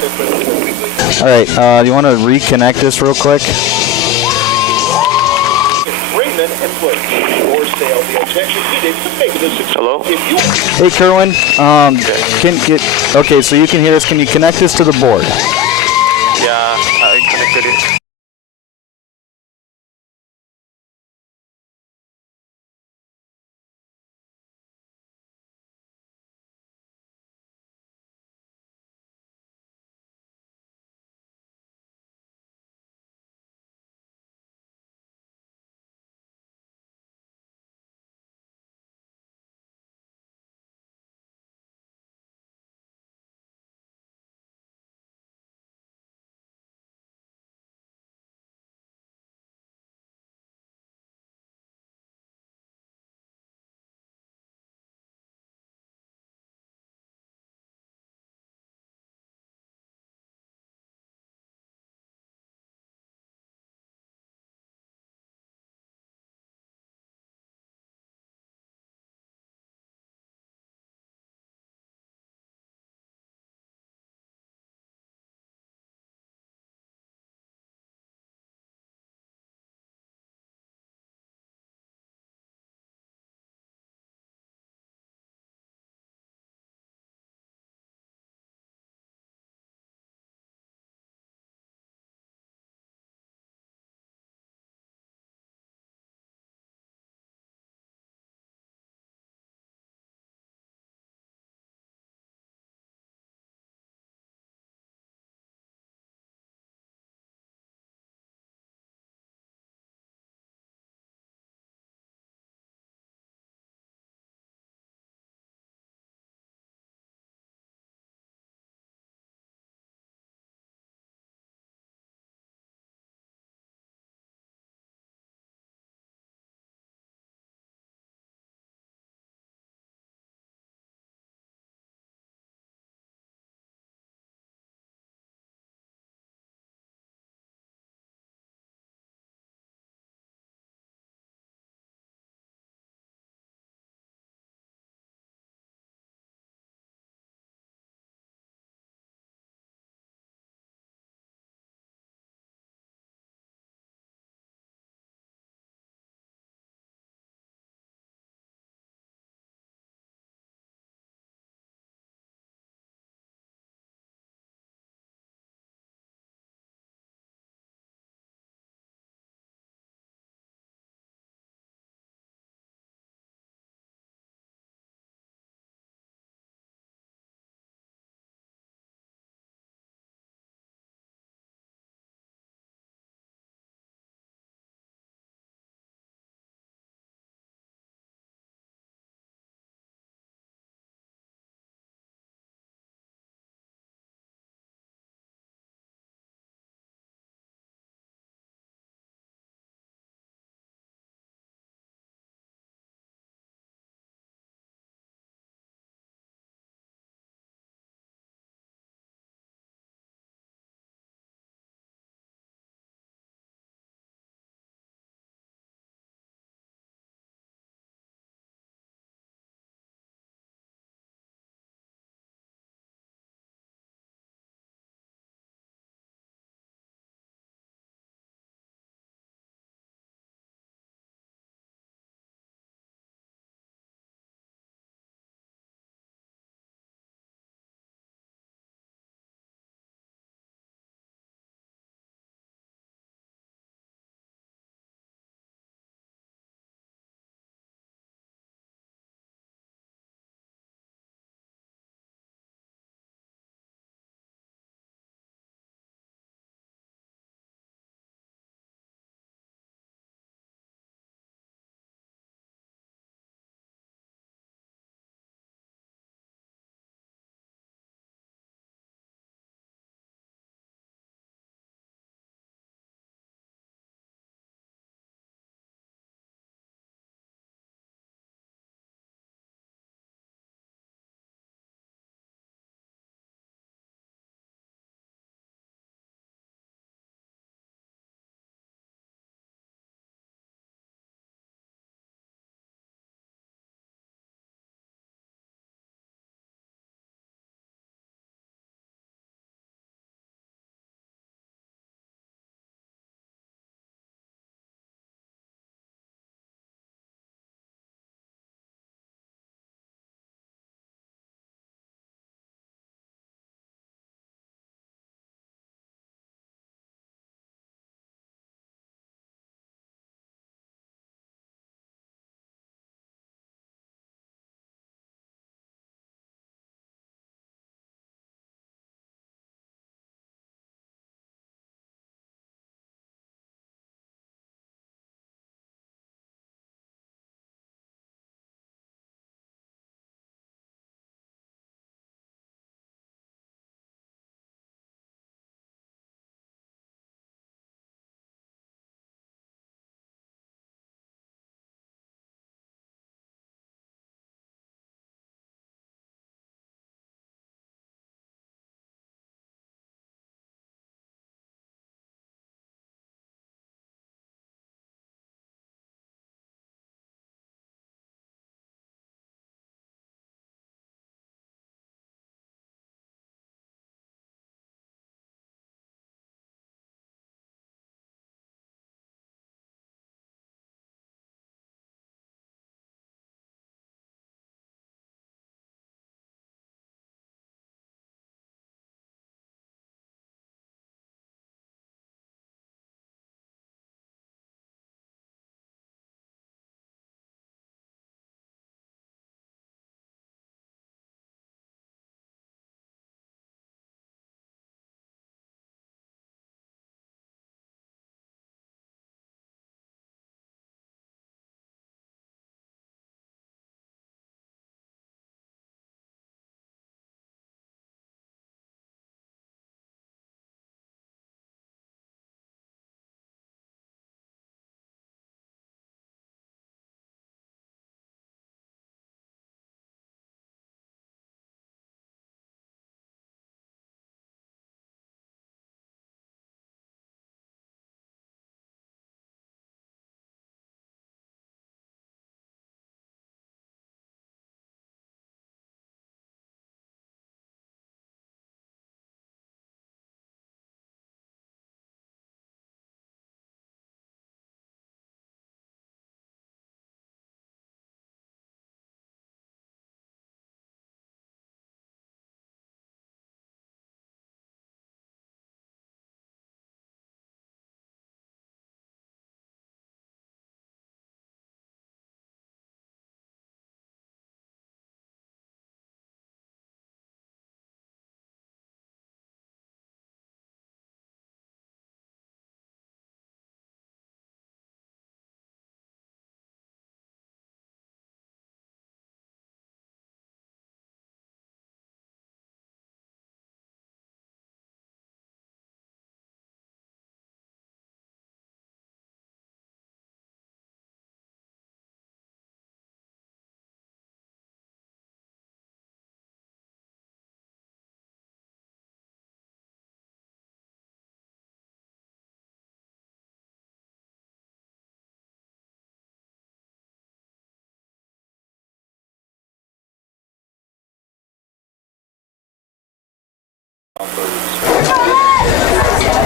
All right, do you want to reconnect this real quick? Hello? Hey, Kerwin. Okay, so you can hear us. Can you connect this to the board? Yeah, I connected it.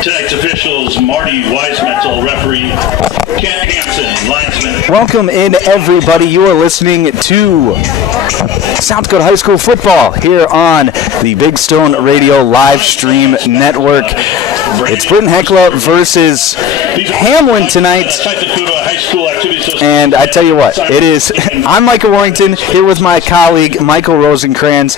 Tonight's officials, Marty Weismetzel, referee, Kent Hansen, linesman. Welcome in, everybody. You are listening to South Dakota High School football here on the Big Stone Radio live stream network. It's Britton-Hecla versus Hamlin tonight. And I tell you what, it is. I'm Michael Warrington here with my colleague Michael Rosencrantz.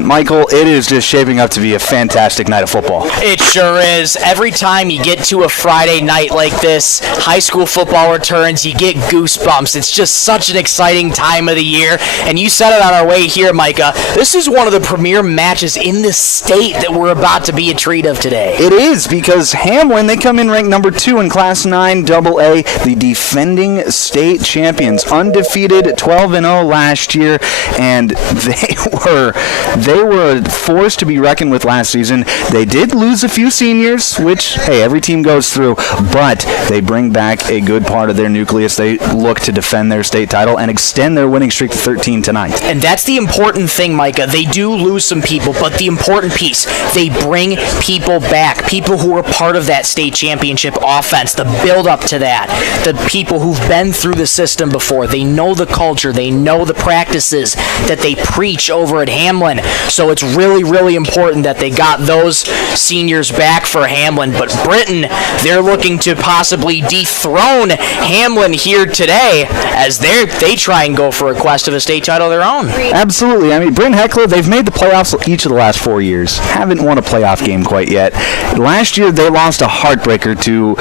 Michael, it is just shaping up to be a fantastic night of football. It sure is. Every time you get to a Friday night like this, high school football returns, you get goosebumps. It's just such an exciting time of the year. And you said it on our way here, Micah. This is one of the premier matches in the state that we're about to be a treat of today. It is, because Hamlin, they come in ranked number 2 in Class 9 AA, the defending state champions, undefeated 12-0 last year, and they were forced to be reckoned with last season. They did lose a few seniors, which, hey, every team goes through, but they bring back a good part of their nucleus. They look to defend their state title and extend their winning streak to 13 tonight. And that's the important thing, Micah. They do lose some people, but the important piece, they bring people back, people who are part of that state championship offense, the build-up to that, the people who've been through the system before. They know the culture. They know the practices that they preach over at Hamlin. So it's really, really important that they got those seniors back for Hamlin. But Britton, they're looking to possibly dethrone Hamlin here today as they try and go for a quest of a state title of their own. Absolutely. I mean, Britton-Hecla, they've made the playoffs each of the last 4 years. Haven't won a playoff game quite yet. Last year, they lost a heartbreaker to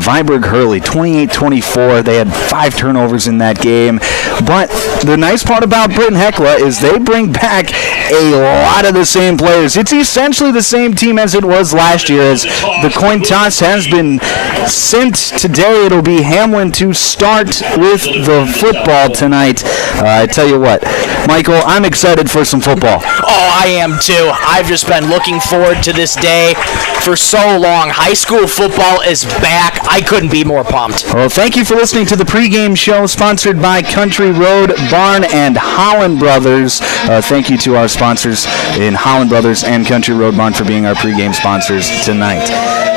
Viborg-Hurley, 28-24. They had 5 turnovers in that game. But the nice part about Britton-Hecla is they bring back a lot of the same players. It's essentially the same team as it was last year, as the coin toss has been sent today. It'll be Hamlin to start with the football tonight. I tell you what, Michael, I'm excited for some football. Oh, I am too. I've just been looking forward to this day for so long. High school football is back. I couldn't be more pumped. Well, thank you for listening to the pregame show sponsored by Country Road Barn and Holland Brothers. Thank you to our sponsors in Holland Brothers and Country Road Barn for being our pregame sponsors tonight.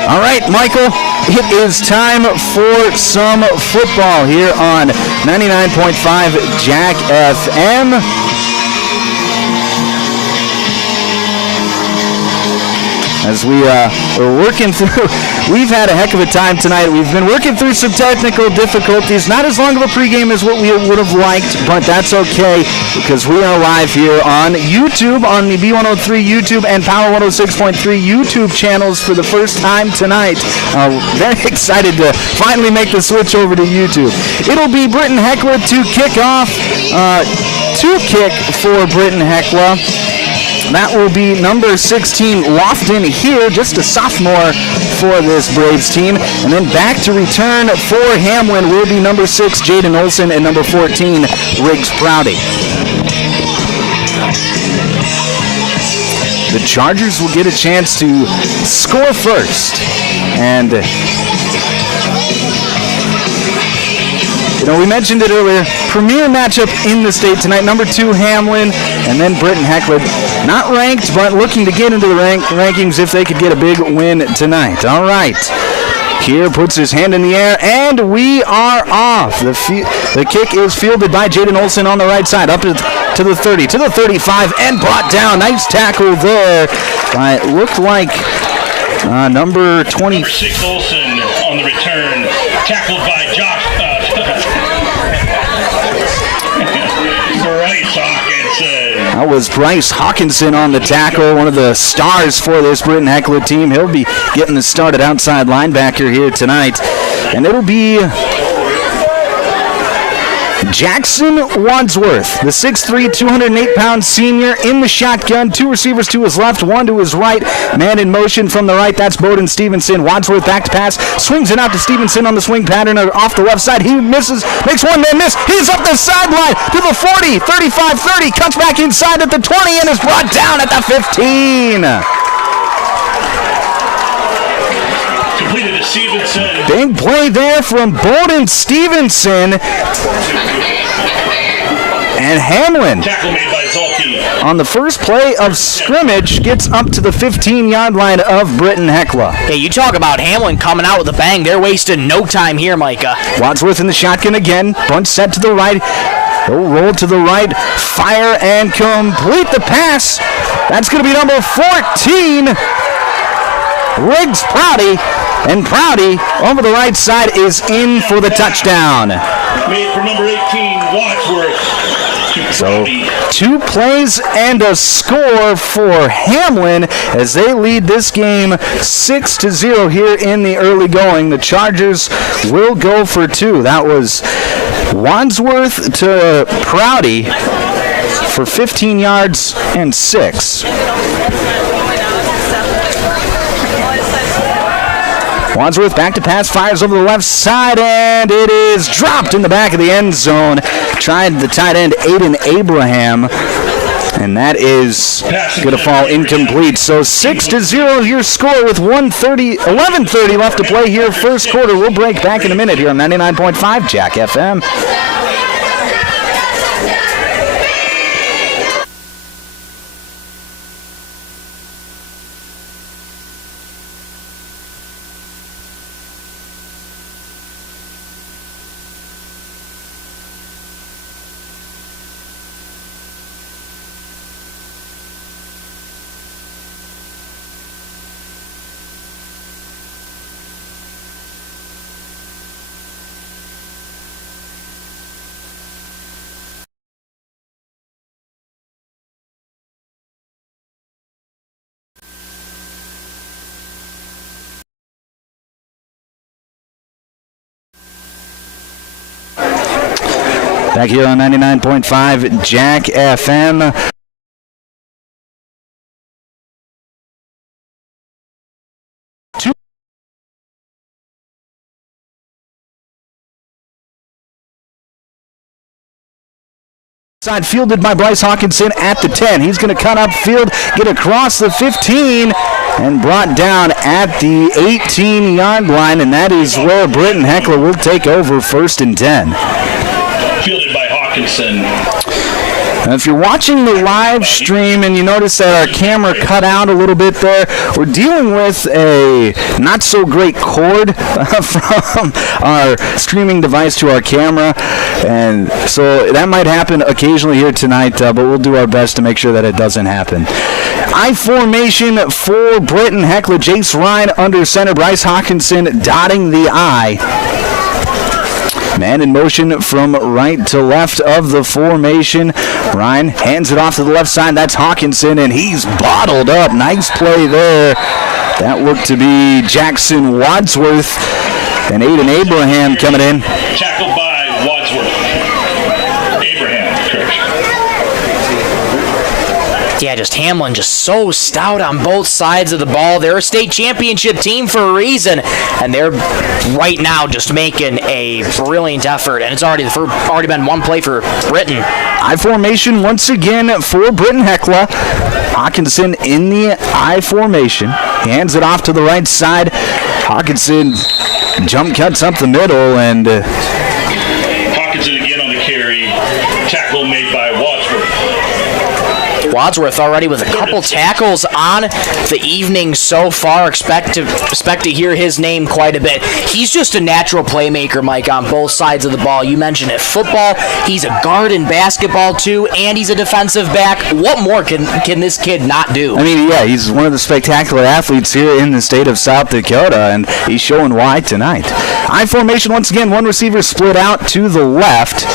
All right, Michael, it is time for some football here on 99.5 Jack FM. As we are working through, we've had a heck of a time tonight. We've been working through some technical difficulties. Not as long of a pregame as what we would have liked, but that's okay because we are live here on YouTube, on the B103 YouTube and Power 106.3 YouTube channels for the first time tonight. Very excited to finally make the switch over to YouTube. It'll be Britton-Hecla to kick off, to kick for Britton-Hecla. That will be number 16, Lofton here, just a sophomore for this Braves team. And then back to return for Hamlin will be number 6, Jaden Olson, and number 14, Riggs Prouty. The Chargers will get a chance to score first. And we mentioned it earlier, premier matchup in the state tonight. Number 2, Hamlin, and then Britton-Hecla. Not ranked, but looking to get into the rankings if they could get a big win tonight. All right. Here puts his hand in the air, and we are off. The kick is fielded by Jaden Olson on the right side, up to the 30, to the 35, and brought down. Nice tackle there. It looked like number 20. Number 6 Olson on the return, tackled by Josh. That was Bryce Hawkinson on the tackle, one of the stars for this Britton-Hecla team. He'll be getting the start at outside linebacker here tonight. And it'll be Jackson Wadsworth, the 6'3", 208-pound senior in the shotgun. 2 receivers to his left, 1 to his right. Man in motion from the right, that's Bowden Stevenson. Wadsworth back to pass, swings it out to Stevenson on the swing pattern off the left side. He misses, makes one man miss. He's up the sideline to the 40, 35, 30, cuts back inside at the 20, and is brought down at the 15. Completed to Stevenson. Big play there from Bowden Stevenson. And Hamlin, Tackle made by Zolke. on the first play of scrimmage, gets up to the 15-yard line of Britton-Hecla. Hey, you talk about Hamlin coming out with a bang. They're wasting no time here, Micah. Wadsworth in the shotgun again. Bunt set to the right. He'll roll to the right. Fire and complete the pass. That's going to be number 14. Riggs Prouty. And Prouty over the right side is in for the touchdown. Made for number 18, Wadsworth. So 2 plays and a score for Hamlin as they lead this game 6-0 here in the early going. The Chargers will go for 2. That was Wadsworth to Prouty for 15 yards and 6. Wadsworth back to pass, fires over the left side, and it is dropped in the back of the end zone. Tried the tight end, Aiden Abraham, and that is going to fall incomplete. So 6-0 your score with 11:30 left to play here. First quarter. We'll break back in a minute here on 99.5 Jack FM. Back here on 99.5 Jack FM. Side fielded by Bryce Hawkinson at the 10. He's going to cut upfield, get across the 15, and brought down at the 18-yard line, and that is where Britton-Hecla will take over 1st and 10. Fielded by Hawkinson. Now, if you're watching the live stream and you notice that our camera cut out a little bit there, we're dealing with a not so great cord from our streaming device to our camera, and so that might happen occasionally here tonight, but we'll do our best to make sure that it doesn't happen. I formation for Britton-Hecla. Jace Ryan under center, Bryce Hawkinson dotting the I. Man in motion from right to left of the formation. Ryan hands it off to the left side. That's Hawkinson, and he's bottled up. Nice play there. That looked to be Jackson Wadsworth. And Aiden Abraham coming in. Tackled by Wadsworth. Abraham, correction. Yeah, just Hamlin just so stout on both sides of the ball. They're a state championship team for a reason, and they're right now just making a brilliant effort, and it's already been one play for Britton. I formation once again for Britton-Hecla. Hawkinson in the I formation. He hands it off to the right side. Hawkinson jump cuts up the middle, and Hawkinson again on the carry. Tackle made by Wadsworth. Wadsworth already with a couple tackles on the evening so far. Expect to hear his name quite a bit. He's just a natural playmaker, Mike, on both sides of the ball. You mentioned it. Football, he's a guard in basketball too, and he's a defensive back. What more can this kid not do? I mean, yeah, he's one of the spectacular athletes here in the state of South Dakota, and he's showing why tonight. I formation once again, one receiver split out to the left.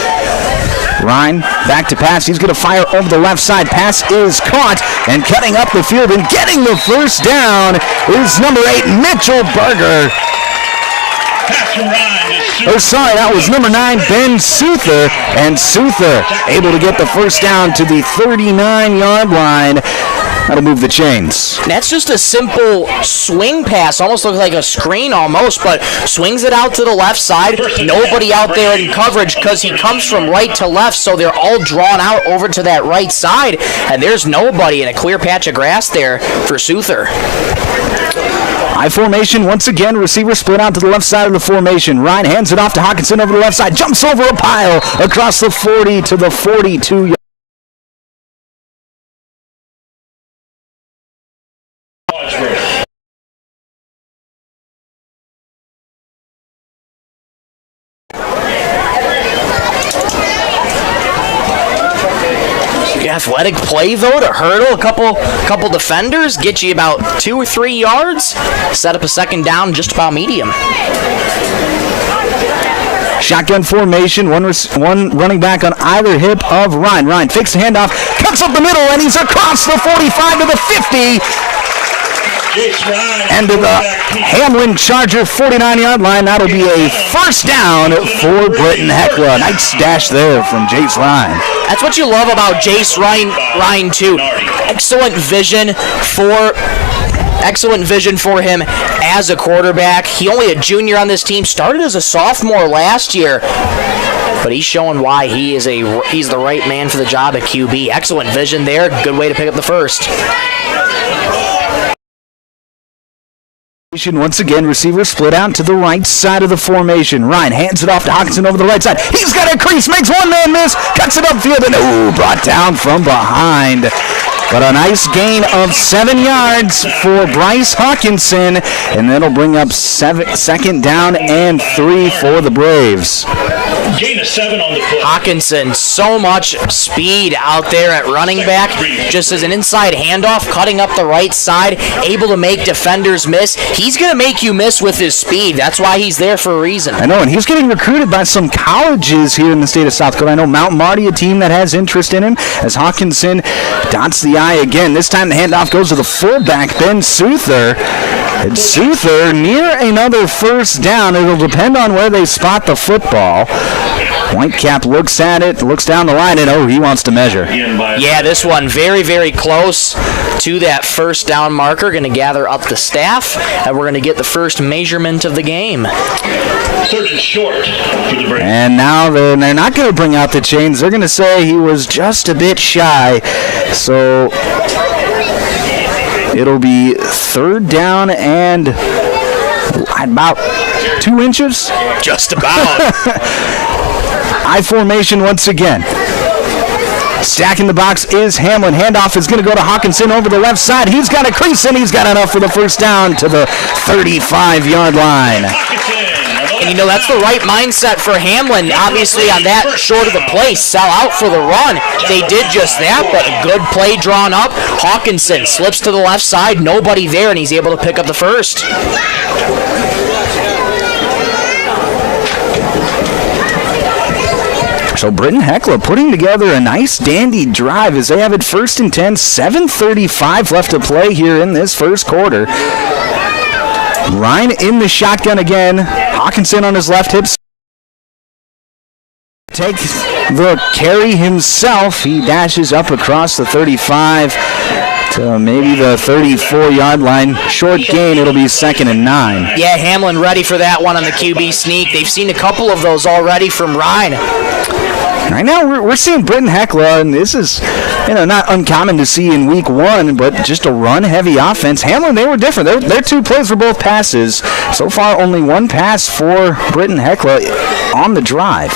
Ryan back to pass. He's going to fire over the left side. Pass is caught, and cutting up the field and getting the first down is number 8, Mitchell Berger. Pass from Ryan to Oh, sorry, that was number 9, Ben Souther, and Souther able to get the first down to the 39-yard line. That'll move the chains. That's just a simple swing pass. Almost looks like a screen almost, but swings it out to the left side. Nobody out there in coverage because he comes from right to left, so they're all drawn out over to that right side, and there's nobody in a clear patch of grass there for Souther. I formation once again. Receiver split out to the left side of the formation. Ryan hands it off to Hawkinson over the left side. Jumps over a pile across the 40 to the 42. Athletic play though to hurdle a couple defenders, get you about 2 or 3 yards, set up a second down just about medium. Shotgun formation, one running back on either hip of Ryan. Ryan fakes the handoff, cuts up the middle, and he's across the 45 to the 50. And to the Hamlin Charger 49-yard line. That'll be a first down for Britton-Hecla. Nice dash there from Jace Ryan. That's what you love about Jace Ryan too. Excellent vision for him as a quarterback. He only a junior on this team, started as a sophomore last year. But he's showing why he's the right man for the job at QB. Excellent vision there. Good way to pick up the first. Once again, receiver split out to the right side of the formation. Ryan hands it off to Hawkinson over the right side. He's got a crease, makes one man miss, cuts it upfield, and brought down from behind. But a nice gain of 7 yards for Bryce Hawkinson, and that'll bring up second down and 3 for the Braves. Gain of 7 on the foot. Hawkinson, so much speed out there at running back. Just as an inside handoff, cutting up the right side, able to make defenders miss. He's going to make you miss with his speed. That's why he's there for a reason. I know, and he's getting recruited by some colleges here in the state of South Dakota. I know Mount Marty, a team that has interest in him, as Hawkinson dots the I again. This time the handoff goes to the fullback, Ben Souther. And Souther near another first down. It'll depend on where they spot the football. Whitecap looks at it, looks down the line, and he wants to measure. Yeah, this one very, very close to that first down marker. Going to gather up the staff, and we're going to get the first measurement of the game. Third and short for the Braves. And now they're not going to bring out the chains. They're going to say he was just a bit shy. So it'll be third down and about 2 inches. Just about. I formation once again. Stacking the box is Hamlin. Handoff is going to go to Hawkinson over the left side. He's got a crease, and he's got enough for the first down to the 35-yard line. And that's the right mindset for Hamlin. Obviously, on that short of the play, sell out for the run. They did just that, but a good play drawn up. Hawkinson slips to the left side, nobody there, and he's able to pick up the first. So Britton-Hecla putting together a nice dandy drive as they have it first and 10, 7:35 left to play here in this first quarter. Ryan in the shotgun again. Hawkinson on his left hip. Takes the carry himself. He dashes up across the 35 to maybe the 34-yard line. Short gain, it'll be second and 9. Yeah, Hamlin ready for that one on the QB sneak. They've seen a couple of those already from Ryan. Right now, we're seeing Britton-Hecla, and this is not uncommon to see in week 1, but just a run-heavy offense. Hamlin, they were different. Their 2 plays were both passes. So far, only 1 pass for Britton-Hecla on the drive.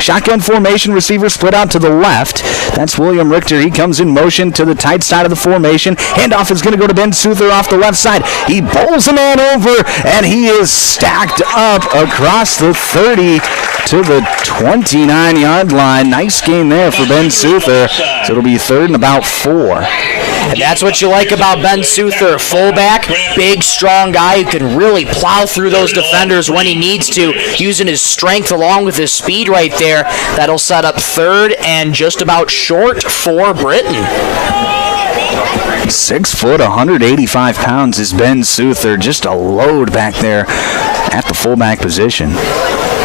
Shotgun formation, receiver split out to the left. That's William Richter. He comes in motion to the tight side of the formation. Handoff is going to go to Ben Souther off the left side. He bowls a man over, and he is stacked up across the 30 to the 29-yard line. Nice game there for Ben Souther. So it'll be third and about 4. And that's what you like about Ben Souther, fullback, big, strong guy who can really plow through those defenders when he needs to, using his strength along with his speed right there. That'll set up third and just about short for Britton. 6 foot, 185 pounds is Ben Souther. Just a load back there at the fullback position.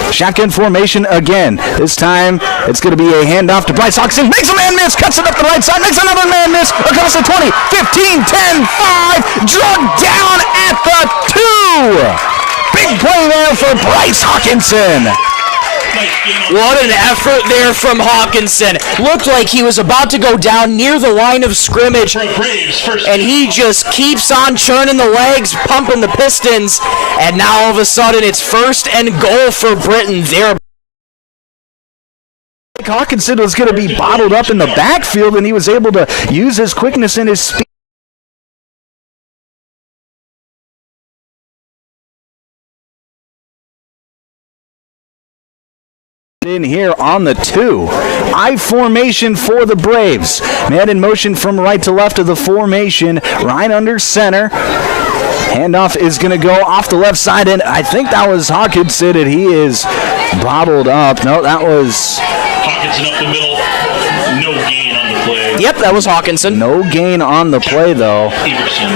Shotgun formation again. This time it's going to be a handoff to Bryce Hawkinson. Makes a man miss, cuts it up the right side, makes another man miss across the 20, 15, 10, 5, drugged down at the 2. Big play there for Bryce Hawkinson. What an effort there from Hawkinson. Looked like he was about to go down near the line of scrimmage, and he just keeps on churning the legs, pumping the pistons, and now all of a sudden it's 1st and goal for Britton there. Hawkinson was going to be bottled up in the backfield, and he was able to use his quickness and his speed. In here on the 2. I formation for the Braves. Man in motion from right to left of the formation. Ryan under center. Handoff is going to go off the left side, and I think that was Hawkinson, and he is bottled up. No, that was Hawkinson up the middle. No gain on the play. Yep, that was Hawkinson. No gain on the play, though. Everson.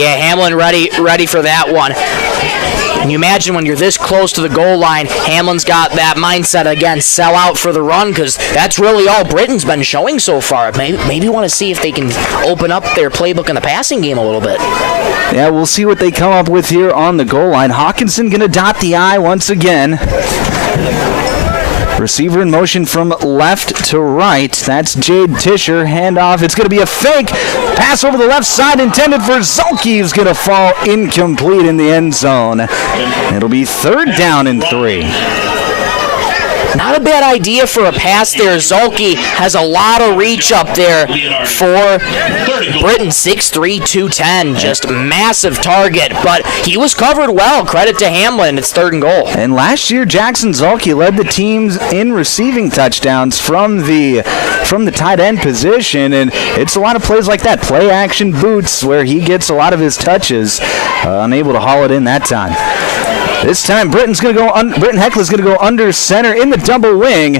Yeah, Hamlin ready for that one. Can you imagine when you're this close to the goal line, Hamlin's got that mindset again, sell out for the run, because that's really all Britton's been showing so far. Maybe want to see if they can open up their playbook in the passing game a little bit. Yeah, we'll see what they come up with here on the goal line. Hawkinson going to dot the I once again. Receiver in motion from left to right. That's Jade Tischer. Handoff. It's going to be a fake. Pass over the left side intended for Zolke, who's going to fall incomplete in the end zone. It'll be 3rd down and 3. Not a bad idea for a pass there. Zolke has a lot of reach up there for Britton, 6'3", 210. Just massive target, but he was covered well. Credit to Hamlin. It's 3rd and goal. And last year, Jackson Zolke led the teams in receiving touchdowns from the tight end position, and it's a lot of plays like that, play action boots, where he gets a lot of his touches, unable to haul it in that time. This time, Britton-Hecla is going to go under center in the double wing,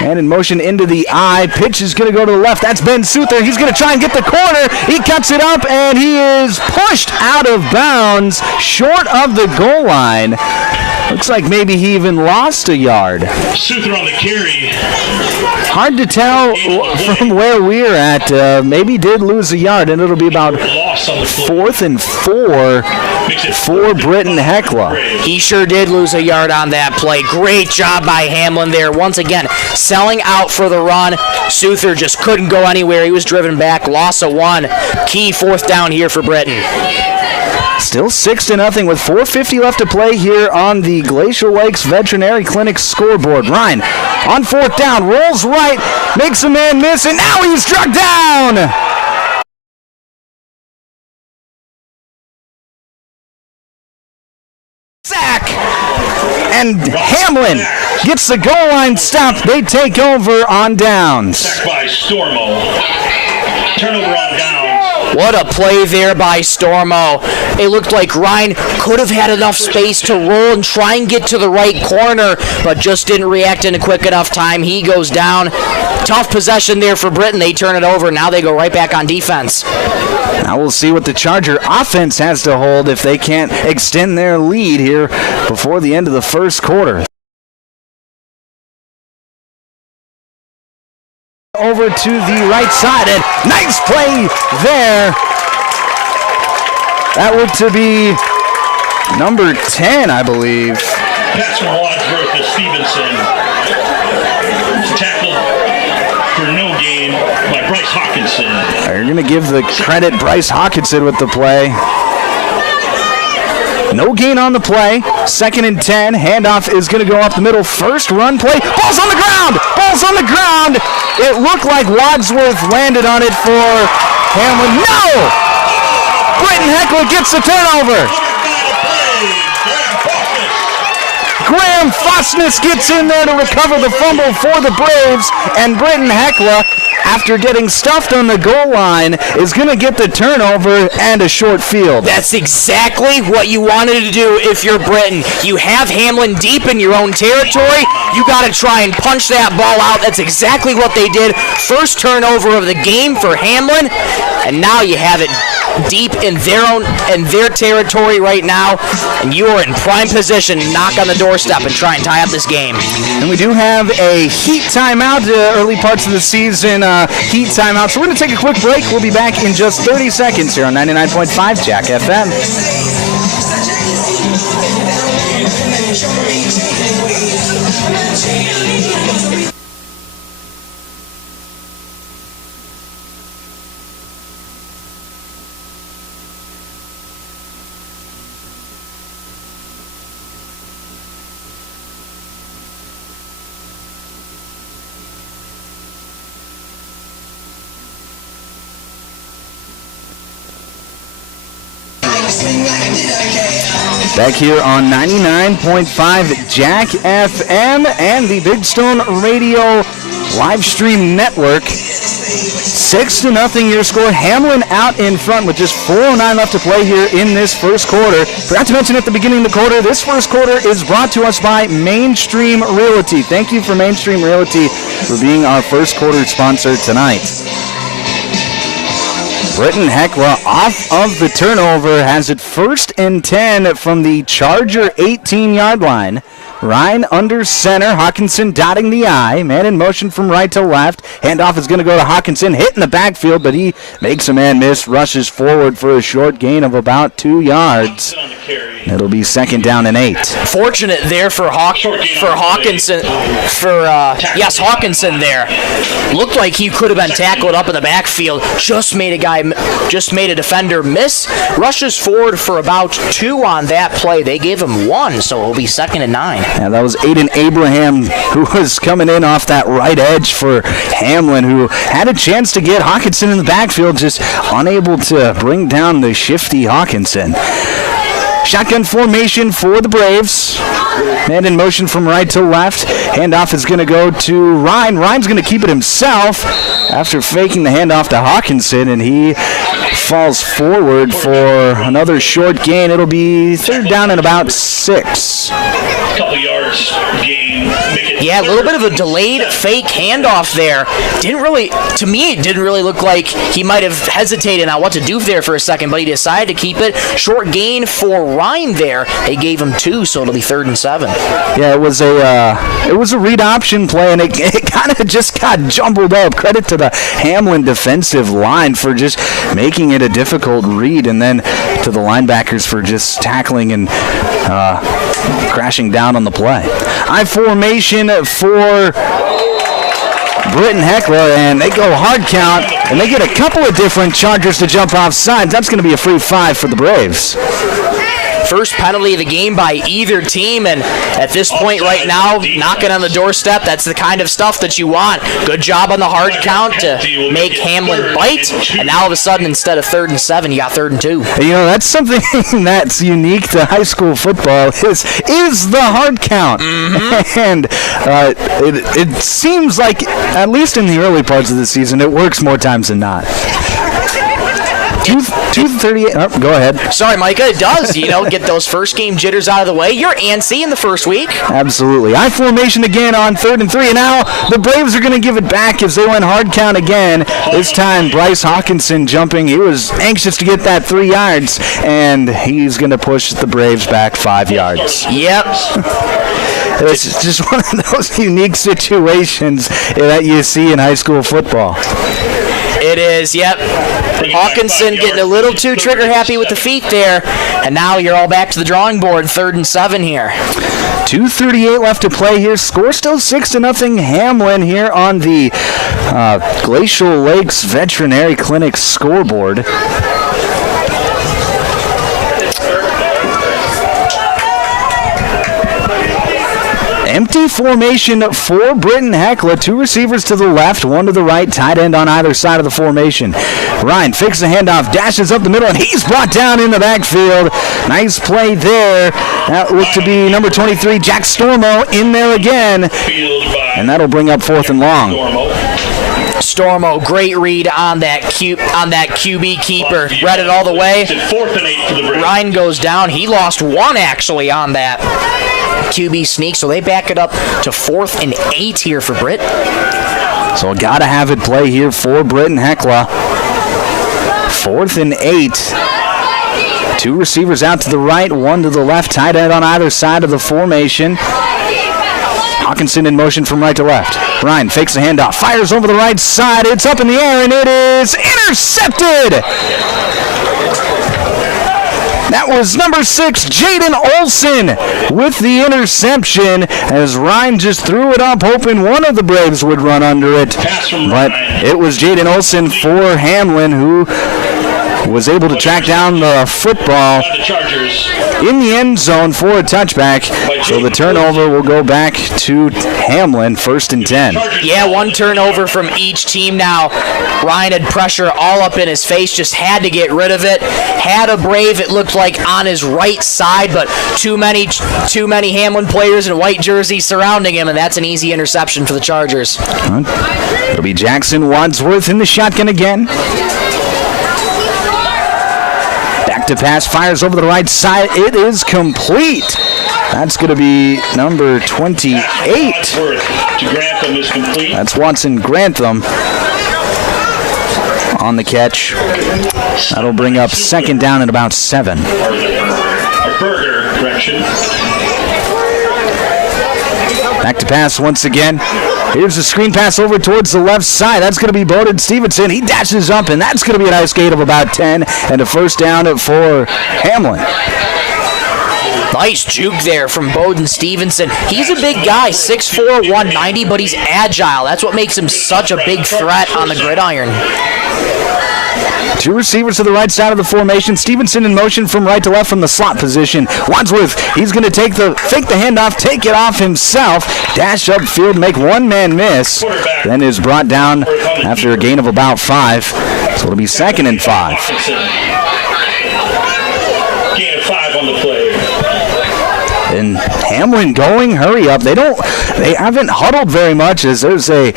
and in motion into the I. Pitch is going to go to the left. That's Ben Souther. He's going to try and get the corner. He cuts it up, and he is pushed out of bounds, short of the goal line. Looks like maybe he even lost a yard. Souther on the carry. Hard to tell from where we're at. Maybe did lose a yard, and it'll be about 4th and 4 for Britton-Hecla. He sure did lose a yard on that play. Great job by Hamlin there. Once again, selling out for the run. Souther just couldn't go anywhere. He was driven back. Loss of 1. Key 4th down here for Britton. Still 6-0 with 4:50 left to play here on the Glacial Lakes Veterinary Clinic scoreboard. Ryan on 4th down, rolls right, makes a man miss, and now he's struck down! Sack! And Hamlin gets the goal line stop. They take over on downs. Sack by Stormo. Turnover on downs. What a play there by Stormo. It looked like Ryan could have had enough space to roll and try and get to the right corner, but just didn't react in a quick enough time. He goes down. Tough possession there for Britton. They turn it over. Now they go right back on defense. Now we'll see what the Charger offense has to hold if they can't extend their lead here before the end of the first quarter. Over to the right side, and nice play there. That looked to be number 10, I believe. Pass from Wadsworth to Stevenson. Tackled for no gain by Bryce Hawkinson. You're going to give the credit Bryce Hawkinson with the play. No gain on the play. 2nd and 10. Handoff is going to go up the middle. First run play. Ball's on the ground. Ball's on the ground. It looked like Wadsworth landed on it for Hamlin. No! Britton-Hecla gets the turnover. Graham Fosness gets in there to recover the fumble for the Braves, and Britton-Hecla, after getting stuffed on the goal line, is going to get the turnover and a short field. That's exactly what you wanted to do if you're Britton. You have Hamlin deep in your own territory. You got to try and punch that ball out. That's exactly what they did. First turnover of the game for Hamlin, and now you have it deep in their territory right now, and you are in prime position to knock on the doorstep and try and tie up this game. And we do have a heat timeout, early parts of the season heat timeout. So we're going to take a quick break. We'll be back in just 30 seconds here on 99.5 Jack FM. Back here on 99.5 Jack FM and the Big Stone Radio live stream network. 6-0 your score. Hamlin out in front with just 4:09 left to play here in this first quarter. Forgot to mention at the beginning of the quarter, this first quarter is brought to us by Mainstream Realty. Thank you for Mainstream Realty for being our first quarter sponsor tonight. Britton-Hecla off of the turnover has it 1st and 10 from the Charger 18-yard line. Ryan under center, Hawkinson dotting the I. Man in motion from right to left. Handoff is going to go to Hawkinson, hitting the backfield, but he makes a man miss, rushes forward for a short gain of about 2 yards. It'll be 2nd down and 8. Fortunate there for Hawkinson. Hawkinson there. Looked like he could have been tackled up in the backfield. Just made a defender miss. Rushes forward for about 2 on that play. They gave him 1, so it'll be 2nd and 9. Yeah, that was Aiden Abraham who was coming in off that right edge for Hamlin, who had a chance to get Hawkinson in the backfield, just unable to bring down the shifty Hawkinson. Shotgun formation for the Braves. Man in motion from right to left. Handoff is going to go to Ryan. Ryan's going to keep it himself after faking the handoff to Hawkinson, and he falls forward for another short gain. It'll be 3rd down and about 6. Couple yards gain. Yeah, a little bit of a delayed fake handoff there. To me, it didn't really look like he might have hesitated on what to do there for a second, but he decided to keep it. Short gain for Ryan there. They gave him 2, so it'll be 3rd and 7. Yeah, it was a read option play, and it kind of just got jumbled up. Credit to the Hamlin defensive line for just making it a difficult read, and then to the linebackers for just tackling and crashing down on the play. I formation for Britton-Hecla, and they go hard count, and they get a couple of different Chargers to jump off sides. That's going to be a free 5 for the Braves. First penalty of the game by either team, and at this point right now, knocking on the doorstep, that's the kind of stuff that you want. Good job on the hard count to make Hamlin bite, and now all of a sudden, instead of 3rd and 7, you got 3rd and 2. You know, that's something that's unique to high school football is the hard count. Mm-hmm. And it seems like, at least in the early parts of the season, it works more times than not. 2:38. Oh, go ahead. Sorry, Micah. It does. Get those first game jitters out of the way. You're antsy in the first week. Absolutely. I formation again on 3rd and 3, and now the Braves are going to give it back as they went hard count again. This time, Bryce Hawkinson jumping. He was anxious to get that 3 yards, and he's going to push the Braves back 5 yards. Yep. It's just one of those unique situations that you see in high school football. It is, yep. Hawkinson getting a little too trigger-happy with the feet there, and now you're all back to the drawing board, 3rd and 7 here. 2:38 left to play here. Score still 6-0 Hamlin here on the Glacial Lakes Veterinary Clinic scoreboard. Empty formation for Britton-Hecla. 2 receivers to the left, 1 to the right, tight end on either side of the formation. Ryan fakes the handoff, dashes up the middle, and he's brought down in the backfield. Nice play there. That looked to be number 23, Jack Stormo, in there again. And that'll bring up 4th and long. Stormo, great read on that QB keeper. Read it all the way. 4th and 8 for the Braves. Ryan goes down. He lost 1 actually on that QB sneak, so they back it up to 4th and 8 here for Britt. So gotta have it play here for Britton-Hecla. 4th and 8. 2 receivers out to the right, 1 to the left, tight end on either side of the formation. Hawkinson in motion from right to left. Ryan fakes the handoff, fires over the right side. It's up in the air, and it is intercepted. That was number 6, Jaden Olson, with the interception, as Ryan just threw it up, hoping one of the Braves would run under it. But it was Jaden Olson for Hamlin, who was able to track down the football The Chargers. in the end zone for a touchback. So the turnover will go back to Hamlin, 1st and 10. Yeah, one turnover from each team now. Ryan had pressure all up in his face, just had to get rid of it. Had a brave, it looked like, on his right side, but too many Hamlin players in white jerseys surrounding him, and that's an easy interception for the Chargers. It'll be Jackson Wadsworth in the shotgun again. Back to pass, fires over the right side. It is complete. That's going to be number 28. To Grantham is complete. That's Watson Grantham on the catch. That'll bring up 2nd down at about 7. A Burger, correction. Back to pass once again. Here's the screen pass over towards the left side. That's going to be Bowden Stevenson. He dashes up, and that's going to be a nice gain of about 10 and a 1st down for Hamlin. Nice juke there from Bowden Stevenson. He's a big guy, 6'4", 190, but he's agile. That's what makes him such a big threat on the gridiron. 2 receivers to the right side of the formation. Stevenson in motion from right to left from the slot position. Wadsworth, he's going to fake the handoff, take it off himself, dash upfield, make one man miss, then is brought down after a gain of about 5. So it'll be 2nd and 5. Gain of 5 on the play. And Hamlin going, hurry up. They haven't huddled very much as there's a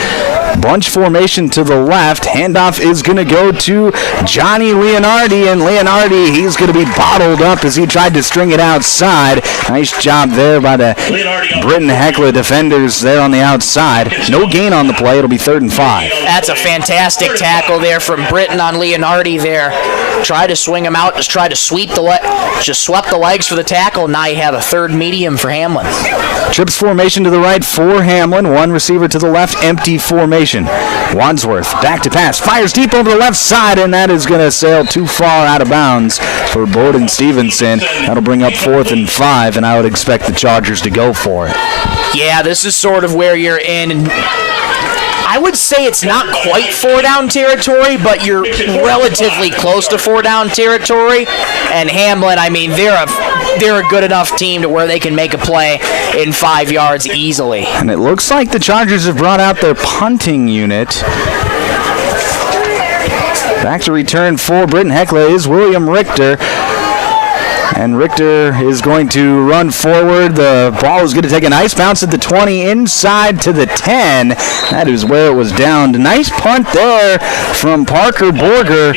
bunch formation to the left. Handoff is going to go to Johnny Leonardi, and Leonardi, he's going to be bottled up as he tried to string it outside. Nice job there by the Britton-Hecla defenders there on the outside. No gain on the play. It'll be 3rd and 5. That's a fantastic tackle there from Britton on Leonardi there. Try to swing him out, just try to sweep just swept the legs for the tackle. Now you have a 3rd medium for Hamlin. Trips formation to the right for Hamlin. 1 receiver to the left, empty formation. Wadsworth back to pass, fires deep over the left side, and that is going to sail too far out of bounds for Bowden Stevenson. That'll bring up 4th and 5, and I would expect the Chargers to go for it. Yeah, this is sort of where you're in. I would say it's not quite 4-down territory, but you're relatively close to 4-down territory. And Hamlin, I mean, they're a good enough team to where they can make a play in 5 yards easily. And it looks like the Chargers have brought out their punting unit. Back to return for Britton-Hecla is William Richter. And Richter is going to run forward. The ball is going to take a nice bounce at the 20, inside to the 10. That is where it was downed. Nice punt there from Parker Borger.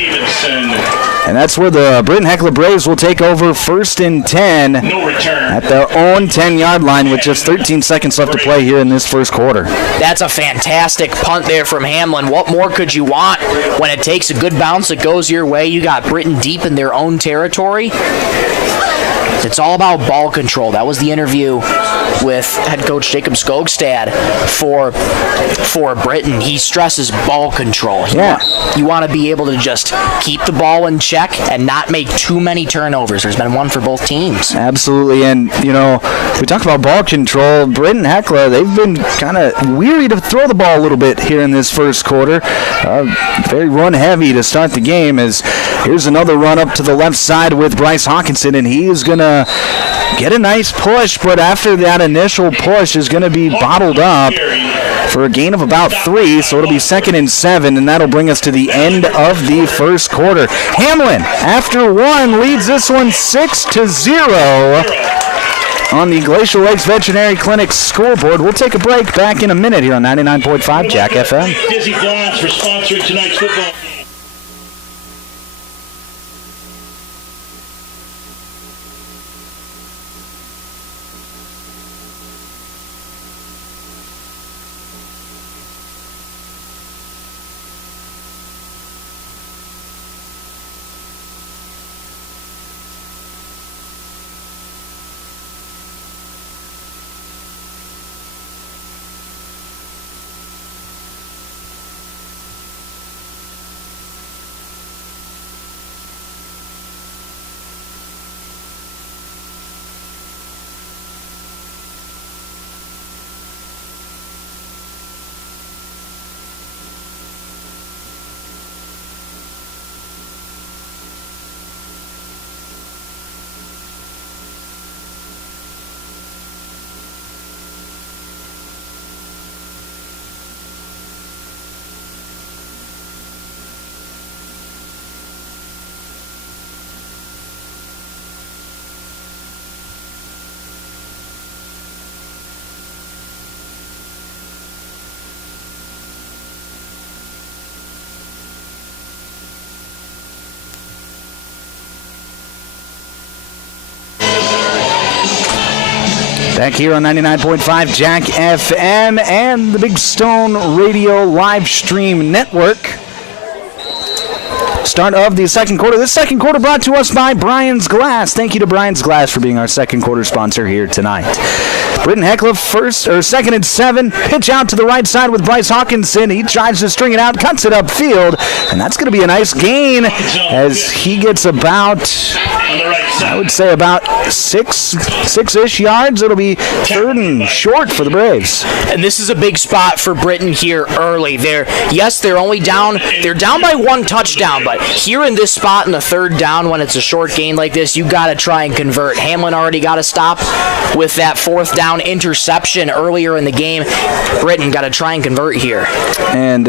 And that's where the Britton-Hecla Braves will take over 1st and 10 at their own 10-yard line with just 13 seconds left to play here in this first quarter. That's a fantastic punt there from Hamlin. What more could you want when it takes a good bounce that goes your way? You got Britton deep in their own territory. It's all about ball control. That was the interview with head coach Jacob Skogstad for Britton. He stresses ball control. You want to be able to just keep the ball in check and not make too many turnovers. There's been one for both teams. Absolutely, and we talk about ball control. Britton-Hecla, they've been kind of weary to throw the ball a little bit here in this first quarter. Very run heavy to start the game. As here's another run up to the left side with Bryce Hawkinson, and he is going to get a nice push, but after that initial push is going to be bottled up for a gain of about 3, so it'll be 2nd and 7, and that'll bring us to the end of the first quarter. Hamlin, after 1, leads this one 6-0 on the Glacial Lakes Veterinary Clinic scoreboard. We'll take a break. Back in a minute here on 99.5 Jack FM. Dizzy Blondes for sponsoring tonight's football. Back here on 99.5 Jack FM and the Big Stone Radio live stream network. Start of the second quarter. This second quarter brought to us by Brian's Glass. Thank you to Brian's Glass for being our second quarter sponsor here tonight. Britton-Hecla second and 7. Pitch out to the right side with Bryce Hawkinson. He tries to string it out, cuts it upfield, and that's going to be a nice gain as he gets about, I would say about six-ish yards. It'll be third and short for the Braves. And this is a big spot for Britton here early. They're only down. They're down by one touchdown, but here in this spot in the third down when it's a short gain like this, you got to try and convert. Hamlin already got a stop with that fourth down interception earlier in the game. Britton got to try and convert here. And,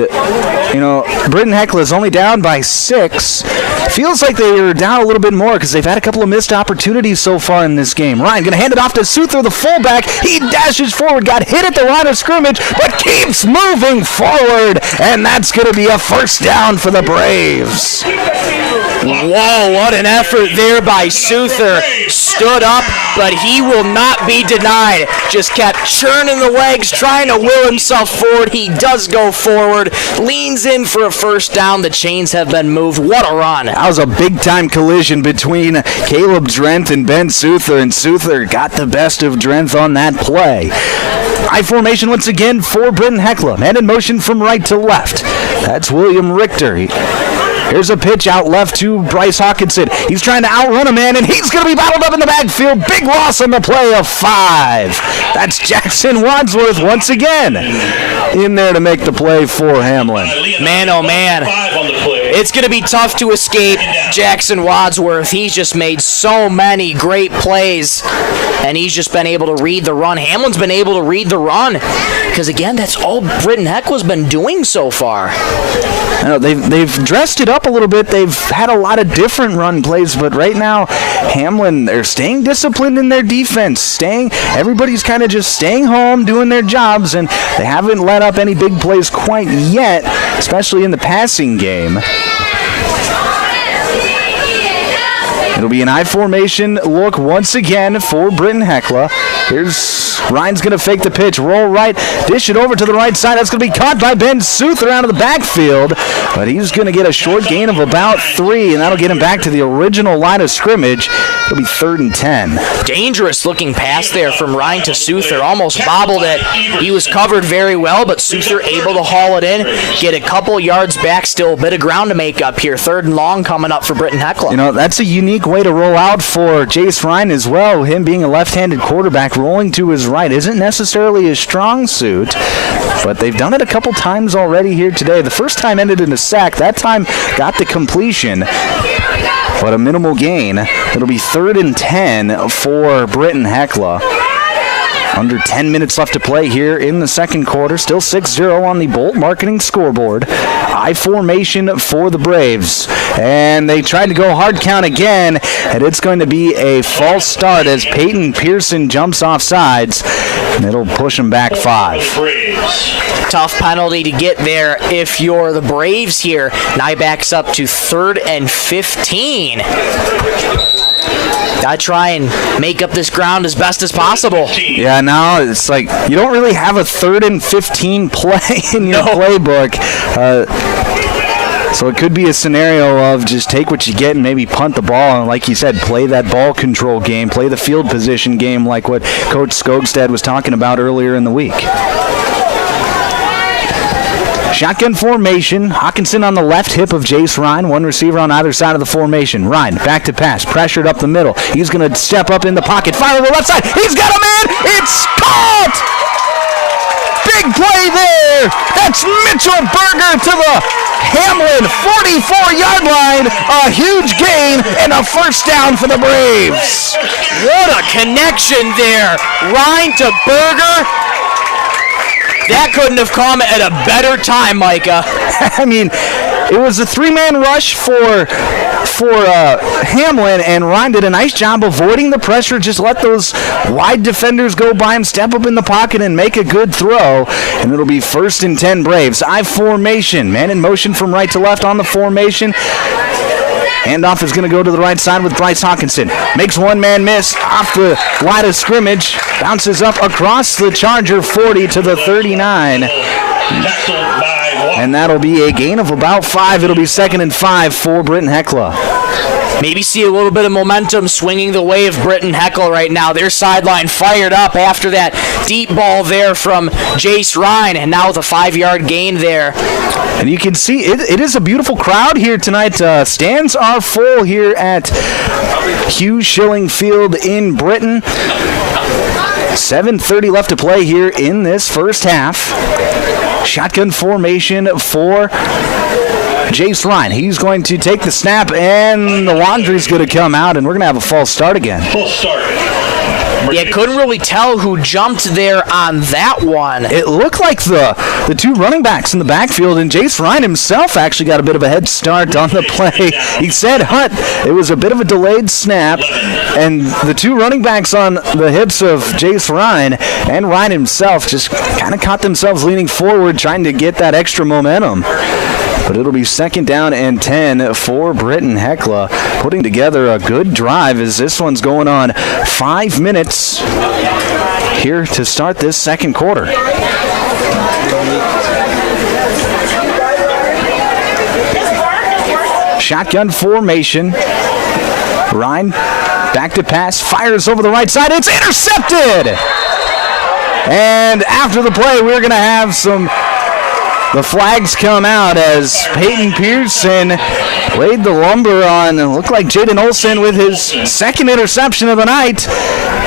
Britton-Hecla is only down by 6. Feels like they are down a little bit more because they've had a couple of missed opportunities so far in this game. Ryan going to hand it off to Souther, the fullback. He dashes forward, got hit at the line of scrimmage, but keeps moving forward, and that's going to be a first down for the Braves. Whoa, what an effort there by Souther. Stood up, but he will not be denied. Just kept churning the legs, trying to will himself forward. He does go forward, leans in for a first down. The chains have been moved. What a run. That was a big-time collision between Caleb Drenth and Ben Souther, and Souther got the best of Drenth on that play. I formation once again for Britton-Hecla. Man in motion from right to left. That's William Richter. Here's a pitch out left to Bryce Hawkinson. He's trying to outrun a man, and he's going to be battled up in the backfield. Big loss on the play of 5. That's Jackson Wadsworth once again in there to make the play for Hamlin. Man, oh man. It's going to be tough to escape Jackson Wadsworth. He's just made so many great plays, and he's just been able to read the run. Hamlin's been able to read the run because, again, that's all Britton-Hecla's been doing so far. They've dressed it up a little bit. They've had a lot of different run plays, but right now, Hamlin, they're staying disciplined in their defense. Everybody's kind of just staying home, doing their jobs, and they haven't let up any big plays quite yet, especially in the passing game. It'll be an I formation look once again for Britton-Hecla. Here's Ryan's going to fake the pitch, roll right, dish it over to the right side. That's going to be caught by Ben Souther out of the backfield, but he's going to get a short gain of about 3, and that'll get him back to the original line of scrimmage. It'll be 3rd and 10. Dangerous looking pass there from Ryan to Souther. Almost bobbled it. He was covered very well, but Souther able to haul it in, get a couple yards back, still a bit of ground to make up here. 3rd and long coming up for Britton-Hecla. That's a unique way to roll out for Jace Ryan as well. Him being a left-handed quarterback, rolling to his right isn't necessarily his strong suit, but they've done it a couple times already here today. The first time ended in a sack. That time got the completion, but a minimal gain. It'll be 3rd and 10 for Britton-Hecla. Under 10 minutes left to play here in the second quarter. Still 6-0 on the Bolt Marketing scoreboard. I formation for the Braves. And they tried to go hard count again, and it's going to be a false start as Peyton Pearson jumps off sides, and it'll push him back 5. Tough penalty to get there if you're the Braves here. Now backs up to 3rd and 15. Gotta try and make up this ground as best as possible. Yeah, now it's like you don't really have a 3rd and 15 play in your playbook. So it could be a scenario of just take what you get and maybe punt the ball. And like you said, play that ball control game, play the field position game like what Coach Skogstad was talking about earlier in the week. Shotgun formation. Hawkinson on the left hip of Jace Ryan. One receiver on either side of the formation. Ryan back to pass. Pressured up the middle. He's going to step up in the pocket. Fire to the left side. He's got a man. It's caught! Big play there. That's Mitchell Berger to the Hamlin 44-yard line. A huge gain and a first down for the Braves. What a connection there. Ryan to Berger. That couldn't have come at a better time, Micah. I mean, it was a 3-man rush for Hamlin, and Ryan did a nice job avoiding the pressure. Just let those wide defenders go by him, step up in the pocket, and make a good throw. And it'll be 1st and 10 Braves. I formation. Man in motion from right to left on the formation. Handoff is going to go to the right side with Bryce Hawkinson. Makes one man miss off the line of scrimmage. Bounces up across the Charger 40 to the 39. And that'll be a gain of about 5. It'll be 2nd and 5 for Britton-Hecla. Maybe see a little bit of momentum swinging the way of Britton-Hecla right now. Their sideline fired up after that deep ball there from Jace Ryan, and now with a 5-yard gain there. And you can see it is a beautiful crowd here tonight. Stands are full here at Hughes Schilling Field in Britton. 7:30 left to play here in this first half. Shotgun formation for Jace Ryan. He's going to take the snap, and the laundry's going to come out, and we're going to have a false start again. False start. Yeah, couldn't really tell who jumped there on that one. It looked like the two running backs in the backfield, and Jace Ryan himself actually got a bit of a head start on the play. He said, Hunt, it was a bit of a delayed snap, and the two running backs on the hips of Jace Ryan and Ryan himself just kind of caught themselves leaning forward, trying to get that extra momentum. But it'll be 2nd down and 10 for Britton-Hecla, putting together a good drive as this one's going on 5 minutes here to start this second quarter. Shotgun formation. Ryan back to pass, fires over the right side. It's intercepted! And after the play, we're going to have the flags come out as Peyton Pearson laid the lumber on. It looked like Jaden Olson with his second interception of the night.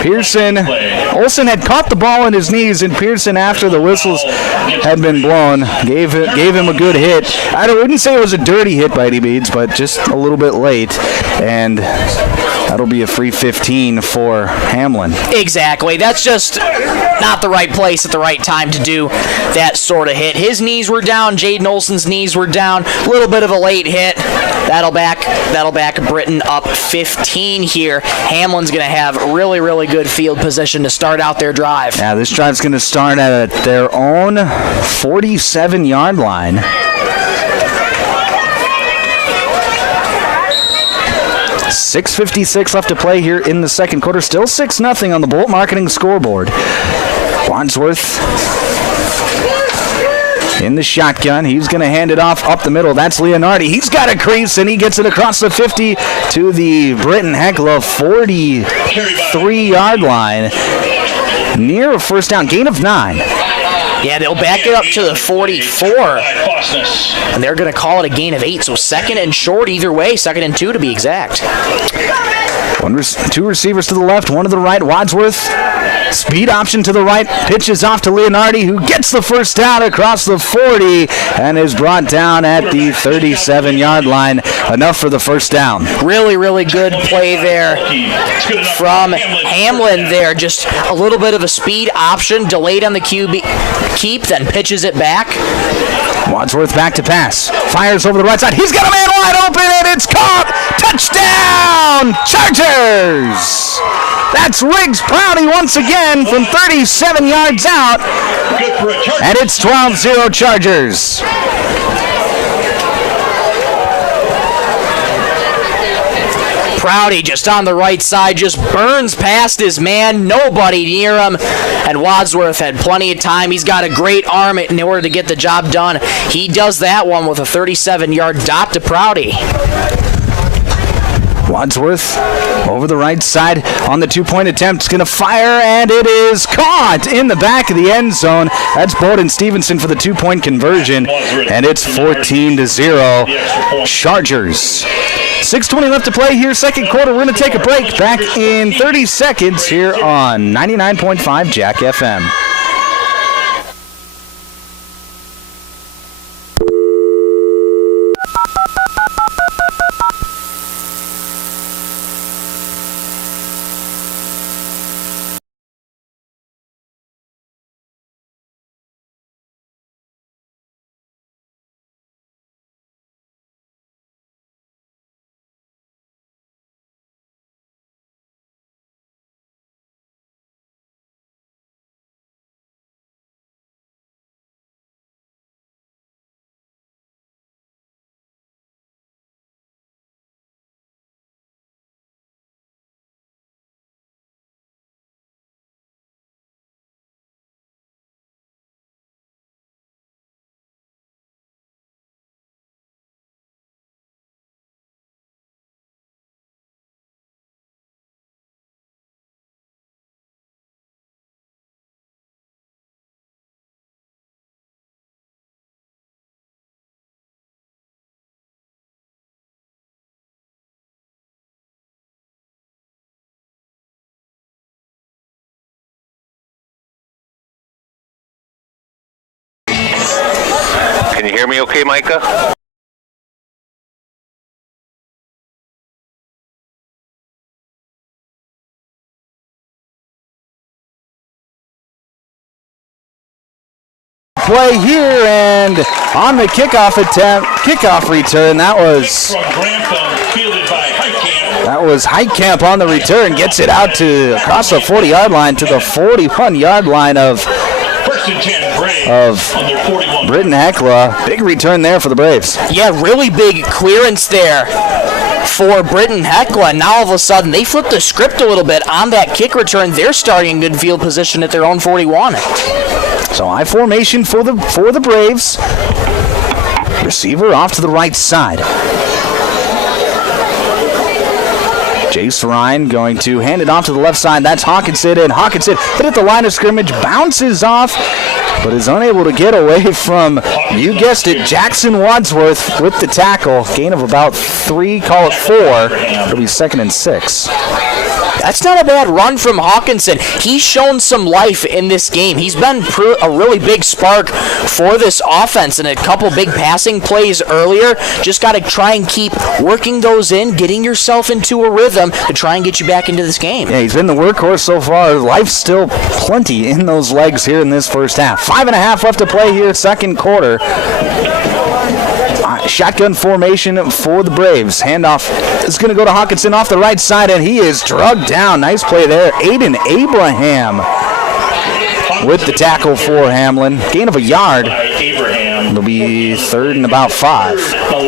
Olson had caught the ball in his knees, and Pearson, after the whistles had been blown, gave him a good hit. I wouldn't say it was a dirty hit by any means, but just a little bit late. And that'll be a free 15 for Hamlin. Exactly. That's just not the right place at the right time to do that sort of hit. His knees were down. Jaden Olson's knees were down. A little bit of a late hit. That'll back Britton up 15 here. Hamlin's going to have really, really good field position to start out their drive. Yeah, this drive's going to start at their own 47-yard line. .656 left to play here in the second quarter. Still 6-0 on the Bolt Marketing scoreboard. Wadsworth in the shotgun. He's going to hand it off up the middle. That's Leonardi. He's got a crease, and he gets it across the 50 to the Britton-Hecla 43-yard line. Near a first down. Gain of 9. Yeah, they'll back it up to the 44. And they're going to call it a gain of 8. So 2nd and short either way. 2nd and 2 to be exact. Two receivers to the left, one to the right. Wadsworth, speed option to the right, pitches off to Leonardi, who gets the first down across the 40 and is brought down at the 37-yard line. Enough for the first down. Really, really good play there from Hamlin there. Just a little bit of a speed option, delayed on the keep, then pitches it back. Wadsworth back to pass. Fires over the right side. He's got a man wide open, and it's caught. Touchdown, Chargers! That's Riggs Prouty once again from 37 yards out. And it's 12-0 Chargers. Prouty just on the right side, just burns past his man, nobody near him, and Wadsworth had plenty of time. He's got a great arm in order to get the job done. He does that one with a 37-yard dot to Prouty. Wadsworth over the right side on the two-point attempt. It's going to fire, and it is caught in the back of the end zone. That's Bowden Stevenson for the two-point conversion, and it's 14-0 Chargers. 6:20 left to play here, second quarter. We're going to take a break. Back in 30 seconds here on 99.5 Jack FM. Can you hear me okay, Micah? Play here, and on the kickoff attempt, kickoff return, that was Heitkamp on the return, gets it out to across the 40-yard line to the 41-yard line of Britton-Hecla. Big return there for the Braves. Yeah, really big clearance there for Britton-Hecla. Now all of a sudden they flip the script a little bit on that kick return. They're starting in good field position at their own 41. So I formation for the Braves. Receiver off to the right side. Jace Ryan going to hand it off to the left side. That's Hawkinson, and Hawkinson hit at the line of scrimmage, bounces off, but is unable to get away from, you guessed it, Jackson Wadsworth with the tackle. Gain of about 3, call it 4. It'll be 2nd and 6. That's not a bad run from Hawkinson. He's shown some life in this game. He's been a really big spark for this offense, and a couple big passing plays earlier. Just got to try and keep working those in, getting yourself into a rhythm to try and get you back into this game. Yeah, he's been the workhorse so far. Life's still plenty in those legs here in this first half. 5.5 left to play here, second quarter. Shotgun formation for the Braves. Handoff is going to go to Hawkinson off the right side, and he is drugged down. Nice play there. Aiden Abraham with the tackle for Hamlin. Gain of a yard. It'll be 3rd and about 5.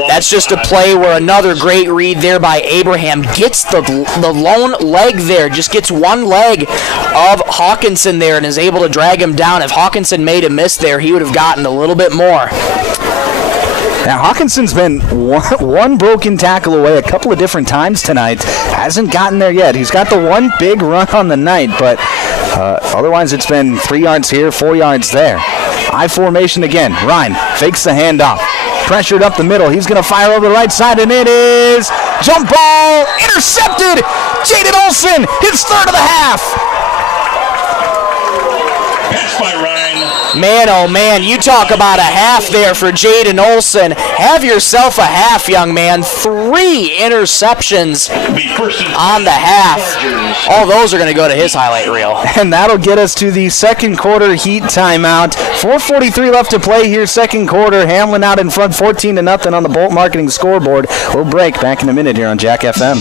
That's just a play where another great read there by Abraham gets the lone leg there, just gets one leg of Hawkinson there and is able to drag him down. If Hawkinson made a miss there, he would have gotten a little bit more. Now, Hawkinson's been one broken tackle away a couple of different times tonight. Hasn't gotten there yet. He's got the one big run on the night, but otherwise it's been 3 yards here, 4 yards there. I formation again. Ryan fakes the handoff. Pressured up the middle. He's going to fire over the right side, and it is jump ball intercepted. Jaden Olson, his 3rd of the half. Pass by Ryan. Man, oh man, you talk about a half there for Jaden Olson. Have yourself a half, young man. 3 interceptions on the half. All those are going to go to his highlight reel. And that'll get us to the second quarter heat timeout. 4:43 left to play here, second quarter. Hamlin out in front, 14-0 on the Bolt Marketing scoreboard. We'll break back in a minute here on Jack FM.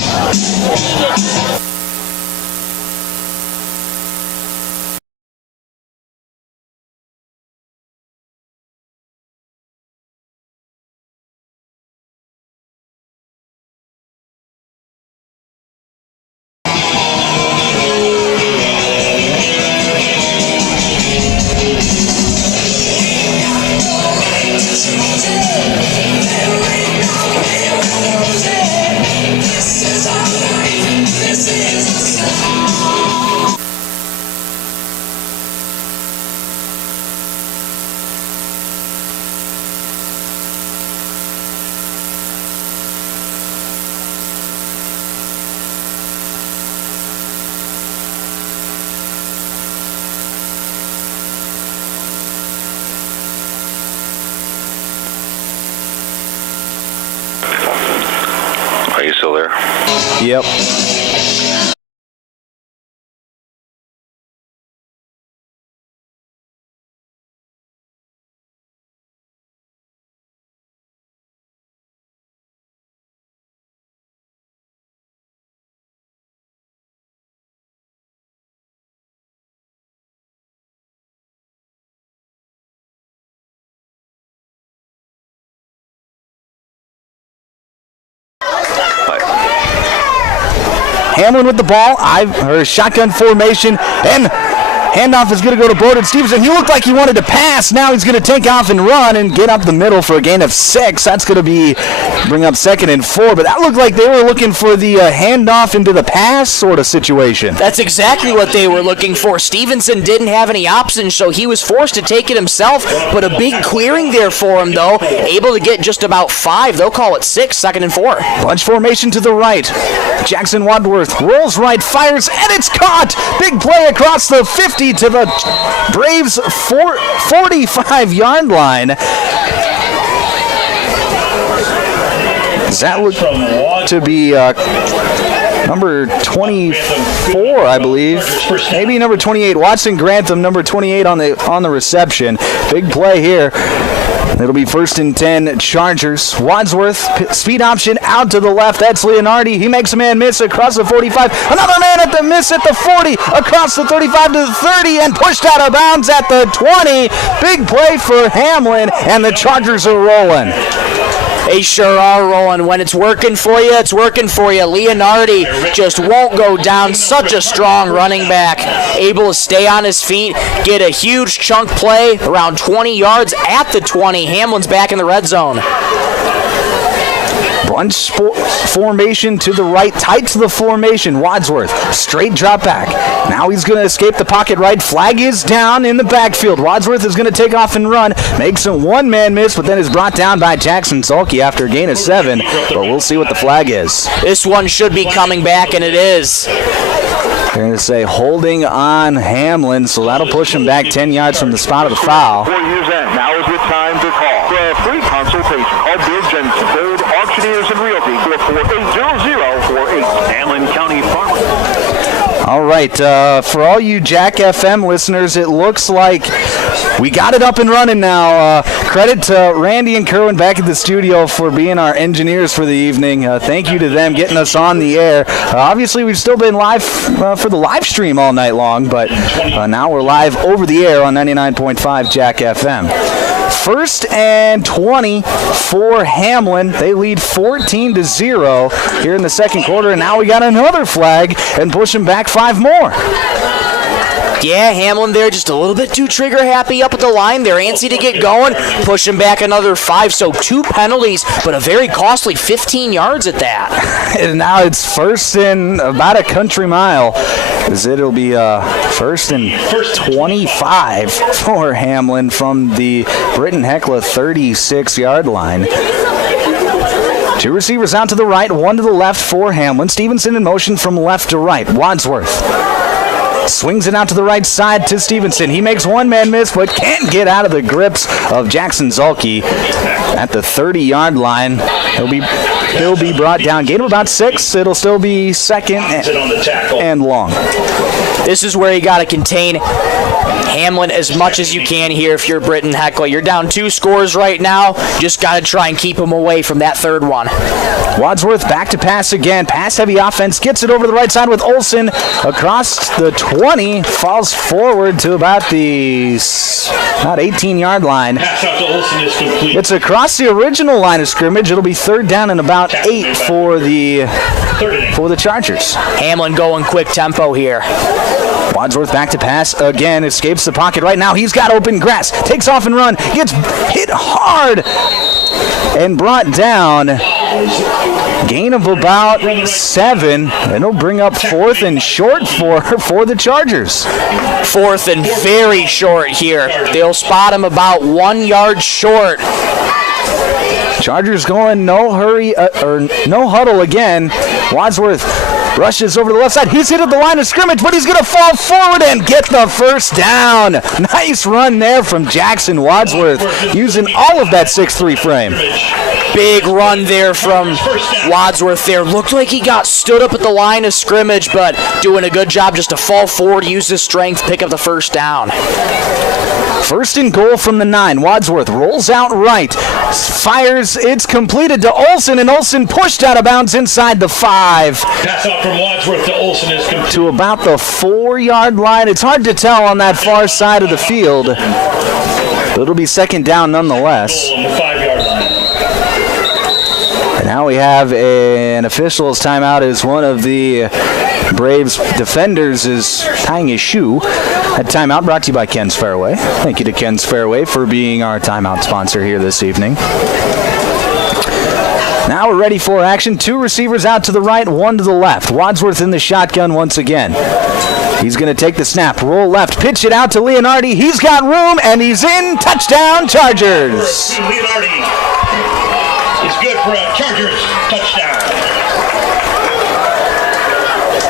Are you still there? Yep. Hamlin with the ball, shotgun formation, and handoff is going to go to Bowden Stevenson. He looked like he wanted to pass. Now he's going to take off and run and get up the middle for a gain of 6. That's going to bring up 2nd and 4. But that looked like they were looking for the handoff into the pass sort of situation. That's exactly what they were looking for. Stevenson didn't have any options, so he was forced to take it himself. But a big clearing there for him, though. Able to get just about 5. They'll call it 6, 2nd and 4. Bunch formation to the right. Jackson Wadsworth rolls right, fires, and it's caught. Big play across the 50 to the Braves' 45-yard line. Does that look to be number 24, I believe? Maybe number 28. Watson Grantham, number 28 on the reception. Big play here. It'll be 1st and 10 Chargers. Wadsworth, speed option out to the left. That's Leonardi. He makes a man miss across the 45. Another man at the miss at the 40. Across the 35 to the 30 and pushed out of bounds at the 20. Big play for Hamlin, and the Chargers are rolling. They sure are rolling. When it's working for you, it's working for you. Leonardi just won't go down. Such a strong running back. Able to stay on his feet, get a huge chunk play around 20 yards at the 20. Hamlin's back in the red zone. Bunch formation to the right, tight to the formation. Wadsworth, straight drop back. Now he's going to escape the pocket right. Flag is down in the backfield. Wadsworth is going to take off and run. Makes a one-man miss, but then is brought down by Jackson Zulke after a gain of 7. But we'll see what the flag is. This one should be coming back, and it is. They're going to say holding on Hamlin, so that'll push him back 10 yards from the spot of the foul. 4 years in. Now is the time to call. For a free consultation, call Bill Jensen, Third Auctioneers and Realty, 448-0048. Hamlin County Farm. All right, for all you Jack FM listeners, it looks like we got it up and running now. Credit to Randy and Kerwin back at the studio for being our engineers for the evening. Thank you to them getting us on the air. Obviously, we've still been live for the live stream all night long, but now we're live over the air on 99.5 Jack FM. 1st and 20 for Hamlin. They lead 14-0 here in the second quarter, and now we got another flag and push him back 5 more. Yeah, Hamlin there just a little bit too trigger happy up at the line. They're antsy to get going. Push him back another 5, so 2 penalties, but a very costly 15 yards at that. And now it's 1st and about a country mile. It'll be 1st and 25 for Hamlin from the Britton-Hecla 36-yard line. 2 receivers out to the right, 1 to the left for Hamlin. Stevenson in motion from left to right. Wadsworth swings it out to the right side to Stevenson. He makes one man miss, but can't get out of the grips of Jackson Zulke at the 30-yard line. He'll be brought down. Gain of about 6. It'll still be 2nd and long. This is where you got to contain Hamlin as much as you can here if you're Britton-Hecla. You're down 2 scores right now. Just got to try and keep him away from that 3rd one. Wadsworth back to pass again. Pass-heavy offense. Gets it over the right side with Olsen. Across the 20. Falls forward to about 18-yard line. Pass out to Olsen is complete. It's across the original line of scrimmage. It'll be 3rd down and about 8 for the Chargers. Hamlin going quick tempo here. Wadsworth back to pass again. Escapes the pocket right now. He's got open grass. Takes off and run. Gets hit hard and brought down. Gain of about 7. And it'll bring up 4th and short for the Chargers. 4th and very short here. They'll spot him about 1 yard short. Chargers going no hurry or no huddle again. Wadsworth rushes over to the left side. He's hit at the line of scrimmage, but he's going to fall forward and get the 1st down. Nice run there from Jackson Wadsworth, using all of that 6'3" frame. Big run there from Wadsworth there. Looked like he got stood up at the line of scrimmage, but doing a good job just to fall forward, use his strength, pick up the 1st down. 1st and goal from the 9. Wadsworth rolls out right. Fires. It's completed to Olsen, and Olsen pushed out of bounds inside the 5. Pass out from Wadsworth to Olsen is complete. To about the 4-yard line. It's hard to tell on that far side of the field. It'll be 2nd down nonetheless. On the 5-yard line. And now we have an official's timeout as one of the Braves defenders is tying his shoe. That timeout brought to you by Ken's Fairway. Thank you to Ken's Fairway for being our timeout sponsor here this evening. Now we're ready for action. 2 receivers out to the right, 1 to the left. Wadsworth in the shotgun once again. He's going to take the snap, roll left, pitch it out to Leonardi. He's got room, and he's in. Touchdown, Chargers. Leonardi is good for a Chargers touchdown.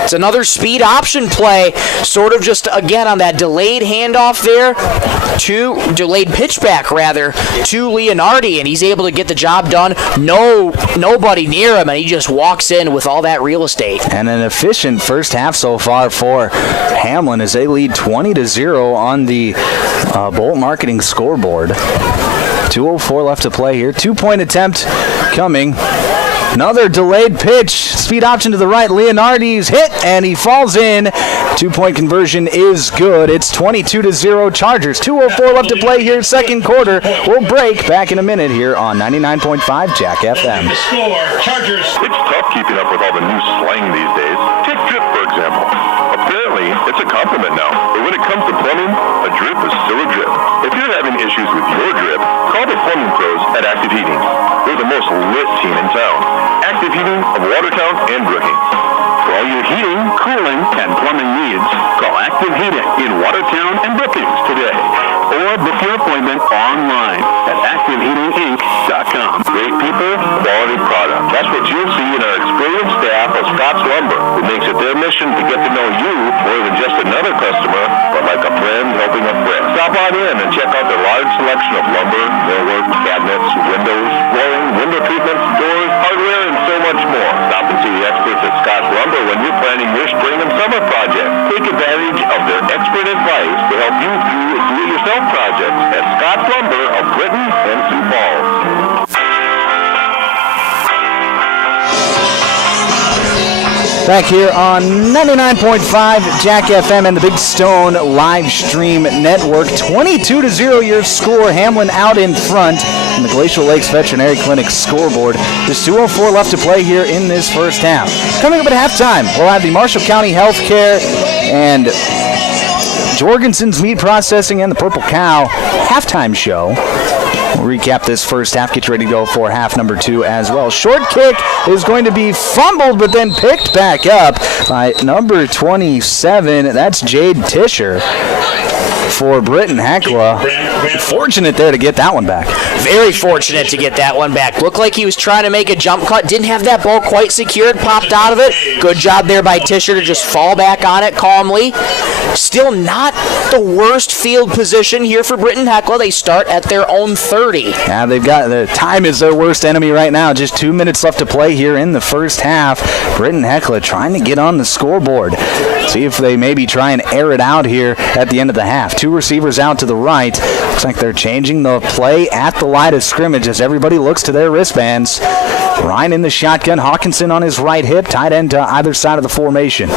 It's another speed option play, sort of just, again, on that delayed handoff there. delayed pitch back rather, to Leonardi, and he's able to get the job done. Nobody near him, and he just walks in with all that real estate. And an efficient first half so far for Hamlin as they lead 20-0 on the Bolt Marketing scoreboard. 2:04 left to play here. 2-point attempt coming. Another delayed pitch. Speed option to the right. Leonardi's hit, and he falls in. 2-point conversion is good. It's 22-0 Chargers. 2:04 left to play here, second quarter. We'll break back in a minute here on 99.5 Jack FM. The score, Chargers. It's tough keeping up with all the new slang these days. Take drip, for example. Apparently, it's a compliment now. But when it comes to plumbing, a drip is still a drip. If you're having issues with your drip, call the plumbing pros at Active Heating. They're the most lit team in town. Active Heating of Watertown and Brookings. For all your heating, cooling, and plumbing needs, call Active Heating in Watertown and Brookings today. Or book your appointment online at ActiveHeatingInc.com. Great people, quality product. That's what you'll see in our experienced staff of Scott's Lumber, who makes it their mission to get to know you more than just another customer, but like a friend helping a friend. Stop on in and check out their large selection of lumber, millwork, cabinets, windows, flooring, window treatments, doors, hardware, and so much more. Stop and see the experts at Scott's Lumber when you're planning your spring and summer project. Take advantage of their expert advice to help you through do-it-yourself projects at Scott's Lumber of Britton and Sioux Falls. Back here on 99.5 Jack FM and the Big Stone live stream network. 22-0 your score. Hamlin out in front on the Glacial Lakes Veterinary Clinic scoreboard. Just 2:04 left to play here in this first half. Coming up at halftime, we'll have the Marshall County Healthcare and Jorgensen's Meat Processing and the Purple Cow halftime show. We'll recap this first half, get ready to go for half number 2 as well. Short kick is going to be fumbled, but then picked back up by number 27. That's Jade Tischer for Britton-Hecla. Fortunate there to get that one back. Very fortunate to get that one back. Looked like he was trying to make a jump cut. Didn't have that ball quite secured. Popped out of it. Good job there by Tischer to just fall back on it calmly. Still not the worst field position here for Britton-Hecla. They start at their own 30. Yeah, they've got the time is their worst enemy right now. Just 2 minutes left to play here in the first half. Britton-Hecla trying to get on the scoreboard. See if they maybe try and air it out here at the end of the half. 2 receivers out to the right. Looks like they're changing the play at the line of scrimmage as everybody looks to their wristbands. Ryan in the shotgun, Hawkinson on his right hip, tight end to either side of the formation.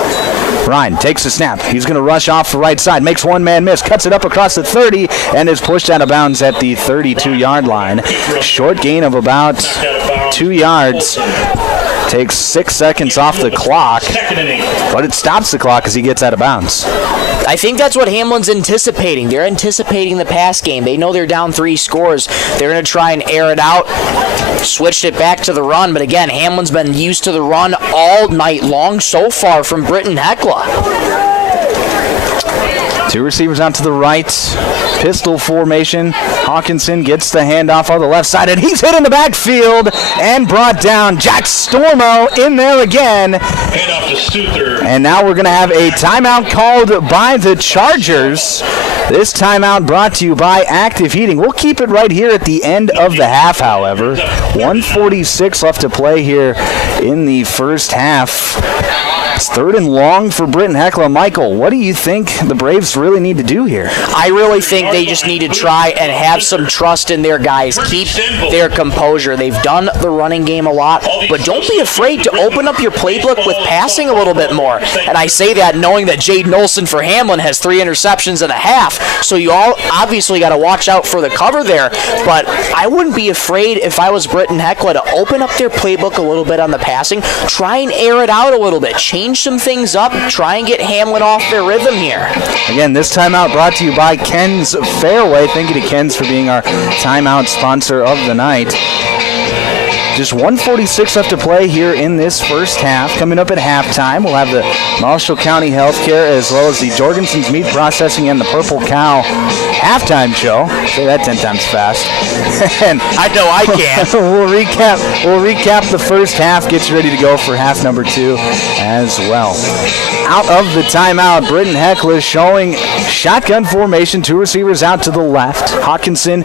Ryan takes the snap. He's going to rush off the right side, makes one man miss, cuts it up across the 30, and is pushed out of bounds at the 32-yard line. Short gain of about 2 yards. Takes 6 seconds off the clock, but it stops the clock as he gets out of bounds. I think that's what Hamlin's anticipating. They're anticipating the pass game. They know they're down 3 scores. They're going to try and air it out. Switched it back to the run, but again, Hamlin's been used to the run all night long so far from Britton-Hecla. 2 receivers out to the right. Pistol formation. Hawkinson gets the handoff on the left side, and he's hit in the backfield and brought down. Jack Stormo in there again. Handoff to Souther. And now we're going to have a timeout called by the Chargers. This timeout brought to you by Active Heating. We'll keep it right here at the end of the half, however. 1:46 left to play here in the first half. It's 3rd and long for Britton-Hecla. Michael, what do you think the Braves really need to do here? I really think they just need to try and have some trust in their guys. Keep their composure. They've done the running game a lot, but don't be afraid to open up your playbook with passing a little bit more. And I say that knowing that Jaden Olson for Hamlin has 3 interceptions and a half, so you all obviously got to watch out for the cover there. But I wouldn't be afraid if I was Britton-Hecla to open up their playbook a little bit on the passing, try and air it out a little bit, change some things up, try and get Hamlin off their rhythm here. Again, this timeout brought to you by Ken's Fairway. Thank you to Ken's for being our timeout sponsor of the night. Just 1:46 left to play here in this first half. Coming up at halftime, we'll have the Marshall County Healthcare as well as the Jorgensen's Meat Processing and the Purple Cow halftime show. Say that 10 times fast. And I know I can. We'll recap the first half. Get you ready to go for half number 2 as well. Out of the timeout, Britton-Hecla showing shotgun formation. 2 receivers out to the left. Hawkinson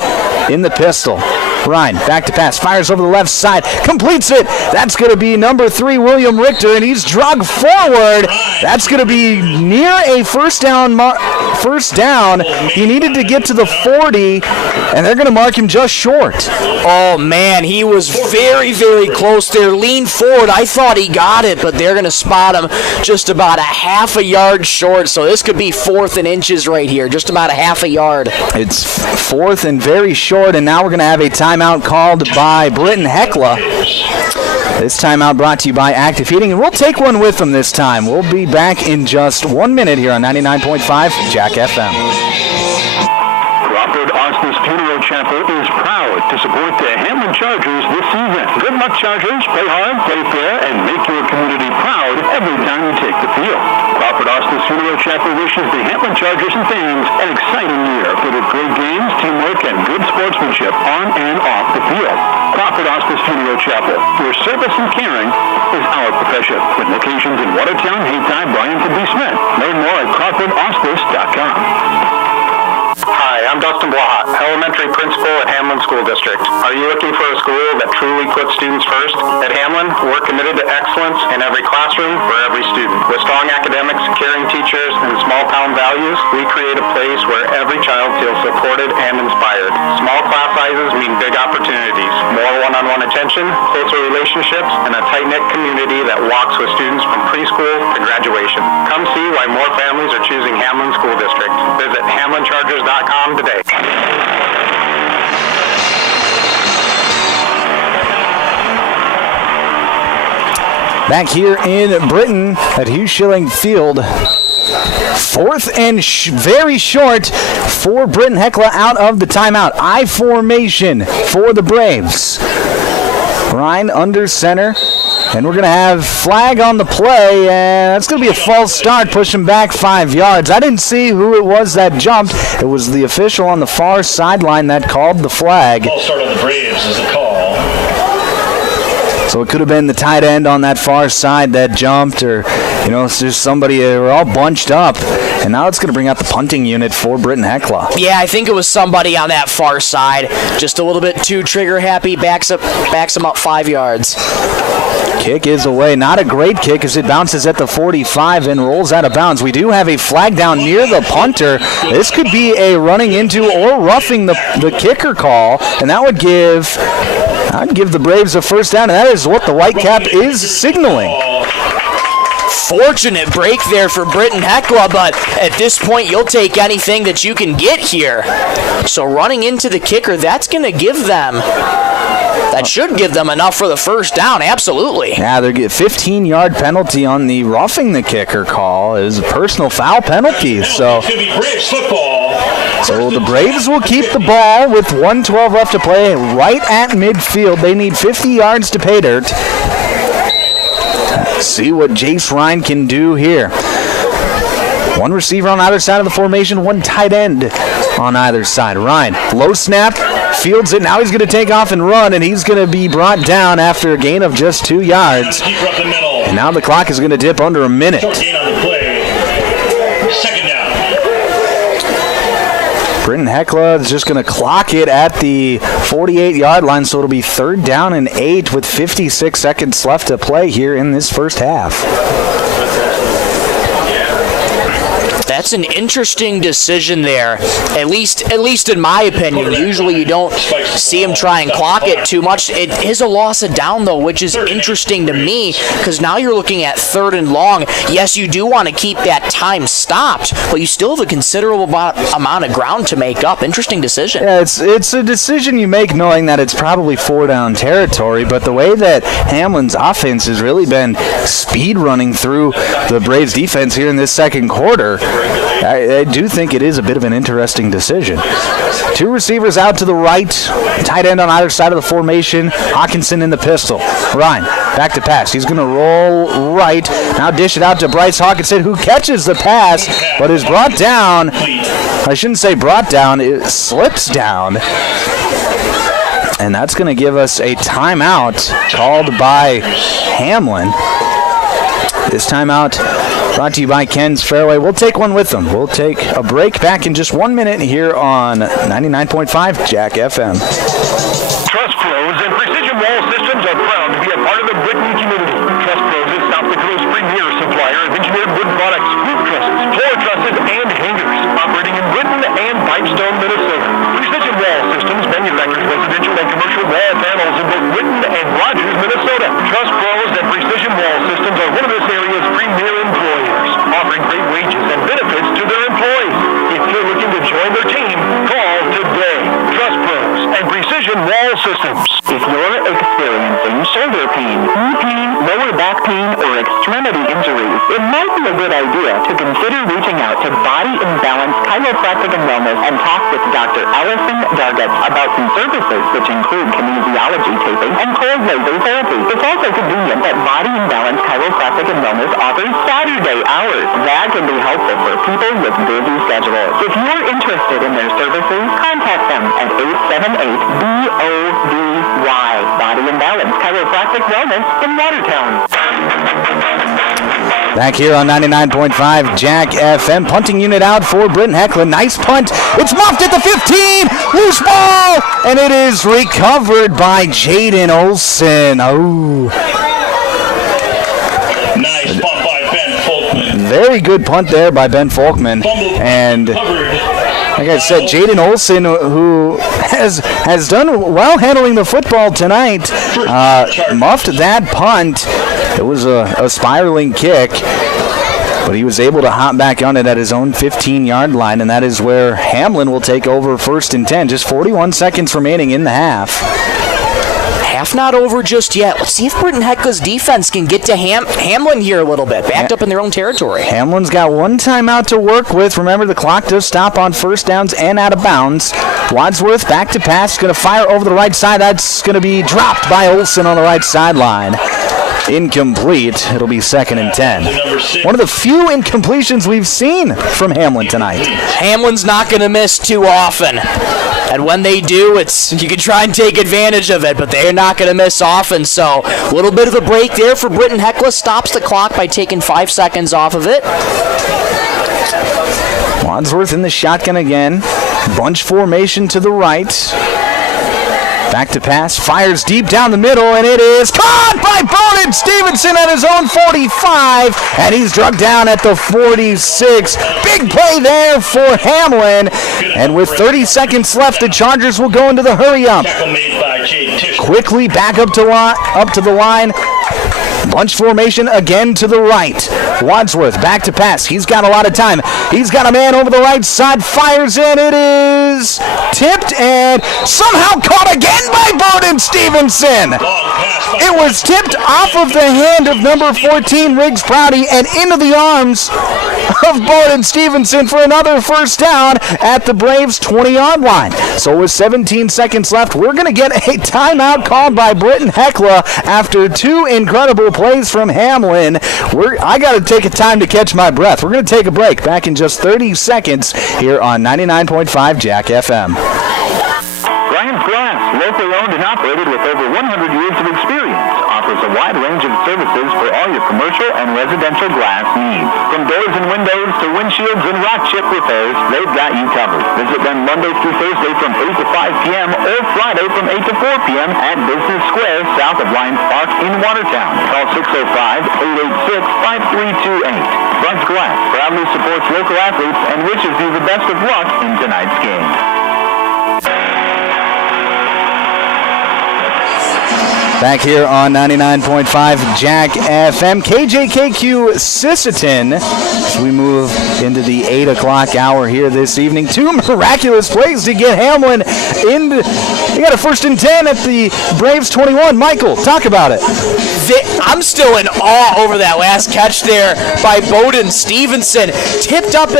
in the pistol. Ryan, back to pass, fires over the left side, completes it. That's going to be number 3, William Richter, and he's dragged forward. That's going to be near a first down. He needed to get to the 40, and they're going to mark him just short. Oh, man, he was very, very close there. Leaned forward. I thought he got it, but they're going to spot him just about a half a yard short, so this could be 4th and inches right here, just about a half a yard. It's 4th and very short, and now we're going to have a timeout called by Britton-Hecla. This timeout brought to you by Active Heating, and we'll take one with them this time. We'll be back in just 1 minute here on 99.5 Jack FM. Crawford Ostis Funeral Chapel is proud to support the Hamlin Chargers this season. Good luck, Chargers. Play hard, play fair, and make your community proud every time you take the field. Crawford Ostis Funeral Chapel wishes the Hamlin Chargers and fans an exciting year filled with great games, teamwork, and good sportsmanship on and off the field. Crawford Ostis Funeral Chapel, where service and caring is our profession. With locations in Watertown, Haytime, Bryanton, B. Smith. Learn more at CrawfordOstis.com. Hi, I'm Dustin Blahat, elementary principal at Hamlin School District. Are you looking for a school that truly puts students first? At Hamlin, we're committed to excellence in every classroom for every student. With strong academics, caring teachers, and small town values, we create a place where every child feels supported and inspired. Small class sizes mean big opportunities, more one-on-one attention, closer relationships, and a tight-knit community that walks with students from preschool to graduation. Come see why more families are choosing Hamlin School District. Visit HamlinChargers.com today. Back here in Britton at Hugh Schilling Field. 4th and very short for Britton-Hecla out of the timeout. I formation for the Braves. Ryan under center. And we're going to have flag on the play, and that's going to be a false start, push him back 5 yards. I didn't see who it was that jumped. It was the official on the far sideline that called the flag. False start on the Braves is a call. So it could have been the tight end on that far side that jumped, or, it's just somebody, we're all bunched up. And now it's going to bring out the punting unit for Britton-Hecla. Yeah, I think it was somebody on that far side. Just a little bit too trigger happy, backs him up 5 yards. Kick is away. Not a great kick as it bounces at the 45 and rolls out of bounds. We do have a flag down near the punter. This could be a running into or roughing the kicker call, and that would give the Braves a first down, and that is what the Whitecap is signaling. Fortunate break there for Britton-Hecla, but at this point you'll take anything that you can get here. So running into the kicker, that should give them enough for the first down, absolutely. Yeah, they get a 15-yard penalty on the roughing the kicker call. It was a personal foul penalty. So the Braves will keep the ball with 1:12 left to play right at midfield. They need 50 yards to pay dirt. See what Jace Ryan can do here. One receiver on either side of the formation, one tight end on either side. Ryan, low snap, fields it. Now he's going to take off and run, and he's going to be brought down after a gain of just 2 yards. And now the clock is going to dip under a minute. Britton-Hecla is just going to clock it at the 48-yard line, so it'll be 3rd down and 8 with 56 seconds left to play here in this first half. That's an interesting decision there, at least in my opinion. Usually you don't see him try and clock it too much. It is a loss of down, though, which is interesting to me because now you're looking at 3rd and long. Yes, you do want to keep that time stopped, but you still have a considerable amount of ground to make up. Interesting decision. Yeah, it's a decision you make knowing that it's probably 4-down territory, but the way that Hamlin's offense has really been speed running through the Braves defense here in this second quarter, I do think it is a bit of an interesting decision. Two receivers out to the right, tight end on either side of the formation. Hawkinson in the pistol. Ryan, back to pass. He's going to roll right. Now dish it out to Bryce Hawkinson, who catches the pass, but is brought down. I shouldn't say brought down. It slips down. And that's going to give us a timeout called by Hamlin. This timeout brought to you by Ken's Fairway. We'll take one with them. We'll take a break. Back in just 1 minute here on 99.5 Jack FM. Trust Pros and Precision Wall Systems are proud to be a part of the Britton community. Trust Pros is South Dakota's premier supplier of engineered wood products, roof trusses, floor trusses, and hangers, operating in Britton and Pipestone, Minnesota. Precision Wall Systems manufactures residential and commercial wall panels in both Britton and Rogers, Minnesota. Trust Pros and Precision Wall Systems are one of this area's premier employers, offering great wages and benefits to their employees. If you're looking to join their team, call today. Trust Pros and Precision Wall Systems. If you're experiencing shoulder pain, knee pain, lower back pain, or extremity injuries, it might be a good idea to consider reaching out to Body Imbalance Chiropractic and Wellness and talk with Dr. Allison Dargett about some services which include kinesiology taping and cold laser therapy. It's also convenient that Body Imbalance Chiropractic and Wellness offers Saturday hours. That can be helpful for people with busy schedules. If you're interested in their services, contact them at 878-BODY, Body Imbalance Chiropractic Wellness in Watertown. Back here on 99.5 Jack FM. Punting unit out for Britton-Hecla. Nice punt. It's muffed at the 15. Loose ball. And it is recovered by Jaden Olson. Oh. Nice punt by Ben Folkman. Very good punt there by Ben Folkman. And like I said, Jaden Olson, who has done well handling the football tonight, muffed that punt. It was a spiraling kick, but he was able to hop back on it at his own 15-yard line, and that is where Hamlin will take over 1st and 10. Just 41 seconds remaining in the half. Half not over just yet. Let's see if Britton-Hecla's defense can get to Hamlin here a little bit, backed up in their own territory. Hamlin's got one timeout to work with. Remember, the clock does stop on first downs and out of bounds. Wadsworth back to pass, going to fire over the right side. That's going to be dropped by Olson on the right sideline. Incomplete. It'll be 2nd and 10. One of the few incompletions we've seen from Hamlin tonight. Hamlin's not going to miss too often. And when they do, you can try and take advantage of it, but they're not going to miss often. So a little bit of a break there for Britton-Hecla. Stops the clock by taking 5 seconds off of it. Wadsworth in the shotgun again. Bunch formation to the right. Back to pass, fires deep down the middle, and it is caught by Bowden Stevenson at his own 45, and he's drugged down at the 46. Big play there for Hamlin, and with 30 seconds left, the Chargers will go into the hurry-up. Quickly back up to the line. Bunch formation again to the right. Wadsworth back to pass. He's got a lot of time. He's got a man over the right side. Fires in. It is tipped and somehow caught again by Bowden Stevenson. It was tipped off of the hand of number 14, Riggs Prouty, and into the arms of Bowden Stevenson for another first down at the Braves' 20-yard line. So with 17 seconds left, we're going to get a timeout called by Britton-Hecla after 2 incredible plays from Hamlin. I got to take a time to catch my breath. We're going to take a break. Back in just 30 seconds here on 99.5 Jack FM. Brian's Glass, locally owned and operated with over 100 years of experience, offers a wide range of services for all your commercial and residential glass needs. From doors and windows to windshields and rock chip repairs, they've got you covered. Visit them Monday through Thursday from 8 to 5 p.m. or Friday from 8 to 4 p.m. at Business Square south of Lions Park in Watertown. Call 605-886-5328. Brunt's Glass proudly supports local athletes and wishes you the best of luck in tonight's game. Back here on 99.5 Jack FM. KJKQ Sisseton as we move into the 8 o'clock hour here this evening. Two miraculous plays to get Hamlin in. They got a 1st and 10 at the Braves 21. Michael, talk about it. I'm still in awe over that last catch there by Bowden Stevenson. Tipped up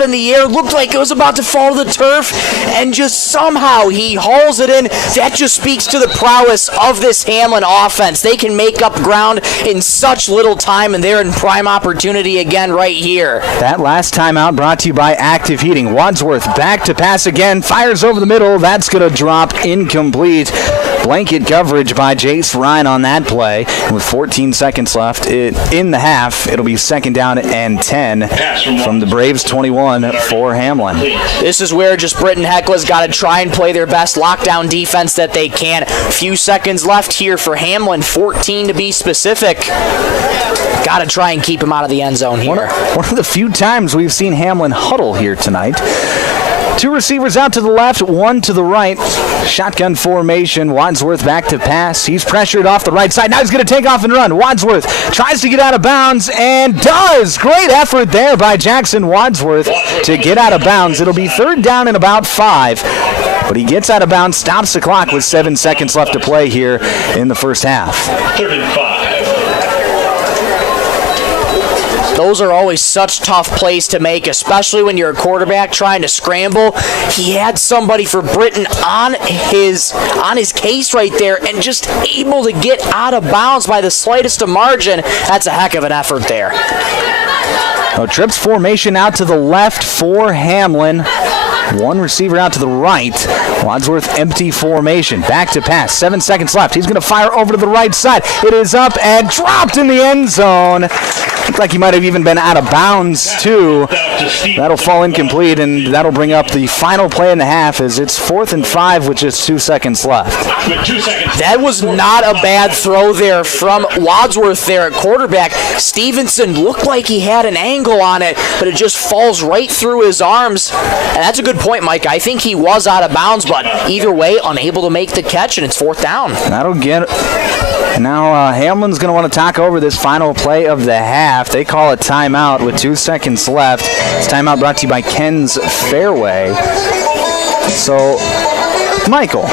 in the air, looked like it was about to fall to the turf, and just somehow he hauls it in. That just speaks to the prowess of this Hamlin offense. They can make up ground in such little time, and they're in prime opportunity again right here. That last timeout brought to you by Active Heating. Wadsworth back to pass again, fires over the middle. That's going to drop incomplete. Blanket coverage by Jace Ryan on that play. With 14 seconds left in the half, it'll be 2nd down and 10 from the Braves 21 for Hamlin. This is where just Britton-Hecla's got to try and play their best lockdown defense that they can. Few seconds left here for Hamlin, 14 to be specific. Got to try and keep him out of the end zone here. One of the few times we've seen Hamlin huddle here tonight. 2 receivers out to the left, 1 to the right. Shotgun formation. Wadsworth back to pass. He's pressured off the right side. Now he's going to take off and run. Wadsworth tries to get out of bounds and does. Great effort there by Jackson Wadsworth to get out of bounds. It'll be 3rd down and about 5. But he gets out of bounds, stops the clock with 7 seconds left to play here in the first half. 3rd and 5. Those are always such tough plays to make, especially when you're a quarterback trying to scramble. He had somebody for Britton on his case right there and just able to get out of bounds by the slightest of margin. That's a heck of an effort there. Trips formation out to the left for Hamlin. 1 receiver out to the right. Wadsworth empty formation. Back to pass. 7 seconds left. He's going to fire over to the right side. It is up and dropped in the end zone. Looked like he might have even been out of bounds, too. That'll fall incomplete, and that'll bring up the final play in the half as it's 4th and 5 with just 2 seconds left. That was not a bad throw there from Wadsworth there at quarterback. Stevenson looked like he had an angle on it, but it just falls right through his arms. And that's a good point, Mike. I think he was out of bounds, but either way, unable to make the catch, and it's 4th down. That'll get it. Now Hamlin's going to want to talk over this final play of the half. They call a timeout with 2 seconds left. This timeout brought to you by Ken's Fairway. So, Michael,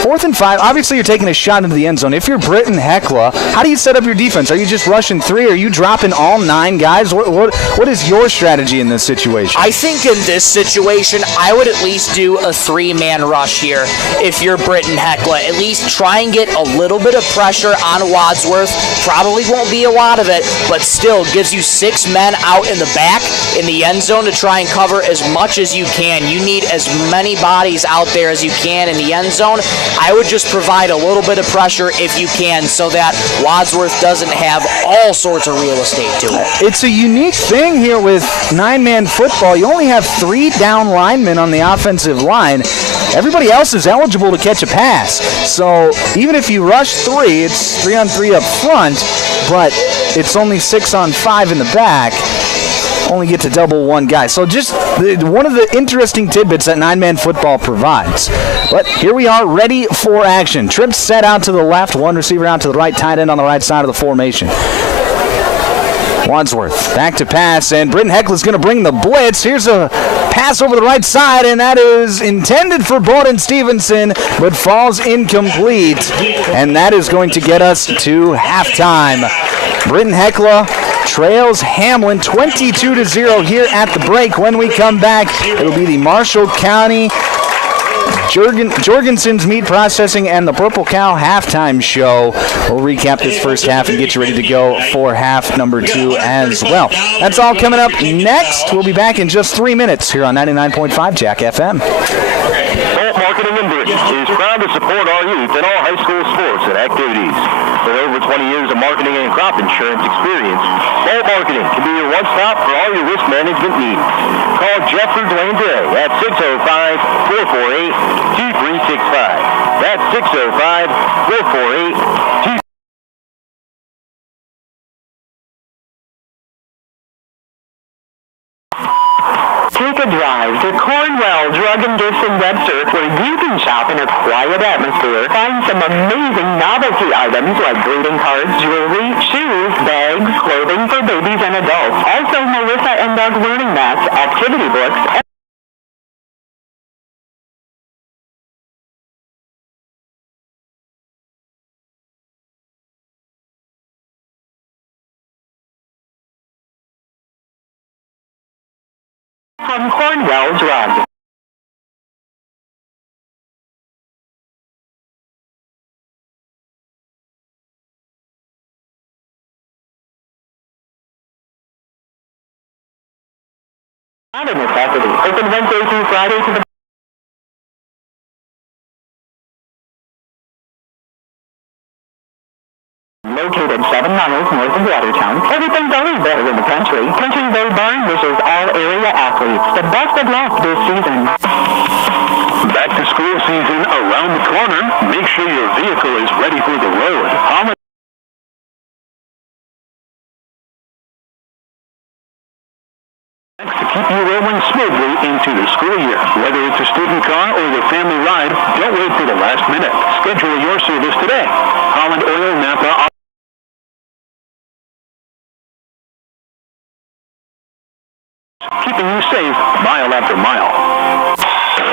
4th and 5. Obviously, you're taking a shot into the end zone. If you're Britton-Hecla, how do you set up your defense? Are you just rushing 3? Are you dropping all 9 guys? What is your strategy in this situation? I think in this situation, I would at least do a 3-man rush here. If you're Britton-Hecla, at least try and get a little bit of pressure on Wadsworth. Probably won't be a lot of it, but still gives you 6 men out in the back in the end zone to try and cover as much as you can. You need as many bodies out there as you can in the end zone. I would just provide a little bit of pressure if you can so that Wadsworth doesn't have all sorts of real estate to it. It's a unique thing here with 9-man football. You only have 3 down linemen on the offensive line. Everybody else is eligible to catch a pass. So even if you rush 3, it's 3-on-3 up front, but it's only 6-on-5 in the back. Only get to double 1 guy. So just one of the interesting tidbits that 9-man football provides. But here we are, ready for action. Trips set out to the left, 1 receiver out to the right, tight end on the right side of the formation. Wadsworth back to pass, and Britton-Hecla is going to bring the blitz. Here's a pass over the right side, and that is intended for Bowden Stevenson, but falls incomplete. And that is going to get us to halftime. Britton-Hecla trails Hamlin 22-0 here at the break. When we come back, it'll be the Marshall County Jorgensen's Meat Processing and the Purple Cow halftime show. We'll recap this first half and get you ready to go for half number 2 as well. That's all coming up next. We'll be back in just 3 minutes here on 99.5 Jack FM. Bolt Marketing in Britton is proud to support our youth in all high school sports and activities. With over 20 years of marketing and crop insurance experience, Bolt Marketing can be your one-stop for all your risk management needs. Call Jeffrey Dwayne today at 605-448-2365. That's 605-448-2365. Take a Drive to Cornwell Drug and Gifts in Webster, where you can shop in a quiet atmosphere. Find some amazing novelty items like greeting cards, jewelry, shoes, bags, clothing for babies and adults. Also, Melissa and Doug learning mats, activity books, and from Cornwell Drug. Not a necessity. Open Wednesday through Friday to the located 7 miles north of Watertown. Everything's always better in the country. Country Road Barn wishes all area athletes the best of luck this season. Back to school season around the corner. Make sure your vehicle is ready for the road. Hamlin to keep you rolling smoothly into the school year. Whether it's a student car or your family ride, don't wait for the last minute. Schedule your service today. Holland Oil Napa. Keeping you safe mile after mile.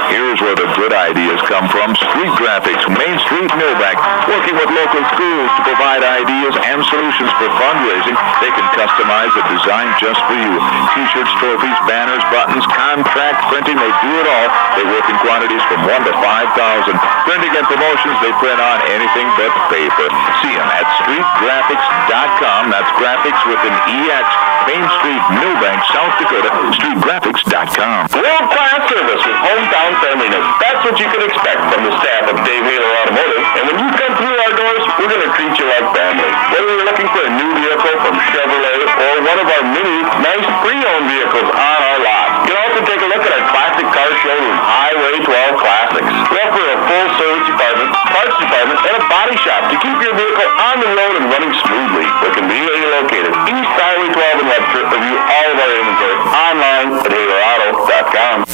Here's where the good ideas come from. Street Graphics, Main Street, Millbank, working with local schools to provide ideas and solutions for fundraising. They can customize a design just for you. T-shirts, trophies, banners, buttons, contract printing, they do it all. They work in quantities from 1 to 5,000. Printing and promotions, they print on anything but paper. See them at streetgraphics.com. That's graphics with an EX. Main Street, Millbank, South Dakota, streetgraphics.com. World-class service with hometown friendliness. That's what you can expect from the staff of Dave Wheeler Automotive. And when you come through our doors, we're going to treat you like family. Whether you're looking for a new vehicle from Chevrolet or one of our many nice pre-owned vehicles on our lot, you can also take a look at our classic car showroom, Highway 12 Classics. We offer a full service department, parts department, and a body shop to keep your vehicle on the road and running smoothly. We're conveniently located East Highway 12 in Webster. Review all of our inventory online at HalerAuto.com.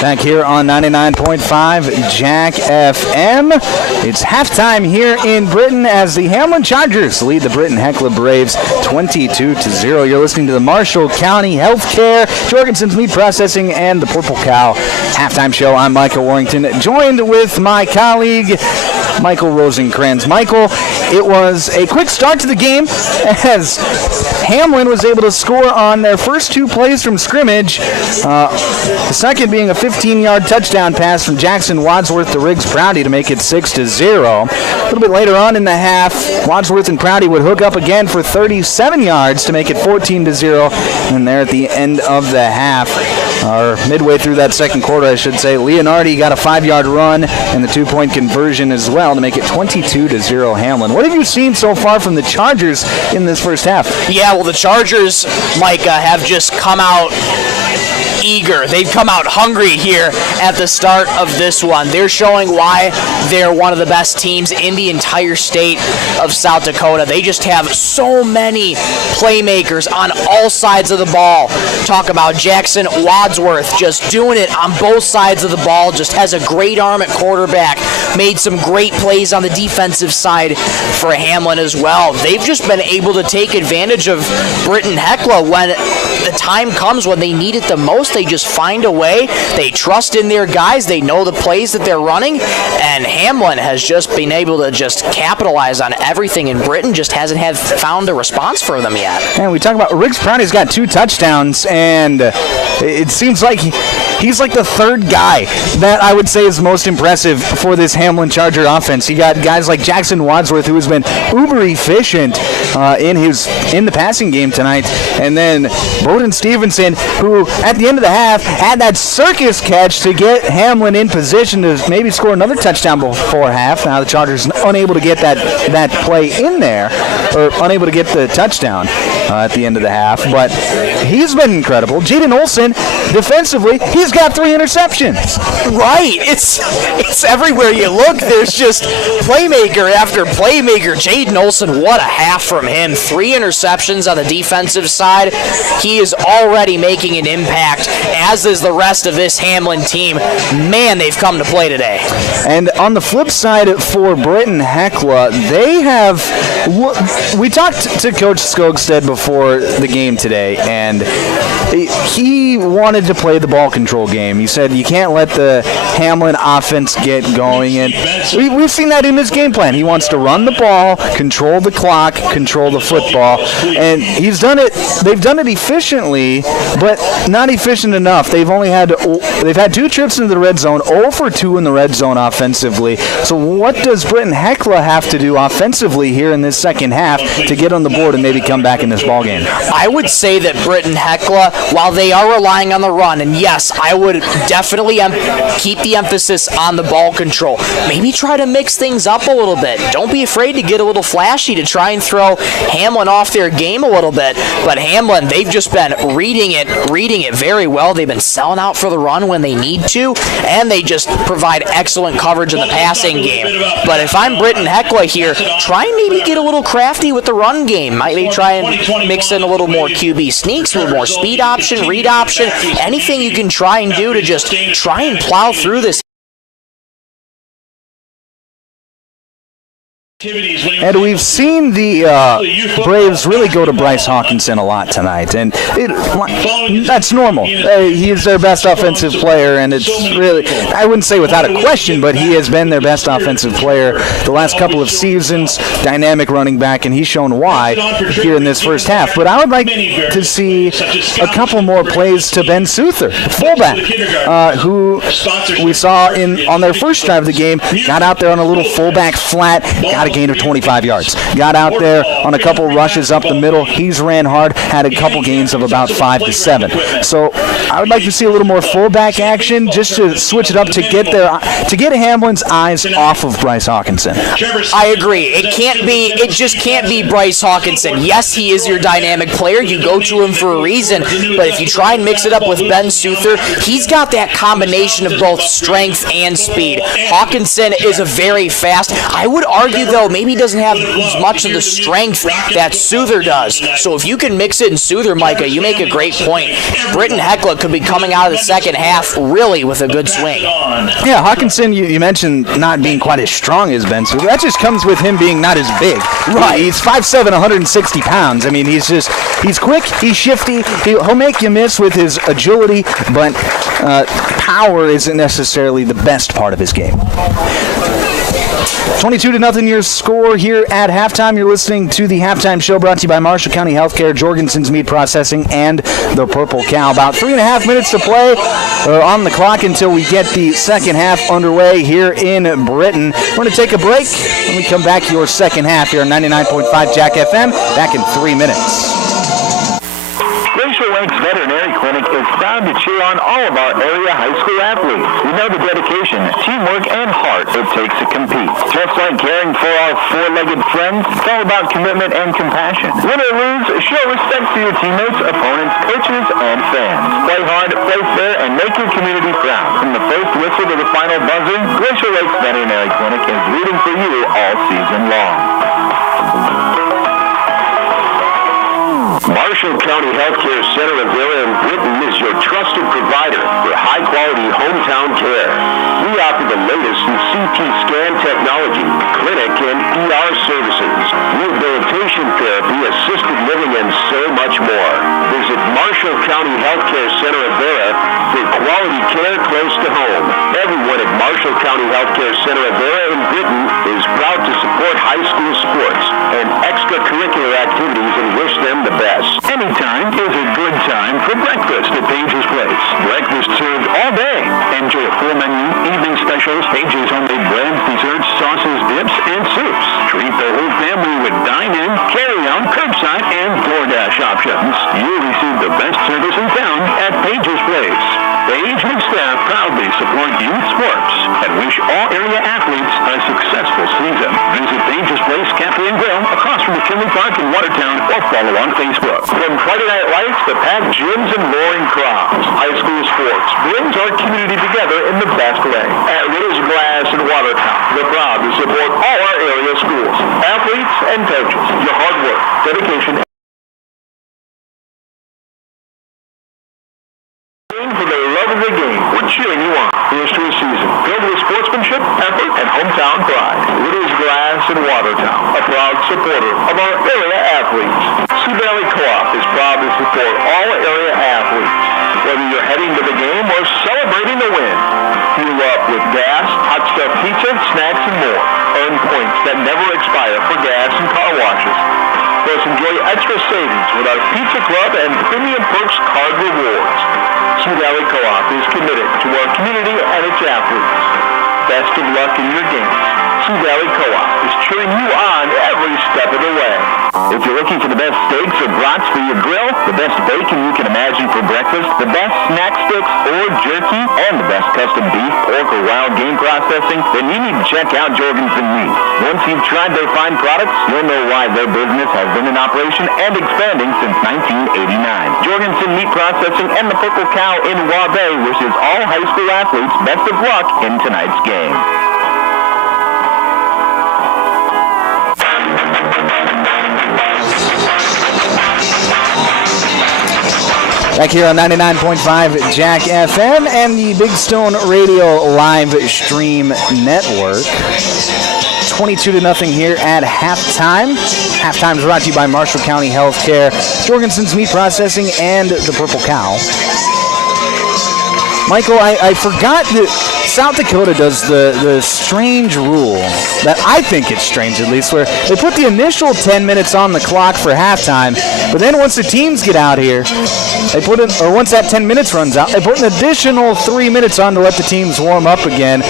Back here on 99.5 Jack FM. It's halftime here in Britton as the Hamlin Chargers lead the Britton-Hecla Braves 22-0. You're listening to the Marshall County Healthcare, Jorgensen's Meat Processing, and the Purple Cow halftime show. I'm Michael Warrington, joined with my colleague Michael Rosencrantz. Michael, it was a quick start to the game as Hamlin was able to score on their first 2 plays from scrimmage, the second being a 15-yard touchdown pass from Jackson Wadsworth to Riggs Prouty to make it 6-0. A little bit later on in the half, Wadsworth and Prouty would hook up again for 37 yards to make it 14-0. And there at the end of the half, or midway through that second quarter, I should say, Leonardi got a 5-yard run and the 2-point conversion as well to make it 22-0 Hamlin. What have you seen so far from the Chargers in this first half? Yeah, well, the Chargers, Micah, have just come out eager. They've come out hungry here at the start of this one. They're showing why they're one of the best teams in the entire state of South Dakota. They just have so many playmakers on all sides of the ball. Talk about Jackson Wadsworth just doing it on both sides of the ball, just has a great arm at quarterback, made some great plays on the defensive side for Hamlin as well. They've just been able to take advantage of Britton-Hecla when the time comes when they need it the most. They just find a way. They trust in their guys. They know the plays that they're running, and Hamlin has just been able to just capitalize on everything, and Britton just hasn't found a response for them yet. And we talk about Riggs Prouty's got 2 touchdowns, and it seems like he's like the third guy that I would say is most impressive for this Hamlin Charger offense. You got guys like Jackson Wadsworth, who has been uber efficient in the passing game tonight, and then Bowden Stevenson, who at the end of the half had that circus catch to get Hamlin in position to maybe score another touchdown before half. Now the Chargers unable to get that play in there, or unable to get the touchdown at the end of the half, but he's been incredible. Jaden Olson, defensively, he's He's got 3 interceptions. Right. It's everywhere you look. There's just playmaker after playmaker. Jaden Olson, what a half from him. 3 interceptions on the defensive side. He is already making an impact, as is the rest of this Hamlin team. Man, they've come to play today. And on the flip side for Britton-Hecla, they have... We talked to Coach Skogstad before the game today, and he wanted to play the ball control game. He said you can't let the Hamlin offense get going, and we've seen that in his game plan. He wants to run the ball, control the clock, control the football, and he's done it. They've done it efficiently, but not efficient enough. They've had 2 trips into the red zone, 0 for 2 in the red zone offensively. So what does Britton-Hecla have to do offensively here in this second half to get on the board and maybe come back in this ballgame? I would say that Britton-Hecla, while they are relying on the run, and yes, I would definitely keep the emphasis on the ball control. Maybe try to mix things up a little bit. Don't be afraid to get a little flashy to try and throw Hamlin off their game a little bit. But Hamlin, they've just been reading it very well. They've been selling out for the run when they need to, and they just provide excellent coverage in the passing game. But if I'm Britton-Hecla here, try and maybe get a little crafty with the run game. Might maybe try and mix in a little more QB sneaks, a little more speed option, read option, anything you can try and do to just try and plow through this. And we've seen the Braves really go to Bryce Hawkinson a lot tonight, and that's normal. He is their best offensive player, and it's really, I wouldn't say without a question, but he has been their best offensive player the last couple of seasons, dynamic running back, and he's shown why here in this first half. But I would like to see a couple more plays to Ben Souther, fullback, who we saw on their first drive of the game, got out there on a little fullback flat, got a gain of 25 yards. Got out there on a couple rushes up the middle. He's ran hard, had a couple gains of about 5 to 7. So I would like to see a little more fullback action just to switch it up to get Hamlin's eyes off of Bryce Hawkinson. I agree. It just can't be Bryce Hawkinson. Yes, he is your dynamic player. You go to him for a reason, but if you try and mix it up with Ben Souther, he's got that combination of both strength and speed. Hawkinson is a very fast. I would argue, though, maybe he doesn't have as much of the strength that Souther does. So if you can mix it in Souther, Micah, you make a great point. Britton-Hecla could be coming out of the second half really with a good swing. Yeah, Hawkinson, you mentioned not being quite as strong as Ben Souther. That just comes with him being not as big. Right. He's 5'7", 160 pounds. I mean, he's quick, he's shifty, he'll make you miss with his agility, but power isn't necessarily the best part of his game. 22-0 your score here at halftime. You're listening to the Halftime Show brought to you by Marshall County Healthcare, Jorgensen's Meat Processing, and the Purple Cow. About 3.5 minutes to play on the clock until we get the second half underway here in Britton. We're going to take a break. When we come back, your second half here on 99.5 Jack FM. Back in 3 minutes. Veterinary Clinic is proud to cheer on all of our area high school athletes. We know the dedication, teamwork, and heart it takes to compete. Just like caring for our four-legged friends, it's all about commitment and compassion. Win or lose, show respect to your teammates, opponents, coaches, and fans. Play hard, play fair, and make your community proud. From the first whistle to the final buzzer, Glacier Lakes Veterinary Clinic is rooting for you all season long. Marshall County Healthcare Center of Vera in Britton is your trusted provider for high-quality hometown care. We offer the latest in CT scan technology, clinic and ER services, rehabilitation therapy, assisted living, and so much more. Visit Marshall County Healthcare Center of Vera for quality care close to home. Everyone at Marshall County Healthcare Center of Vera in Britton is proud to support high school sports and extracurricular activities and wish them the best. Anytime is a good time for breakfast at Page's Place. Breakfast served all day. Enjoy a full menu, evening specials, Page's homemade breads, desserts, sauces, dips, and soups. Treat the whole family with dine-in, carry-out, curbside, and DoorDash options. You'll receive the best service in town at Page's Place. The Agency staff proudly support youth sports and wish all area athletes a successful season. Visit Dangerous Place Cafe and Grill across from McKinley Park in Watertown or follow on Facebook. From Friday Night Lights to packed gyms and roaring crowds, high school sports brings our community together in the best way. At Riddle's Glass in Watertown, we're proud to support all our area schools, athletes, and coaches. Your hard work, dedication, for the love of the game, we're cheering you on. Here's to a season filled with sportsmanship, effort, and hometown pride. Riddle's Glass in Watertown, a proud supporter of our area athletes. Sioux Valley Co-op is proud to support all area athletes. Whether you're heading to the game or celebrating the win, fuel up with gas, hot stuff pizza, snacks, and more. Earn points that never expire for gas and car washes. Plus, enjoy extra savings with our Pizza Club and Premium Perks card rewards. Sioux Valley Co-op is committed to our community and its athletes. Best of luck in your games. Sioux Valley Co-op is cheering you on every step of the way. If you're looking for the best steaks or brats for your grill, the best bacon you can imagine for breakfast, the best snack sticks or jerky, and the best custom beef, pork, or wild game processing, then you need to check out Jorgensen Meat. Once you've tried their fine products, you'll know why their business has been in operation and expanding since 1989. Jorgensen Meat Processing and the Purple Cow in Waubay wishes all high school athletes best of luck in tonight's game. Back here on 99.5 Jack FM and the Big Stone Radio live stream network. 22-0 here at halftime. Halftime is brought to you by Marshall County Healthcare, Jorgensen's Meat Processing, and the Purple Cow. Michael, I forgot that South Dakota does the strange rule, that I think it's strange at least, where they put the initial 10 minutes on the clock for halftime, but then once the teams get out here, they put in, or once that 10 minutes runs out, they put an additional 3 minutes on to let the teams warm up again.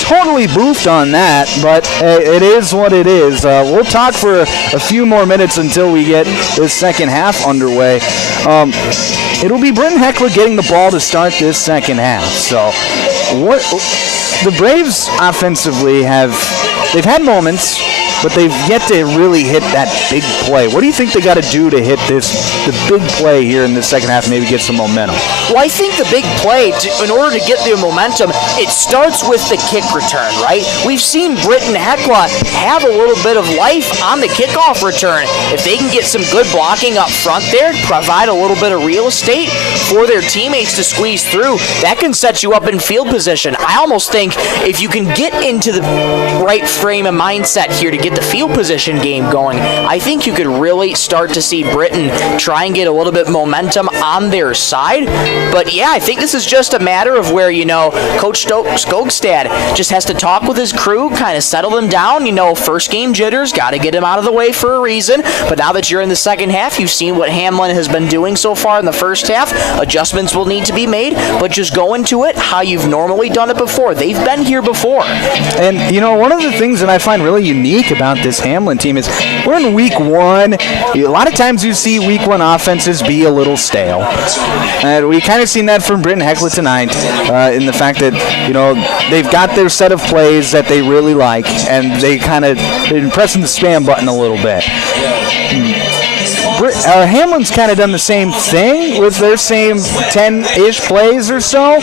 Totally boofed on that, but it is what it is. We'll talk for a few more minutes until we get this second half underway. It'll be Britton-Hecla getting the ball to start this second half. So, what the Braves offensively they've had moments, but they've yet to really hit that big play. What do you think they got to do to hit the big play here in the second half, maybe get some momentum? Well, I think the big play, in order to get the momentum, it starts with the kick return, right? We've seen Britton-Hecla have a little bit of life on the kickoff return. If they can get some good blocking up front there, provide a little bit of real estate for their teammates to squeeze through, that can set you up in field position. I almost think if you can get into the right frame of mindset here to get the field position game going, I think you could really start to see Britton try and get a little bit momentum on their side. But yeah, I think this is just a matter of where, Coach Skogstad just has to talk with his crew, kind of settle them down. First game jitters, got to get him out of the way for a reason. But now that you're in the second half, you've seen what Hamlin has been doing so far in the first half. Adjustments will need to be made, but just go into it how you've normally done it before. They've been here before. And, one of the things that I find really unique about this Hamlin team is we're in week one. A lot of times you see week one offenses be a little stale. And we kind of seen that from Britton-Hecla tonight in the fact that, they've got their set of plays that they really like, and they're pressing the spam button a little bit. Hamlin's kind of done the same thing with their same 10-ish plays or so,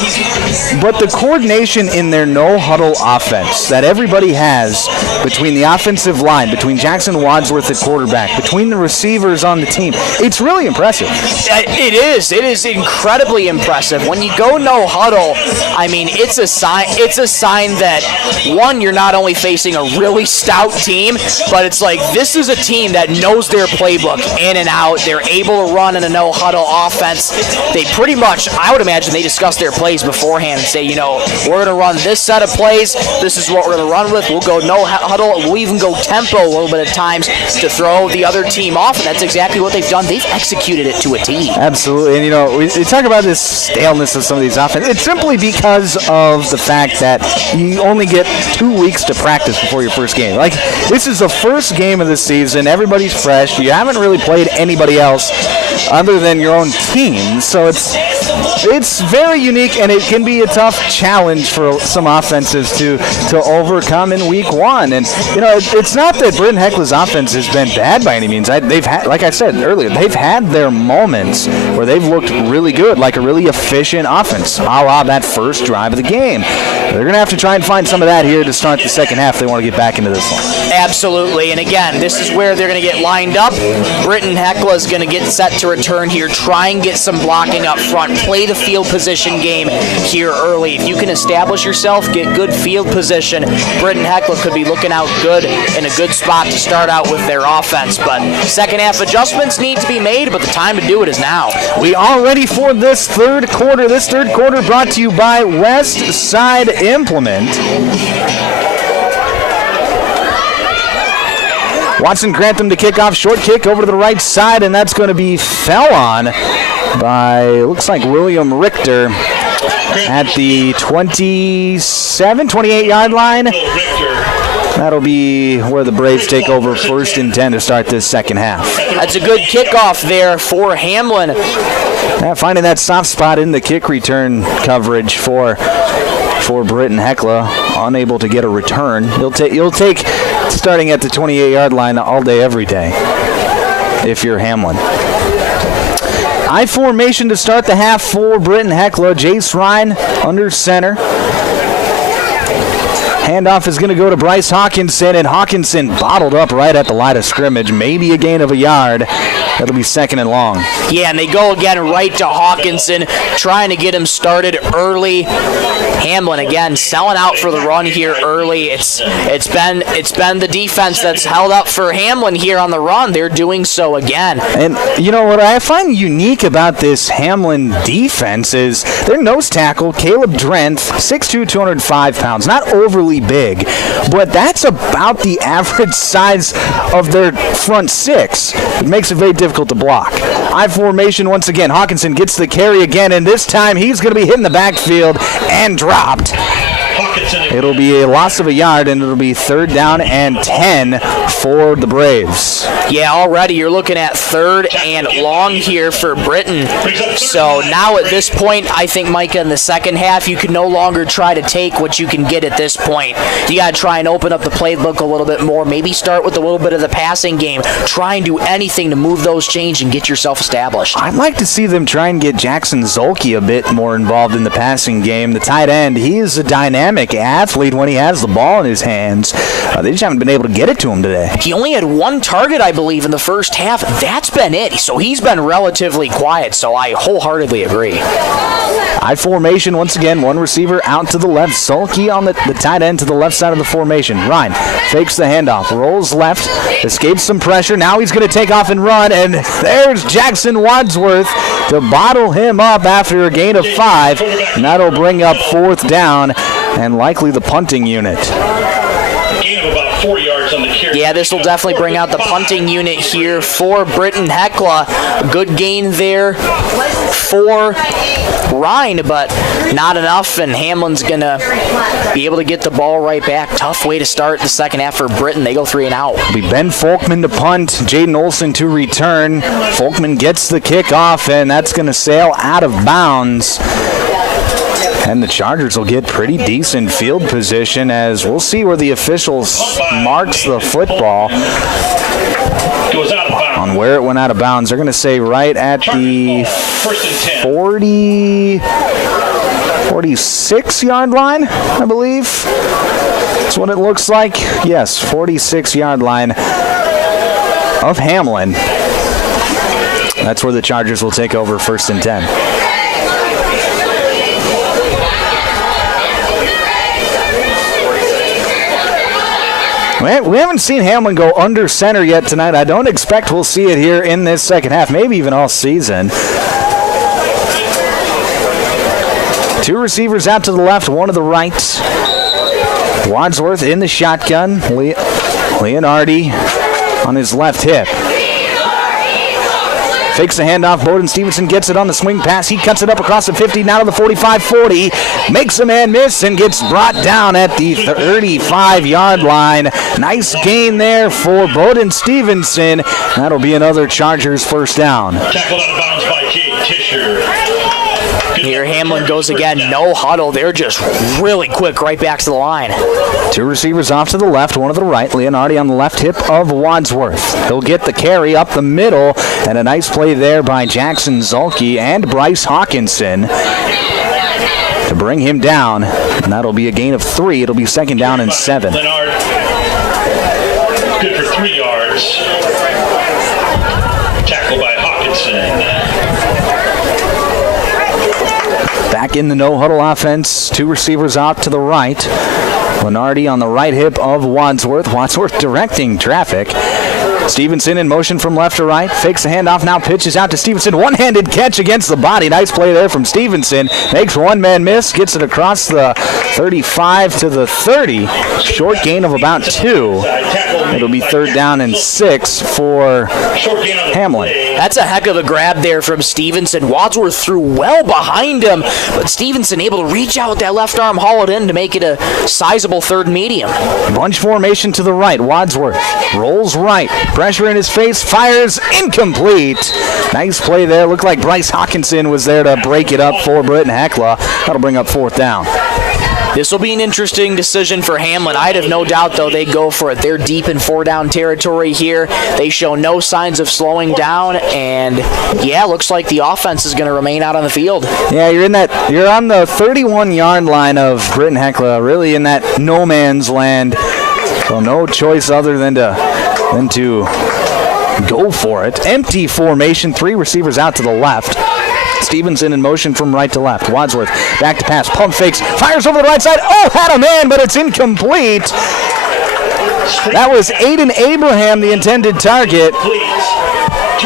but the coordination in their no-huddle offense that everybody has between the offensive line, between Jackson Wadsworth at quarterback, between the receivers on the team, it's really impressive. It is. It is incredibly impressive. When you go no-huddle, it's a sign that, one, you're not only facing a really stout team, but it's like this is a team that knows their playbook in and out. They're able to run in a no-huddle offense. They pretty much, I would imagine, they discuss their plays beforehand and say, we're going to run this set of plays. This is what we're going to run with. We'll go no-huddle. We'll even go tempo a little bit at times to throw the other team off, and that's exactly what they've done. They've executed it to a T. Absolutely. And, we talk about this staleness of some of these offenses. It's simply because of the fact that you only get 2 weeks to practice before your first game. Like, this is the first game of the season. Everybody's fresh. You haven't really played anybody else other than your own team. So it's very unique, and it can be a tough challenge for some offenses to overcome in week one. And, it's not that Britton-Hecla's offense has been bad by any means. They've had, like I said earlier, they've had their moments where they've looked really good, like a really efficient offense, a la that first drive of the game. They're going to have to try and find some of that here to start the second half if they want to get back into this one. Absolutely, and again, this is where they're going to get lined up. Britton-Hecla is going to get set to return here, try and get some blocking up front, play the field position game here early. If you can establish yourself, get good field position, Britton-Hecla could be looking out good in a good spot to start out with their offense. But second half adjustments need to be made, but the time to do it is now. We are ready for this third quarter. This third quarter brought to you by West Side Implement. Watson Grantham to kick off, short kick over to the right side, and that's going to be fell on by, looks like William Richter at the 28-yard line. That'll be where the Braves take over 1st and 10 to start this second half. That's a good kickoff there for Hamlin. Yeah, finding that soft spot in the kick return coverage for Britton-Hecla, unable to get a return. You'll take starting at the 28-yard line all day, every day, if you're Hamlin. I formation to start the half for Britton-Hecla. Jace Ryan under center. Handoff is going to go to Bryce Hawkinson, and Hawkinson bottled up right at the line of scrimmage. Maybe a gain of a yard. That'll be 2nd and long. Yeah, and they go again right to Hawkinson, trying to get him started early. Hamlin again selling out for the run here early. It's been the defense that's held up for Hamlin here on the run. They're doing so again. And what I find unique about this Hamlin defense is their nose tackle, Caleb Drenth, 6'2", 205 pounds, not overly big, but that's about the average size of their front six. It makes it very difficult to block. I formation once again. Hawkinson gets the carry again, and this time he's going to be hitting the backfield and dropped. It'll be a loss of a yard, and it'll be 3rd down and 10 for the Braves. Yeah, already you're looking at 3rd and long here for Britton. So now at this point, I think, Micah, in the second half, you can no longer try to take what you can get at this point. You got to try and open up the playbook a little bit more. Maybe start with a little bit of the passing game. Try and do anything to move those chains and get yourself established. I'd like to see them try and get Jackson Zolke a bit more involved in the passing game. The tight end, he is a dynamic athlete when he has the ball in his hands. They just haven't been able to get it to him today. He only had 1 target, I believe, in the first half. That's been it. So he's been relatively quiet, so I wholeheartedly agree. I formation once again, 1 receiver out to the left. Zolke on the tight end to the left side of the formation. Ryan fakes the handoff, rolls left, escapes some pressure. Now he's going to take off and run, and there's Jackson Wadsworth to bottle him up after a gain of 5. And that'll bring up 4th down and likely the punting unit. Gain of about 4 yards on the carry. Yeah, this will definitely bring out the punting unit here for Britton-Hecla. Good gain there for Ryan, but not enough, and Hamlin's going to be able to get the ball right back. Tough way to start the second half for Britton. They go 3 and out. It'll be Ben Folkman to punt, Jaden Olson to return. Folkman gets the kickoff, and that's going to sail out of bounds. And the Chargers will get pretty decent field position, as we'll see where the officials marks the football on where it went out of bounds. They're going to say right at the 46-yard line, I believe. That's what it looks like. Yes, 46-yard line of Hamlin. That's where the Chargers will take over 1st and 10. We haven't seen Hamlin go under center yet tonight. I don't expect we'll see it here in this second half, maybe even all season. 2 receivers out to the left, 1 to the right. Wadsworth in the shotgun. Leonardi on his left hip. Fakes the handoff. Bowden Stevenson gets it on the swing pass. He cuts it up across the 50, now to the 45-40. Makes a man miss and gets brought down at the 35-yard line. Nice gain there for Bowden Stevenson. That'll be another Chargers first down. Tackled out of bounds by Jake Tischer. Here Hamlin goes again, no huddle. They're just really quick right back to the line. Two receivers off to the left, one to the right. Leonardi on the left hip of Wadsworth. He'll get the carry up the middle, and a nice play there by Jackson Zulke and Bryce Hawkinson to bring him down. And that'll be a gain of 3. It'll be second down and 7. Leonard, good for 3 yards. Tackled by Hawkinson. Back in the no-huddle offense, two receivers out to the right. Lenardi on the right hip of Wadsworth. Wadsworth directing traffic. Stevenson in motion from left to right. Fakes the handoff, now pitches out to Stevenson. One-handed catch against the body. Nice play there from Stevenson. Makes one man miss. Gets it across the 35 to the 30. Short gain of about 2. It'll be third down and 6 for Hamlin. That's a heck of a grab there from Stevenson. Wadsworth threw well behind him, but Stevenson able to reach out with that left arm, haul it in to make it a sizable third medium. Bunch formation to the right. Wadsworth rolls right. Pressure in his face. Fires incomplete. Nice play there. Looked like Bryce Hawkinson was there to break it up for Britton-Hecla. That'll bring up fourth down. This will be an interesting decision for Hamlin. I'd have no doubt, though, they go for it. They're deep in 4-down territory here. They show no signs of slowing down, and yeah, looks like the offense is going to remain out on the field. Yeah, you're on the 31-yard line of Britton-Hecla, really in that no man's land. So no choice other than to go for it. Empty formation, 3 receivers out to the left. Stevenson in motion from right to left. Wadsworth back to pass. Pump fakes. Fires over the right side. Oh, had a man, but it's incomplete. That was Aiden Abraham, the intended target.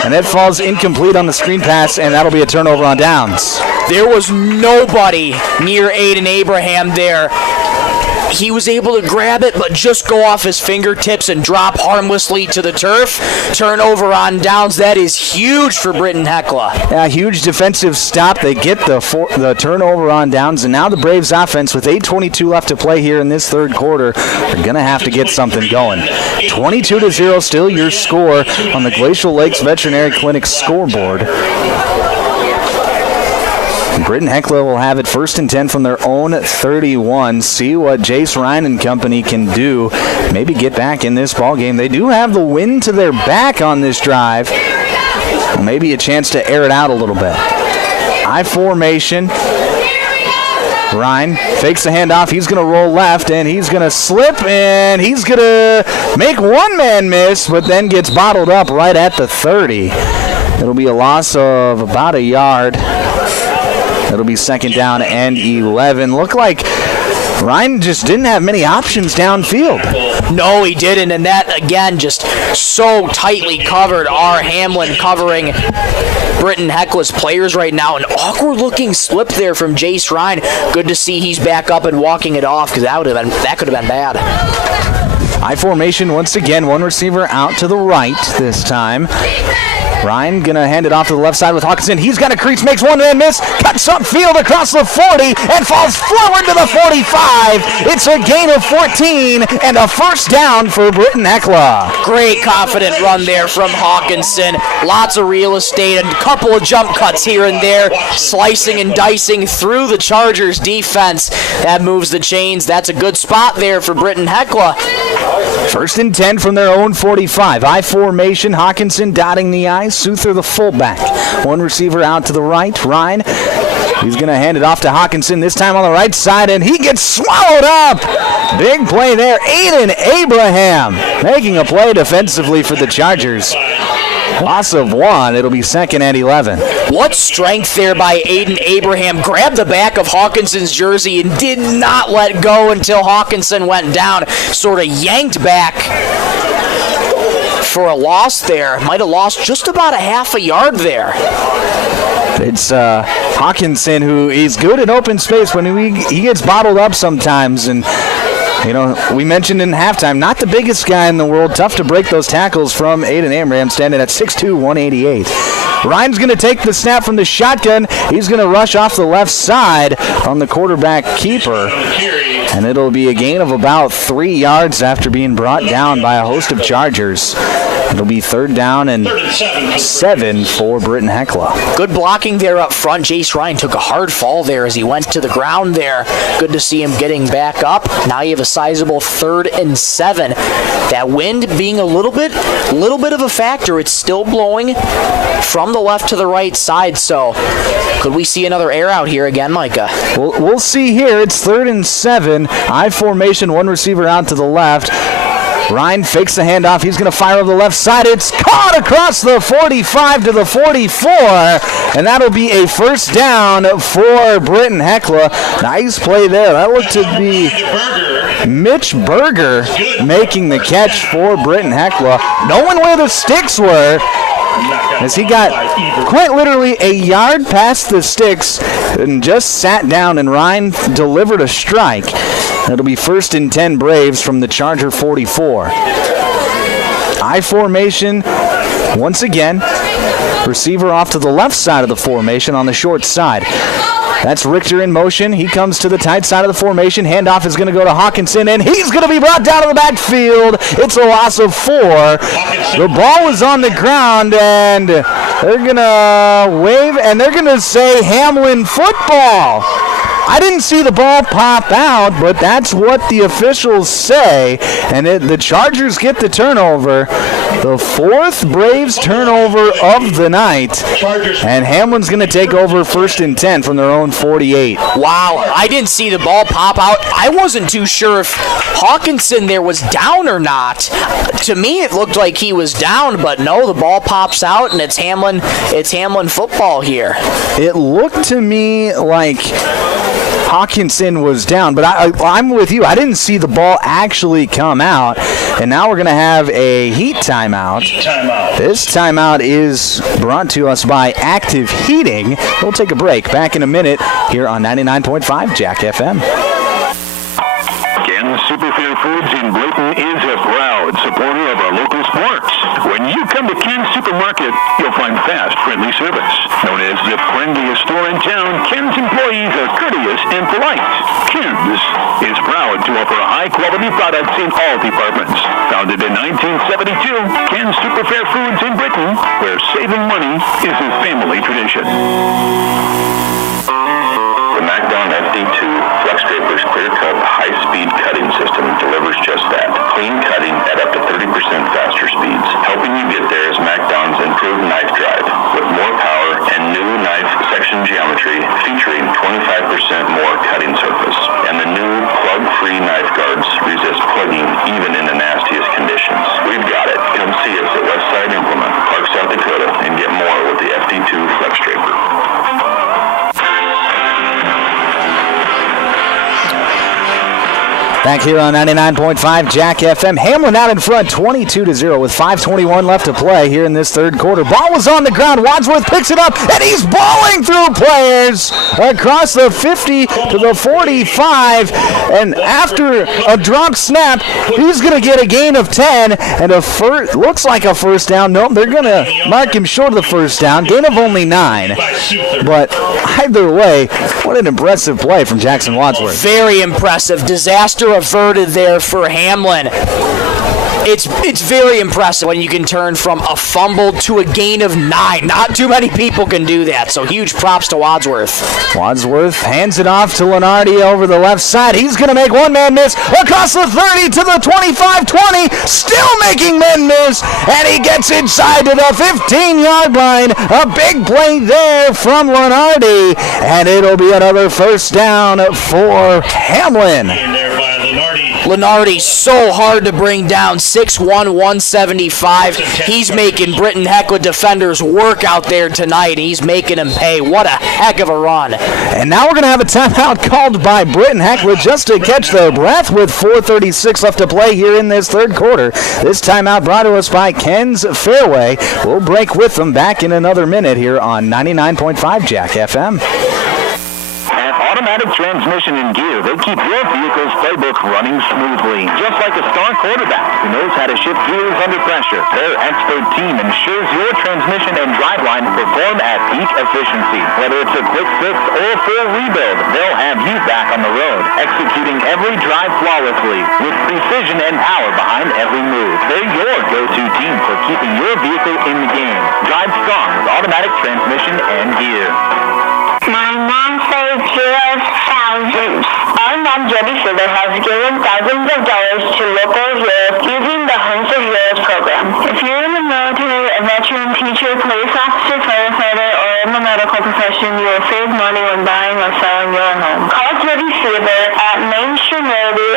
And that falls incomplete on the screen pass, and that'll be a turnover on downs. There was nobody near Aiden Abraham there. He was able to grab it, but just go off his fingertips and drop harmlessly to the turf. Turnover on downs. That is huge for Britton-Hecla. Yeah, huge defensive stop. They get the turnover on downs, and now the Braves offense, with 8:22 left to play here in this third quarter, are going to have to get something going. 22-0 still your score on the Glacial Lakes Veterinary Clinic scoreboard. Britton-Hecla will have it first and 10 from their own 31. See what Jace Ryan and company can do. Maybe get back in this ball game. They do have the wind to their back on this drive. Maybe a chance to air it out a little bit. I formation. Ryan fakes the handoff. He's going to roll left, and he's going to slip, and he's going to make one man miss, but then gets bottled up right at the 30. It'll be a loss of about a yard. It'll be second down and 11. Look like Ryan just didn't have many options downfield. No, he didn't, and that, again, just so tightly covered. R. Hamlin covering Britton-Hecla's players right now. An awkward-looking slip there from Jace Ryan. Good to see he's back up and walking it off, because that could have been bad. I formation once again. One receiver out to the right this time. Ryan going to hand it off to the left side with Hawkinson. He's got a crease, makes one man miss, cuts upfield across the 40, and falls forward to the 45. It's a gain of 14 and a first down for Britton-Hecla. Great confident run there from Hawkinson. Lots of real estate and a couple of jump cuts here and there, slicing and dicing through the Chargers defense. That moves the chains. That's a good spot there for Britton-Hecla. First and 10 from their own 45. I formation, Hawkinson dotting the I, Souther the fullback. One receiver out to the right, Ryan. He's going to hand it off to Hawkinson, this time on the right side, and he gets swallowed up. Big play there. Aiden Abraham making a play defensively for the Chargers. Loss of 1. It'll be second and 11. What strength there by Aiden Abraham. Grabbed the back of Hawkinson's jersey and did not let go until Hawkinson went down. Sort of yanked back for a loss there. Might have lost just about a half a yard there. It's Hawkinson, who is good in open space when he gets bottled up sometimes, and You know, we mentioned in halftime, not the biggest guy in the world. Tough to break those tackles from Aiden Amram, standing at 6'2", 188. Ryan's going to take the snap from the shotgun. He's going to rush off the left side on the quarterback keeper. And it'll be a gain of about 3 yards after being brought down by a host of Chargers. It'll be 3rd down and 7 for Britton-Hecla. Good blocking there up front. Jace Ryan took a hard fall there as he went to the ground there. Good to see him getting back up. Now you have a sizable 3rd and 7. That wind being a little bit of a factor. It's still blowing from the left to the right side. So could we see another air out here again, Micah? We'll see here. It's 3rd and 7. I formation, one receiver out to the left. Ryan fakes the handoff. He's going to fire over the left side. It's caught across the 45 to the 44, and that'll be a 1st down for Britton-Hecla. Nice play there. That looked to be Mitch Berger making the catch for Britton-Hecla, knowing where the sticks were, as he got quite literally a yard past the sticks and just sat down, and Ryan delivered a strike. It'll be 1st and 10 Braves from the Charger 44. I formation once again. Receiver off to the left side of the formation on the short side. That's Richter in motion. He comes to the tight side of the formation. Handoff is going to go to Hawkinson, and he's going to be brought down to the backfield. It's a loss of 4. The ball is on the ground, and they're going to wave, and they're going to say Hamlin football. I didn't see the ball pop out, but that's what the officials say. And the Chargers get the turnover. The 4th Braves turnover of the night. And Hamlin's going to take over 1st and 10 from their own 48. Wow, I didn't see the ball pop out. I wasn't too sure if Hawkinson there was down or not. To me, it looked like he was down, but no, the ball pops out, and it's Hamlin football here. It looked to me like Hawkinson was down, but I'm with you. I didn't see the ball actually come out, and now we're going to have a heat timeout. This timeout is brought to us by Active Heating. We'll take a break. Back in a minute here on 99.5 Jack FM. Ken's Superfair Foods in Britton is a proud supporter of our local sports. When you come to Ken's Supermarket, you'll find fast, friendly service. Known as the friendliest store in town, Ken's employees are courteous and polite. Ken's is proud to offer high-quality products in all departments. Founded in 1972, Ken's Superfair Foods in Britton, where saving money is a family tradition. The MacDon FD2 Flex Draper's clear-cut, high-speed cutting system delivers just that. Clean cutting at up to 30% faster speeds. Helping you get there is MacDon's improved knife drive, with more power and new knife section geometry featuring 25% more cutting surface. And the new plug-free knife guards resist plugging even in the nastiest conditions. We've got it. Come see us at Westside Implement, Park, South Dakota, and get more with the FD2 Flex Draper. Back here on 99.5 Jack FM. Hamlin out in front, 22-0 with 5:21 left to play here in this 3rd quarter. Ball was on the ground. Wadsworth picks it up, and he's balling through players across the 50 to the 45. And after a drop snap, he's going to get a gain of 10 and looks like a 1st down. Nope, they're going to mark him short of the 1st down. Gain of only 9. But either way, what an impressive play from Jackson Wadsworth. Very impressive. Disaster averted there for Hamlin. It's very impressive when you can turn from a fumble to a gain of 9. Not too many people can do that, so huge props to Wadsworth. Wadsworth hands it off to Lenardi over the left side. He's going to make one man miss across the 30 to the 25-20, still making men miss, and he gets inside to the 15-yard line. A big play there from Lenardi, and it'll be another 1st down for Hamlin. Lenardi so hard to bring down, 6'1", 175. He's making Britton-Hecla defenders work out there tonight. He's making them pay. What a heck of a run. And now we're going to have a timeout called by Britton-Hecla just to catch their breath with 4:36 left to play here in this 3rd quarter. This timeout brought to us by Ken's Fairway. We'll break with them back in another minute here on 99.5 Jack FM. At Automatic automatic transmission and gear, they keep your vehicle's playbook running smoothly. Just like a star quarterback who knows how to shift gears under pressure, their expert team ensures your transmission and driveline perform at peak efficiency. Whether it's a quick fix or full rebuild, they'll have you back on the road, executing every drive flawlessly with precision and power behind every move. They're your go-to team for keeping your vehicle in the game. Drive strong with automatic transmission and gear. My mom saved heroes thousands. Our mom, Jody Sugar, has given thousands of dollars to local heroes using the Homes of Heroes program. If you're in the military, a veteran, teacher, police officer, firefighter, or in the medical profession, you will save money when buying or selling your home. Call Jody Sugar at Main Street Melody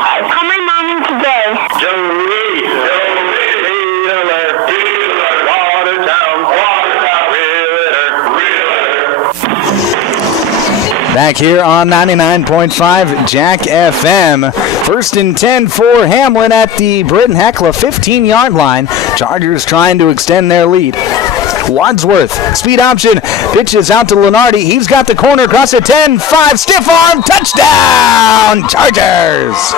881-5585. Call my mom in today. Jody, healer, Watertown, Back here on 99.5 Jack FM. 1st and 10 for Hamlin at the Britton-Hecla 15-yard line. Chargers trying to extend their lead. Wadsworth, speed option, pitches out to Lenardi. He's got the corner across at 10-5, stiff arm, touchdown, Chargers!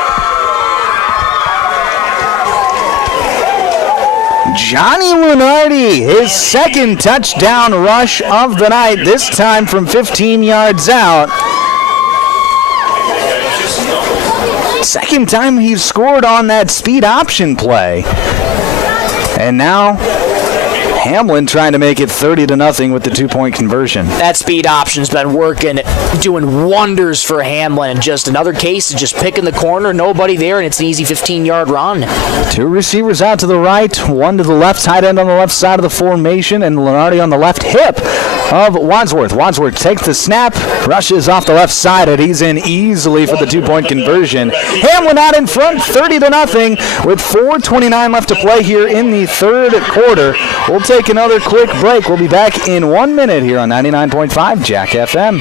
Johnny Lenardi, his second touchdown rush of the night, this time from 15 yards out. Second time he's scored on that speed option play. And now Hamlin trying to make it 30-0 with the 2-point conversion. That speed option's been working, doing wonders for Hamlin. And just another case of just picking the corner, nobody there, and it's an easy 15-yard run. 2 receivers out to the right, 1 to the left, tight end on the left side of the formation, and Lenardi on the left hip of Wadsworth. Wadsworth takes the snap, rushes off the left side, and he's in easily for the 2-point conversion. Hamlin out in front, 30-0 with 4:29 left to play here in the third quarter. We'll take another quick break. We'll be back in 1 minute here on 99.5 Jack FM.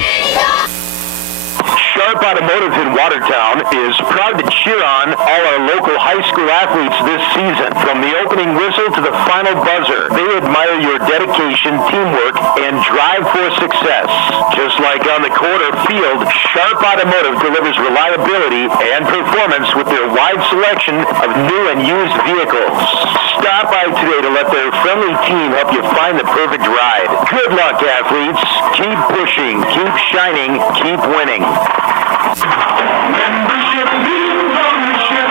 Sharp Automotive in Watertown is proud to cheer on all our local high school athletes this season. From the opening whistle to the final buzzer, they admire your dedication, teamwork, and drive for success. Just like on the quarter field, Sharp Automotive delivers reliability and performance with their wide selection of new and used vehicles. Stop by today to let their friendly team help you find the perfect ride. Good luck, athletes. Keep pushing, keep shining, keep winning. Membership means ownership.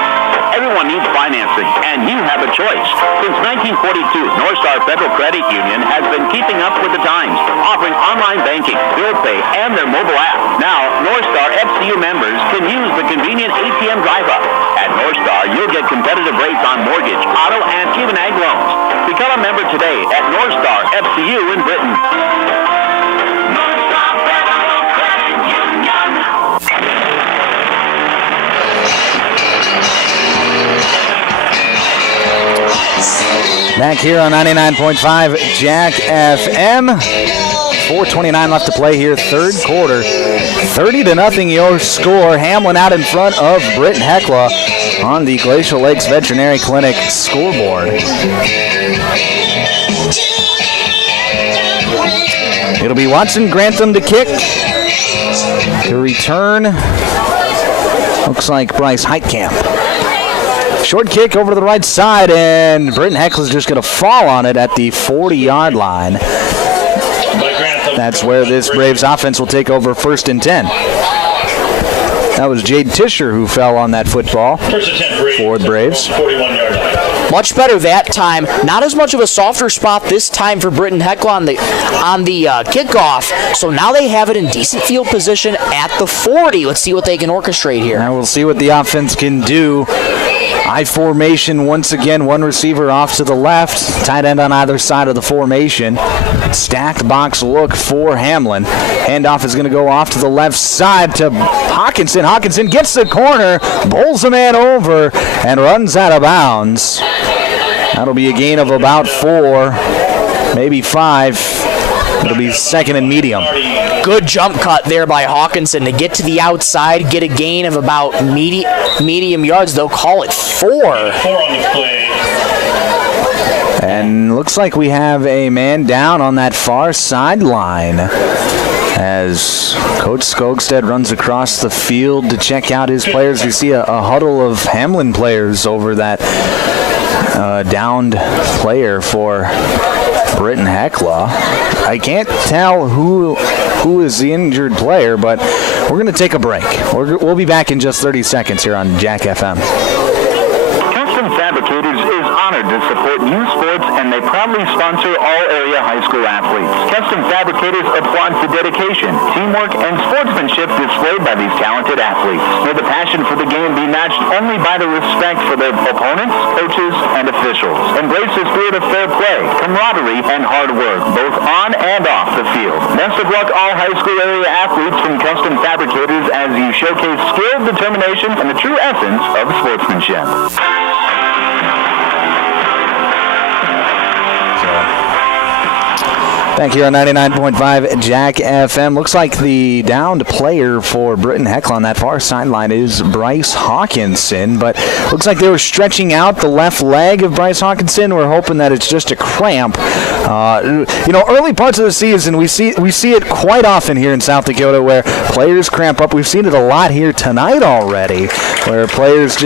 Everyone needs financing, and you have a choice. Since 1942, North Star Federal Credit Union has been keeping up with the times, offering online banking, bill pay, and their mobile app. Now, North Star FCU members can use the convenient ATM drive-up. At North Star, you'll get competitive rates on mortgage, auto, and even ag loans. Become a member today at North Star FCU in Britain. North Star Federal Credit Union. Back here on 99.5 Jack FM. 4:29 left to play here, third quarter. 30-0 your score. Hamlin out in front of Britton-Hecla on the Glacial Lakes Veterinary Clinic scoreboard. It'll be Watson Grantham to kick. To return, looks like Bryce Heitkamp. Short kick over to the right side, and Britton-Hecla's just going to fall on it at the 40-yard line. That's where this Braves offense will take over 1st and 10. That was Jade Tischer who fell on that football for the Braves. 41-yard line. Much better that time. Not as much of a softer spot this time for Britton-Hecla on the kickoff. So now they have it in decent field position at the 40. Let's see what they can orchestrate here. Now we'll see what the offense can do. I formation once again, one receiver off to the left, tight end on either side of the formation. Stacked box look for Hamlin. Handoff is going to go off to the left side to Hawkinson. Hawkinson gets the corner, bowls a man over, and runs out of bounds. That'll be a gain of about 4, maybe 5. It'll be 2nd and medium. Good jump cut there by Hawkinson to get to the outside, get a gain of about medium yards. They'll call it 4. 4 on the play. And looks like we have a man down on that far sideline. as Coach Skogstad runs across the field to check out his players. We see a huddle of Hamlin players over that downed player for Britton-Hecla. I can't tell who is the injured player, but we're going to take a break. We'll be back in just 30 seconds here on Jack FM. Custom Fabricators is honored to support youth sports, and they proudly sponsor all area high school athletes. Custom Fabricators applauds the dedication, teamwork, and sportsmanship displayed by these talented athletes. May the passion for the game be matched only by the respect for their opponents, coaches, and officials. Embrace the spirit of fair play, camaraderie, and hard work, both on and off the field. Best of luck all high school area athletes from Custom Fabricators as you showcase skill, determination, and the true essence of sportsmanship. Back here on 99.5 Jack FM. Looks like the downed player for Britton-Hecla on that far sideline is Bryce Hawkinson, but looks like they were stretching out the left leg of Bryce Hawkinson. We're hoping that it's just a cramp. Early parts of the season, we see it quite often here in South Dakota where players cramp up. We've seen it a lot here tonight already, where players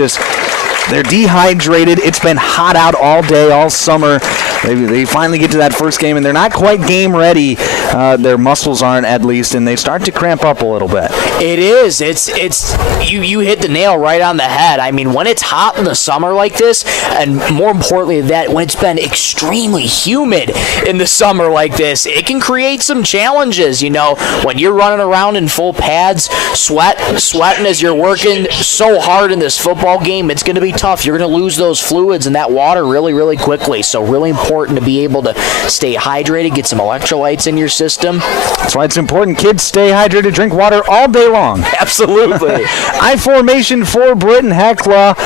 they're dehydrated. It's been hot out all day, all summer. They finally get to that first game, and they're not quite game ready. Their muscles aren't, at least, and they start to cramp up a little bit. It is. You hit the nail right on the head. I mean, when it's hot in the summer like this, and more importantly, when it's been extremely humid in the summer like this, it can create some challenges. When you're running around in full pads, sweating as you're working so hard in this football game, it's going to be tough. You're going to lose those fluids and that water really, really quickly. So really important to be able to stay hydrated, get some electrolytes in your system. That's why it's important kids stay hydrated, drink water all day long. Absolutely. I formation for Britton-Hecla.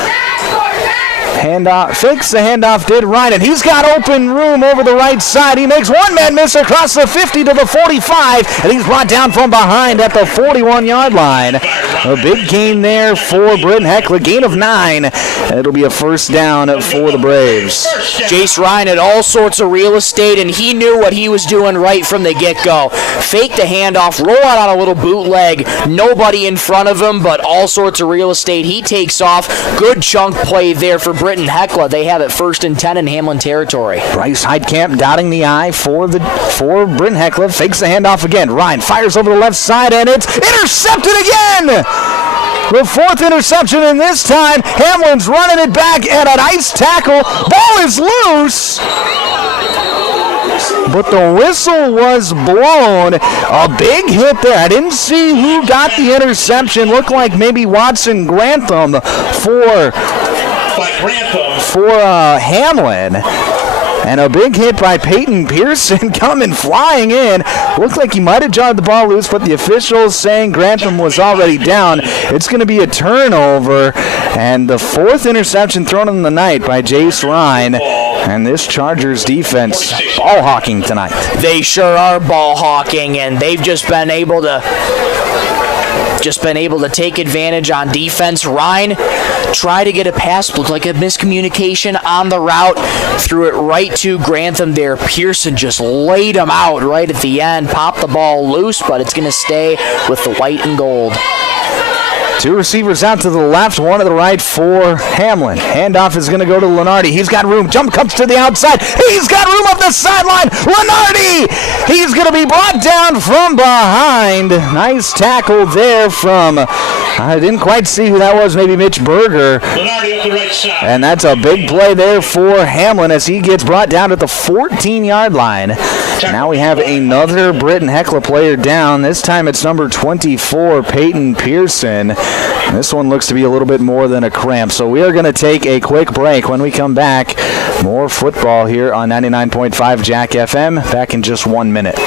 Handoff, fakes the handoff, did Ryan, and he's got open room over the right side. He makes one man miss across the 50 to the 45, and he's brought down from behind at the 41-yard line. A big gain there for Britton-Hecla, gain of 9. It'll be a first down for the Braves. Jace Ryan had all sorts of real estate, and he knew what he was doing right from the get-go. Fake the handoff, roll out on a little bootleg, nobody in front of him, but all sorts of real estate. He takes off. Good chunk play there for Britton-Hecla. They have it 1st and 10 in Hamlin territory. Bryce Heidkamp dotting the I for Britton-Hecla. Fakes the handoff again. Ryan fires over the left side, and it's intercepted again! The 4th interception, and this time Hamlin's running it back at a nice tackle. Ball is loose, but the whistle was blown. A big hit there. I didn't see who got the interception. Looked like maybe Watson Grantham for Hamlin. And a big hit by Peyton Pearson coming flying in. Looked like he might have jarred the ball loose, but the officials saying Grantham was already down. It's going to be a turnover. And the 4th interception thrown in the night by Jace Ryan. And this Chargers defense ball hawking tonight. They sure are ball hawking, and they've just been able to take advantage on defense. Ryan tried to get a pass, looked like a miscommunication on the route, threw it right to Grantham there. Pearson just laid him out right at the end, popped the ball loose, but it's going to stay with the white and gold. 2 receivers out to the left, 1 to the right for Hamlin. Handoff is going to go to Lenardi. He's got room. Jump comes to the outside. He's got room up the sideline. Lenardi! He's going to be brought down from behind. Nice tackle there from, I didn't quite see who that was, maybe Mitch Berger. Lenardi up the right side. And that's a big play there for Hamlin as he gets brought down at the 14-yard line. Now we have another Britton-Hecla player down. This time it's number 24, Peyton Pearson. This one looks to be a little bit more than a cramp. So we are going to take a quick break. When we come back, more football here on 99.5 Jack FM. Back in just 1 minute.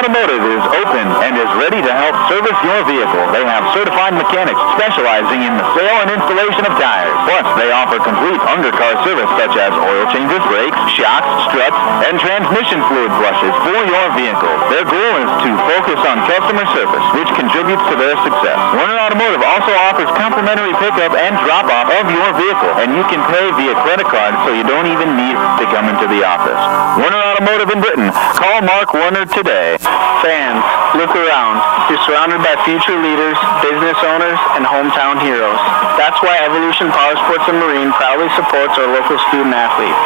Automotive is open and is ready ready to help service your vehicle. They have certified mechanics specializing in the sale and installation of tires. Plus, they offer complete undercar service such as oil changes, brakes, shocks, struts, and transmission fluid flushes for your vehicle. Their goal is to focus on customer service, which contributes to their success. Warner Automotive also offers complimentary pickup and drop-off of your vehicle, and you can pay via credit card so you don't even need to come into the office. Warner Automotive in Britton. Call Mark Warner today. Fans, look around. You're surrounded by future leaders, business owners, and hometown heroes. That's why Evolution Power Sports and Marine proudly supports our local student athletes.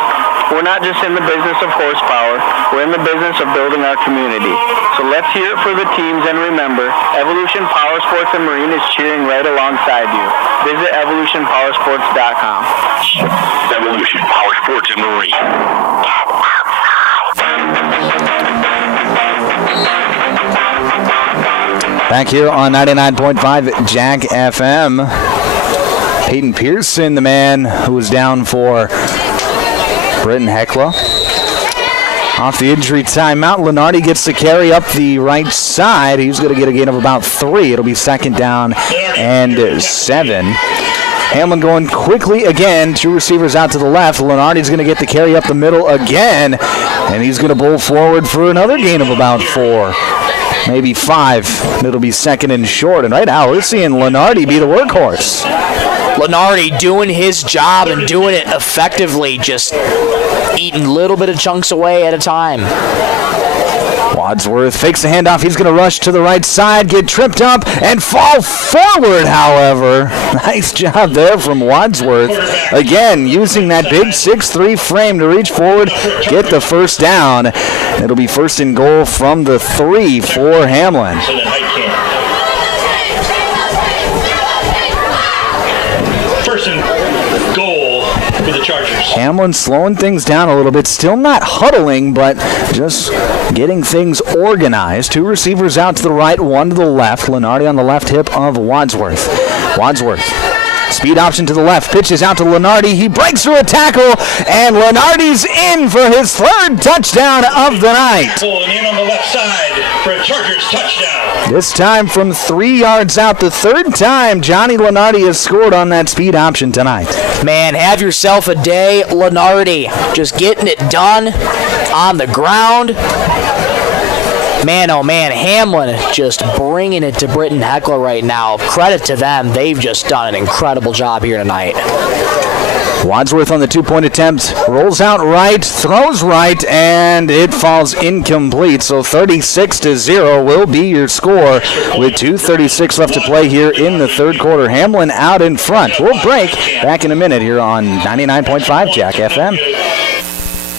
We're not just in the business of horsepower, we're in the business of building our community. So let's hear it for the teams, and remember, Evolution Power Sports and Marine is cheering right alongside you. Visit evolutionpowersports.com. Evolution Power Sports and Marine. Back here on 99.5 Jack FM. Peyton Pearson, the man who was down for Britton-Hecla. Off the injury timeout, Lenardi gets to carry up the right side. He's going to get a gain of about 3. It'll be second down and 7. Hamlin going quickly again. 2 receivers out to the left. Lenardi's going to get the carry up the middle again. And he's going to bowl forward for another gain of about 4. Maybe 5. It'll be second and short. And right now, we're seeing Lenardi be the workhorse. Lenardi doing his job and doing it effectively, just eating a little bit of chunks away at a time. Wadsworth fakes the handoff. He's going to rush to the right side, get tripped up, and fall forward, however. Nice job there from Wadsworth. Again, using that big 6'3" frame to reach forward, get the first down. It'll be first and goal from the 3 for Hamlin. First and goal for the Chargers. Hamlin slowing things down a little bit, still not huddling, but just getting things organized. 2 receivers out to the right, 1 to the left. Lenardi on the left hip of Wadsworth. Wadsworth, speed option to the left, pitches out to Lenardi. He breaks through a tackle, and Lenardi's in for his 3rd touchdown of the night. Pulling in on the left side for a Chargers touchdown. This time from 3 yards out, the 3rd time Johnny Lenardi has scored on that speed option tonight. Man, have yourself a day, Lenardi. Just getting it done on the ground. Man, oh man, Hamlin just bringing it to Britton-Hecla right now. Credit to them. They've just done an incredible job here tonight. Wadsworth on the 2-point attempt, rolls out right, throws right, and it falls incomplete. So 36-0 will be your score with 2:36 left to play here in the 3rd quarter. Hamlin out in front. We'll break back in a minute here on 99.5 Jack FM.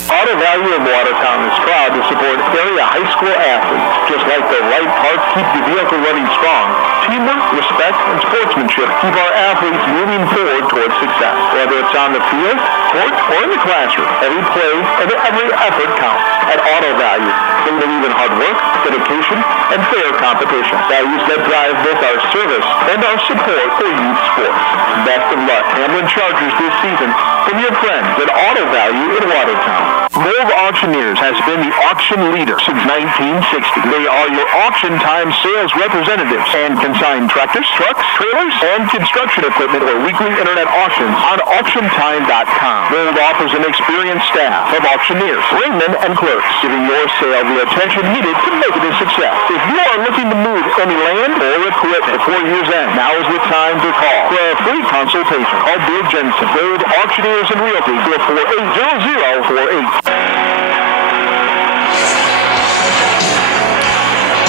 Auto Value of Watertown is proud to support area high school athletes. Just like the right parts keep your vehicle running strong, teamwork, respect, and sportsmanship keep our athletes moving forward towards success. Whether it's on the field, court, or in the classroom, every play and every effort counts. At Auto Value, they believe in hard work, dedication, and fair competition. Values that drive both our service and our support for youth sports. Best of luck, Hamlin Chargers this season from your friends at Auto Value in Watertown. Move Auctioneers has been the auction leader since 1960. They are your auction time sales representatives and consign tractors, trucks, trailers, and construction equipment or weekly internet auctions on auctiontime.com. Gold offers an experienced staff of auctioneers, ringmen, and clerks, giving your sale the attention needed to make it a success. If you are looking to move any land or equipment before year's end, now is the time to call for a free consultation. Call Bill Jensen, Gold Auctioneers and Realty, 448-0048.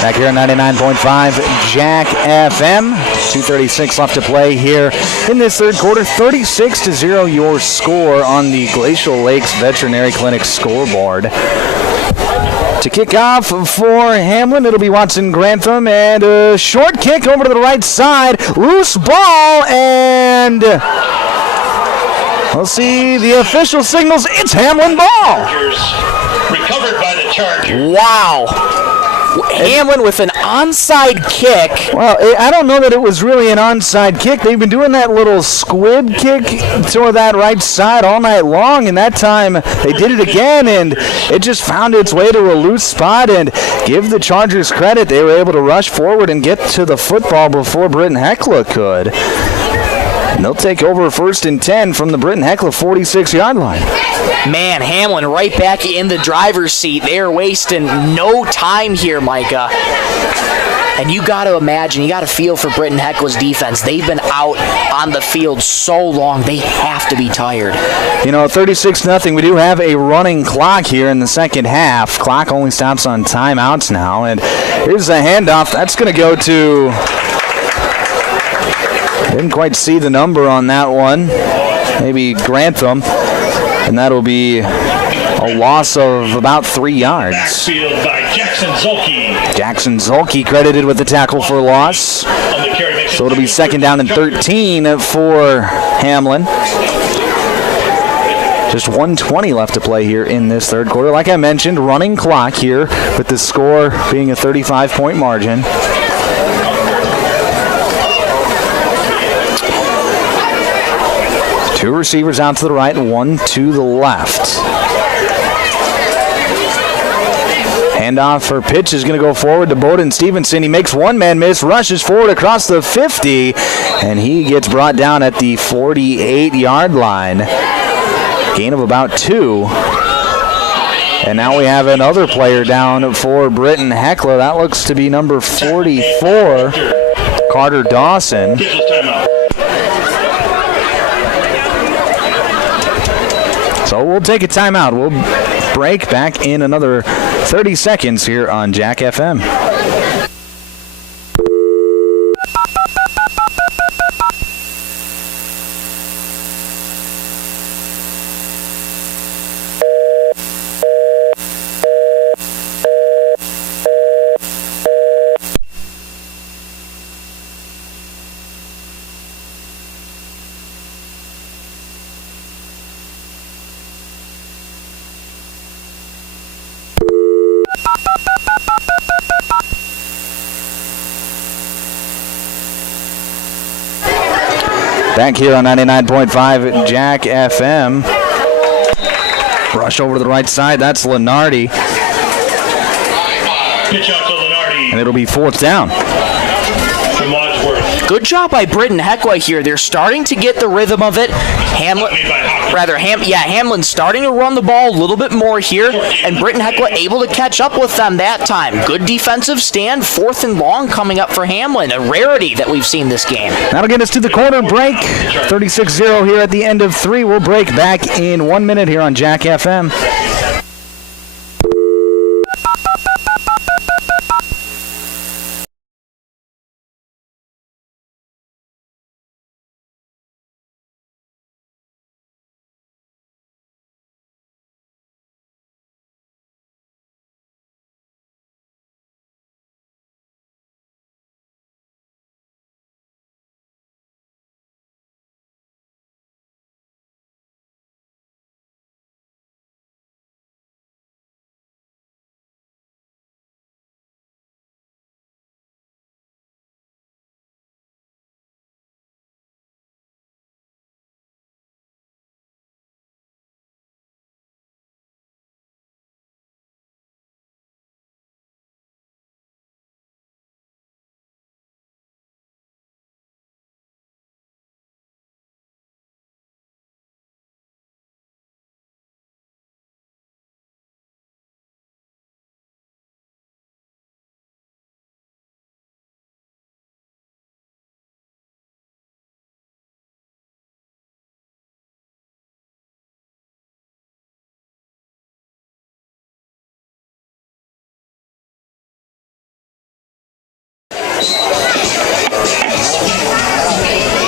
Back here on 99.5 Jack FM. 2:36 left to play here in this 3rd quarter. 36-0 your score on the Glacial Lakes Veterinary Clinic scoreboard. To kick off for Hamlin, it'll be Watson Grantham, and a short kick over to the right side. Loose ball, and we'll see the official signals. It's Hamlin ball. Recovered by the Chargers. Wow. Hamlin with an onside kick. Well, I don't know that it was really an onside kick. They've been doing that little squib kick to that right side all night long, and that time they did it again, and it just found its way to a loose spot. And give the Chargers credit, they were able to rush forward and get to the football before Britton-Hecla could. And they'll take over 1st and 10 from the Britton-Hecla 46-yard line. Man, Hamlin right back in the driver's seat. They're wasting no time here, Micah. And you got to imagine, you got to feel for Britton-Hecla's defense. They've been out on the field so long, they have to be tired. 36-0. We do have a running clock here in the second half. Clock only stops on timeouts now. And here's a handoff. That's going to go to... Didn't quite see the number on that one. Maybe Grantham. And that'll be a loss of about 3 yards. Backfield by Jackson Zolke. Jackson Zolke credited with the tackle for loss. So it'll be 2nd down and 13 for Hamlin. Just 1:20 left to play here in this third quarter. Like I mentioned, running clock here with the score being a 35-point margin. Two receivers out to the right and one to the left. Handoff for pitch is going to go forward to Bowden Stevenson. He makes one man miss, rushes forward across the 50, and he gets brought down at the 48-yard line. Gain of about 2. And now we have another player down for Britton-Hecla. That looks to be number 44, Carter Dawson. So we'll take a timeout. We'll break back in another 30 seconds here on Jack FM. Back here on 99.5 Jack FM. Rush over to the right side. That's Lenardi. Pitch out to Lenardi. And it'll be 4th down. From Wadsworth. Good job by Britton-Hecla here. They're starting to get the rhythm of it. Hamlin's starting to run the ball a little bit more here, and Britton-Hecla able to catch up with them that time. Good defensive stand, 4th and long coming up for Hamlin, a rarity that we've seen this game. That'll get us to the quarter break. 36-0 here at the end of 3. We'll break back in 1 minute here on Jack FM.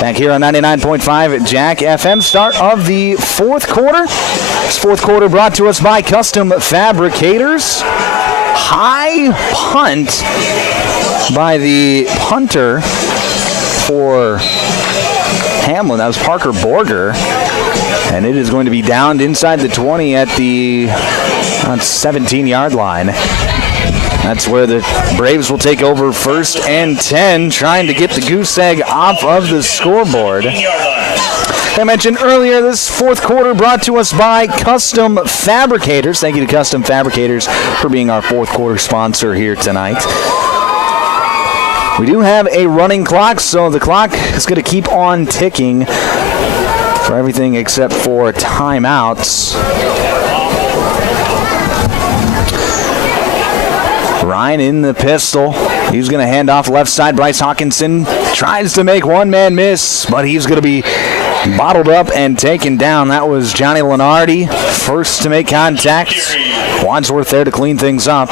Back here on 99.5 Jack FM, start of the 4th quarter. This 4th quarter brought to us by Custom Fabricators. High punt by the punter for Hamlin. That was Parker Borger. And it is going to be downed inside the 20 at the 17-yard line. That's where the Braves will take over 1st and 10, trying to get the goose egg off of the scoreboard. I mentioned earlier, this fourth quarter brought to us by Custom Fabricators. Thank you to Custom Fabricators for being our fourth quarter sponsor here tonight. We do have a running clock, so the clock is going to keep on ticking for everything except for timeouts. Ryan in the pistol. He's going to hand off left side. Bryce Hawkinson tries to make one-man miss, but he's going to be bottled up and taken down. That was Johnny Lenardi, first to make contact. Wadsworth there to clean things up.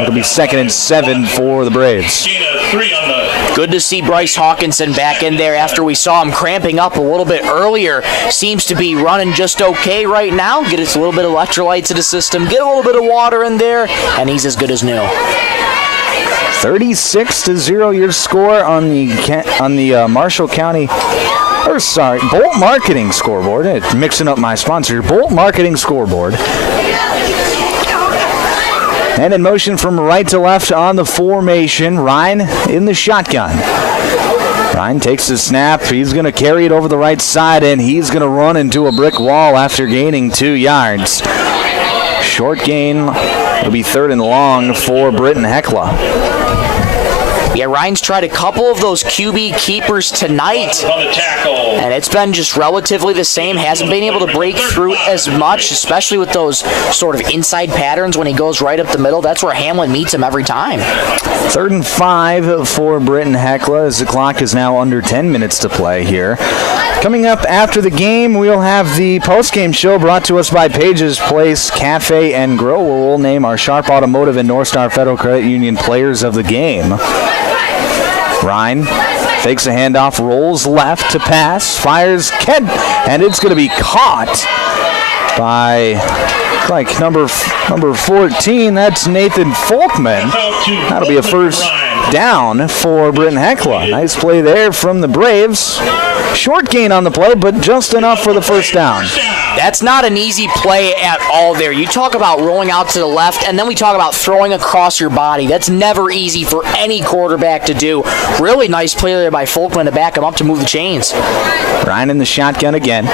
It'll be 2nd and 7 for the Braves. Good to see Bryce Hawkinson back in there after we saw him cramping up a little bit earlier. Seems to be running just okay right now. Get us a little bit of electrolytes in the system, get a little bit of water in there, and he's as good as new. 36-0 your score on the Marshall County, Bolt Marketing scoreboard. It's mixing up my sponsor, Bolt Marketing scoreboard. And in motion from right to left on the formation, Ryan in the shotgun. Ryan takes the snap. He's going to carry it over the right side, and he's going to run into a brick wall after gaining 2 yards. Short gain. It'll be 3rd and long for Britton-Hecla. Yeah, Ryan's tried a couple of those QB keepers tonight, and it's been just relatively the same. Hasn't been able to break through as much, especially with those sort of inside patterns when he goes right up the middle. That's where Hamlin meets him every time. 3rd and 5 for Britton-Hecla as the clock is now under 10 minutes to play here. Coming up after the game, we'll have the post-game show brought to us by Page's Place Cafe and Grill, where we'll name our Sharp Automotive and North Star Federal Credit Union players of the game. Ryan takes a handoff, rolls left to pass, fires, and it's going to be caught by number 14. That's Nathan Folkman. That'll be a first down for Britton-Hecla. Nice play there from the Braves. Short gain on the play, but just enough for the first down. That's not an easy play at all there. You talk about rolling out to the left, and then we talk about throwing across your body. That's never easy for any quarterback to do. Really nice play there by Folkman to back him up to move the chains. Ryan in the shotgun again.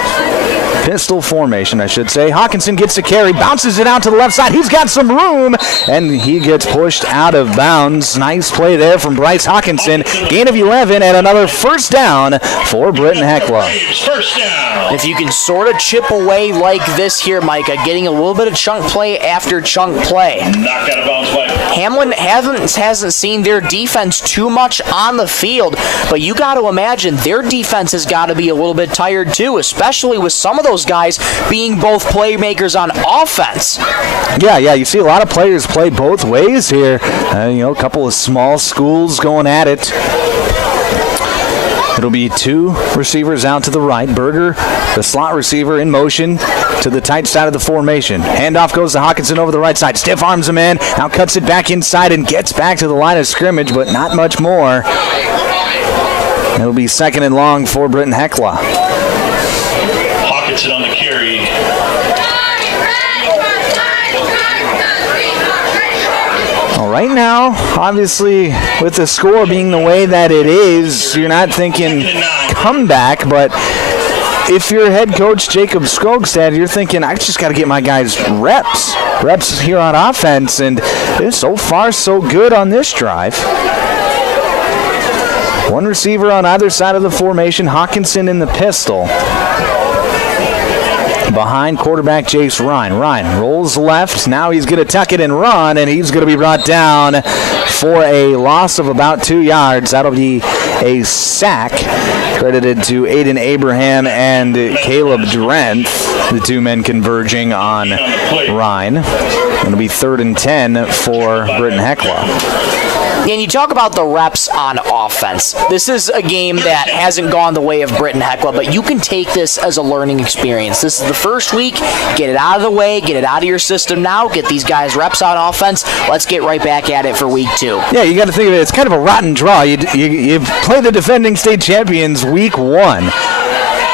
Pistol formation, I should say. Hawkinson gets the carry, bounces it out to the left side. He's got some room, and he gets pushed out of bounds. Nice play there from Bryce Hawkinson. Gain of 11 and another first down for Britton-Hecla. If you can sort of chip away like this here, Micah, getting a little bit of chunk play after chunk play. Knocked out of bounds play. Hamlin hasn't seen their defense too much on the field, but you got to imagine their defense has got to be a little bit tired too, especially with some of those guys being both playmakers on offense. Yeah, you see a lot of players play both ways here. A couple of small schools going at it. It'll be 2 receivers out to the right. Berger, the slot receiver, in motion to the tight side of the formation. Handoff goes to Hawkinson over the right side. Stiff arms him in. Now cuts it back inside and gets back to the line of scrimmage, but not much more. It'll be 2nd and long for Britton-Hecla. Hawkinson on the carry. Right now, obviously, with the score being the way that it is, you're not thinking comeback, but if you're head coach Jacob Skogstad, you're thinking, I just got to get my guys reps here on offense, and so far so good on this drive. 1 receiver on either side of the formation, Hawkinson in the pistol. Behind quarterback Jace Ryan. Ryan rolls left. Now he's going to tuck it and run, and he's going to be brought down for a loss of about 2 yards. That'll be a sack credited to Aiden Abraham and Caleb Drenth, the 2 men converging on Ryan. It'll be 3rd and 10 for Britton-Hecla. And you talk about the reps on offense. This is a game that hasn't gone the way of Britton-Hecla, but you can take this as a learning experience. This is the first week. Get it out of the way. Get it out of your system now. Get these guys reps on offense. Let's get right back at it for week 2. Yeah, you got to think of it. It's kind of a rotten draw. You play the defending state champions week 1.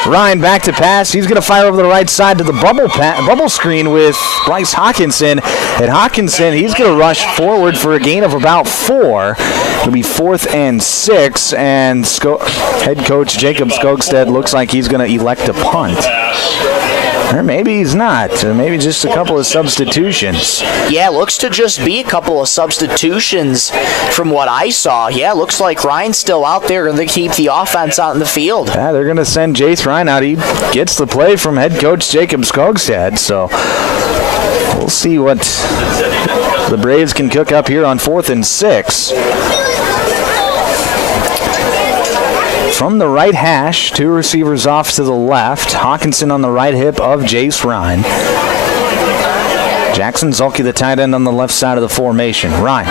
Ryan back to pass. He's going to fire over the right side to the bubble screen with Bryce Hawkinson. And Hawkinson, he's going to rush forward for a gain of about 4. It'll be 4th and 6. And head coach Jacob Skogstad looks like he's going to elect a punt. Or maybe he's not. Or maybe just a couple of substitutions. Yeah, looks to just be a couple of substitutions from what I saw. Yeah, looks like Ryan's still out there going to keep the offense out in the field. Yeah, they're going to send Jace Ryan out. He gets the play from head coach Jacob Skogstad. So we'll see what the Braves can cook up here on 4th and 6. From the right hash, 2 receivers off to the left. Hawkinson on the right hip of Jace Ryan. Jackson Zulke, the tight end, on the left side of the formation. Ryan.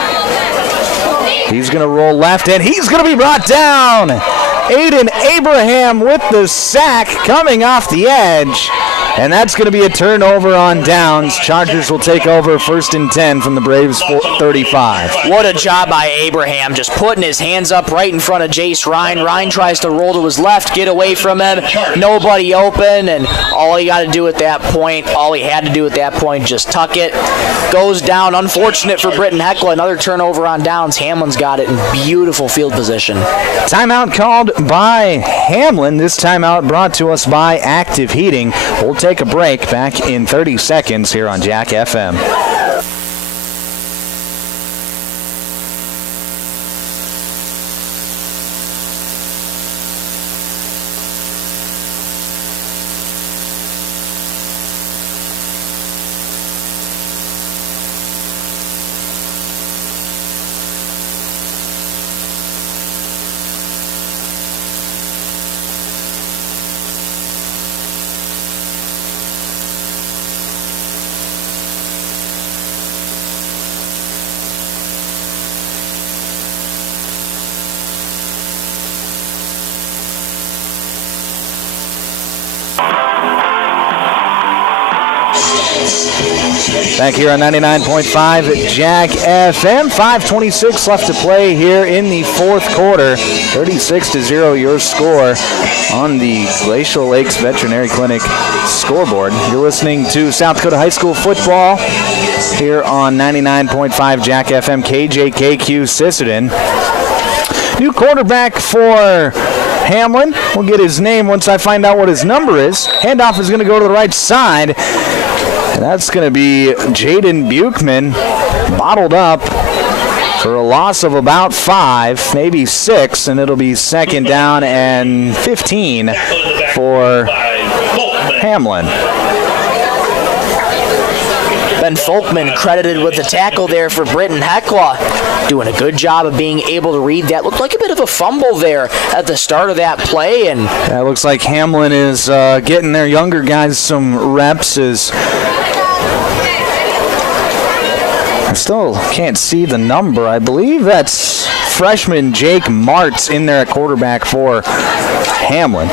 He's going to roll left, and he's going to be brought down. Aiden Abraham with the sack coming off the edge. And that's going to be a turnover on downs. Chargers will take over 1st and 10 from the Braves 35. What a job by Abraham, just putting his hands up right in front of Jace Ryan. Ryan tries to roll to his left, get away from him. Nobody open, and all he had to do at that point, just tuck it. Goes down. Unfortunate for Britton-Hecla. Another turnover on downs. Hamlin's got it in beautiful field position. Timeout called by Hamlin. This timeout brought to us by Active Heating. We'll take a break. Back in 30 seconds here on Jack FM. Back here on 99.5 Jack FM. 5:26 left to play here in the 4th quarter. 36-0 your score on the Glacial Lakes Veterinary Clinic scoreboard. You're listening to South Dakota High School football here on 99.5 Jack FM. KJKQ Sisseton. New quarterback for Hamlin. We'll get his name once I find out what his number is. Handoff is going to go to the right side. And that's going to be Jaden Buchman, bottled up for a loss of about 5, maybe 6, and it'll be 2nd down and 15 for Hamlin. Ben Folkman credited with the tackle there for Britton-Hecla. Doing a good job of being able to read that. Looked like a bit of a fumble there at the start of that play. And it looks like Hamlin is getting their younger guys some reps. I still can't see the number. I believe that's freshman Jake Martz in there at quarterback for Hamlin.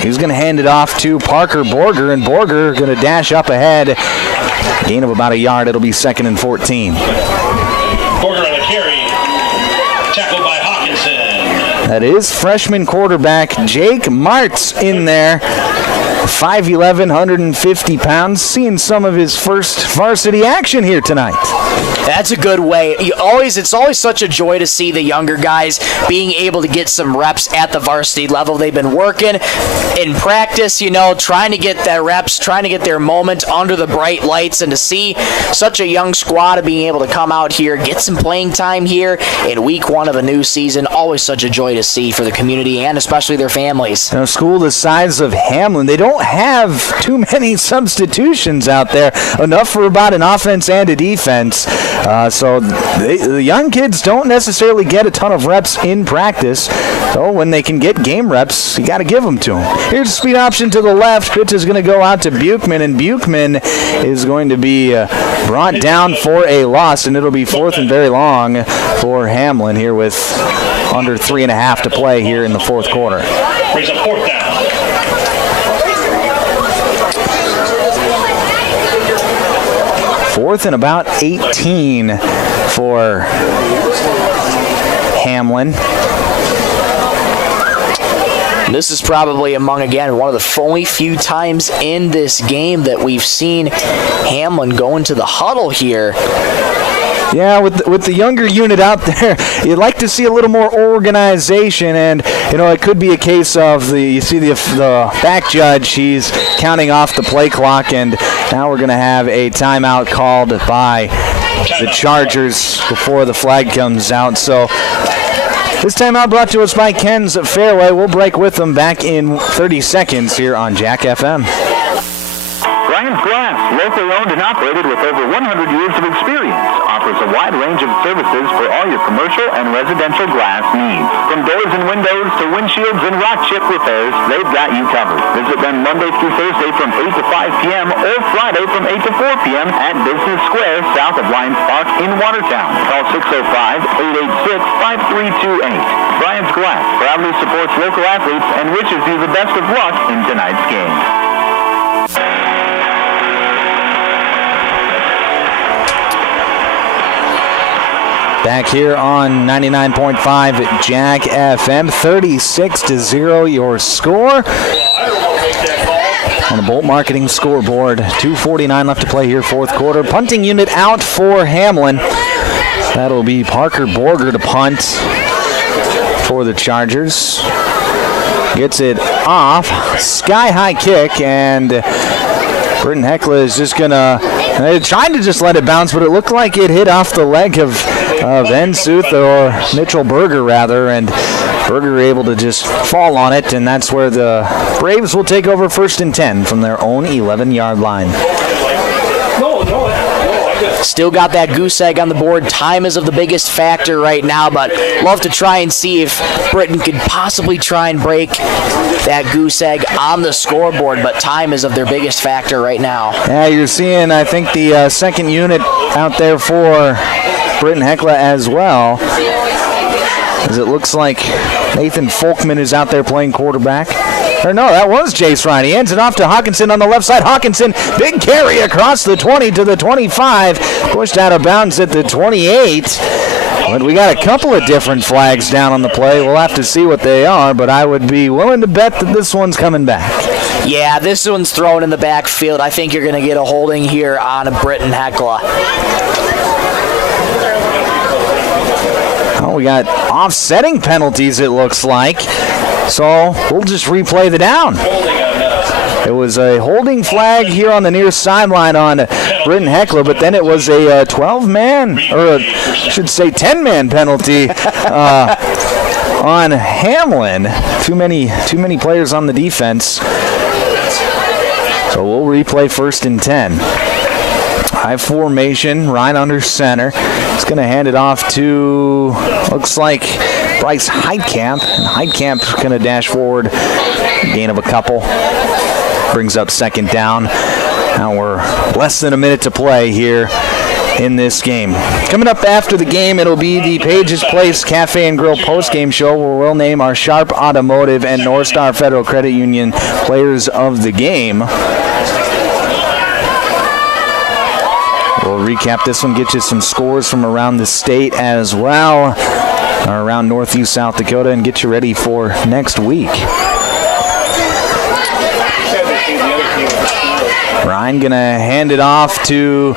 He's going to hand it off to Parker Borger, and Borger going to dash up ahead. Gain of about a yard. It'll be 2nd and 14. Borger on the carry. Tackled by Hawkinson. That is freshman quarterback Jake Martz in there. 5'11", 150 pounds, seeing some of his first varsity action here tonight. That's a good way. It's always such a joy to see the younger guys being able to get some reps at the varsity level. They've been working in practice, trying to get their reps, trying to get their moment under the bright lights, and to see such a young squad of being able to come out here, get some playing time here in week 1 of a new season. Always such a joy to see for the community and especially their families. A school the size of Hamlin, they don't have too many substitutions out there, enough for about an offense and a defense. So the young kids don't necessarily get a ton of reps in practice. So when they can get game reps, you got to give them to them. Here's a speed option to the left. Pitch is going to go out to Buchman, and Buchman is going to be brought down for a loss, and it'll be 4th and very long for Hamlin here with under 3.5 to play here in the 4th quarter. Brings up 4th down. 4th and about 18 for This is probably among, again, one of the only few times in this game that we've seen Hamlin go into the huddle here. Yeah, with the younger unit out there, you'd like to see a little more organization, and it could be a case of the back judge. He's counting off the play clock, and now we're going to have a timeout called by the Chargers before the flag comes out. So this timeout brought to us by Ken's Fairway. We'll break with them back in 30 seconds here on Jack FM. Brian's Glass, locally owned and operated with over 100 years of experience, offers a wide range of services for all your commercial and residential glass needs. From doors and windows to windshields and rock chip repairs, they've got you covered. Visit them Monday through Thursday from 8 to 5 p.m. or Friday from 8 to 4 p.m. at Business Square, south of Lions Park in Watertown. Call 605-886-5328. Brian's Glass proudly supports local athletes and wishes you the best of luck in tonight's game. Back here on 99.5 Jack FM, 36-0 your score. On the Bolt Marketing scoreboard, 2:49 left to play here, fourth quarter. Punting unit out for Hamlin. That'll be Parker Borger to punt for the Chargers. Gets it off, sky-high kick, and Britton-Hecla is just going to, they tried to just let it bounce, but it looked like it hit off the leg of Ensuth, or Mitchell Berger rather, and Berger able to just fall on it, and that's where the Braves will take over 1st and 10 from their own 11-yard line. Still got that goose egg on the board. Time is of the biggest factor right now, but love to try and see if Britton could possibly try and break that goose egg on the scoreboard, but time is of their biggest factor right now. Yeah, you're seeing, I think, the second unit out there for Britton-Hecla as well, as it looks like Nathan Folkman is out there playing quarterback. Or no, that was Jace Ryan. He hands it off to Hawkinson on the left side. Hawkinson, big carry across the 20 to the 25. Pushed out of bounds at the 28. But we got a couple of different flags down on the play. We'll have to see what they are, but I would be willing to bet that this one's coming back. Yeah, this one's thrown in the backfield. I think you're going to get a holding here on Britton-Hecla. Oh, we got offsetting penalties, it looks like. So we'll just replay the down. It was a holding flag here on the near sideline on Britton-Hecla, but then it was a 12-man, or I should say 10-man penalty on Hamlin. Too many players on the defense. So we'll replay 1st and 10. High formation, Ryan under center. He's going to hand it off to, looks like, Bryce Heidkamp. And Heidkamp's going to dash forward, gain of a couple. Brings up 2nd down. Now we're less than a minute to play here in this game. Coming up after the game, it'll be the Pages Place Cafe and Grill postgame show, where we'll name our Sharp Automotive and North Star Federal Credit Union players of the game. We'll recap this one, get you some scores from around the state as well, or around Northeast South Dakota, and get you ready for next week. Ryan gonna hand it off to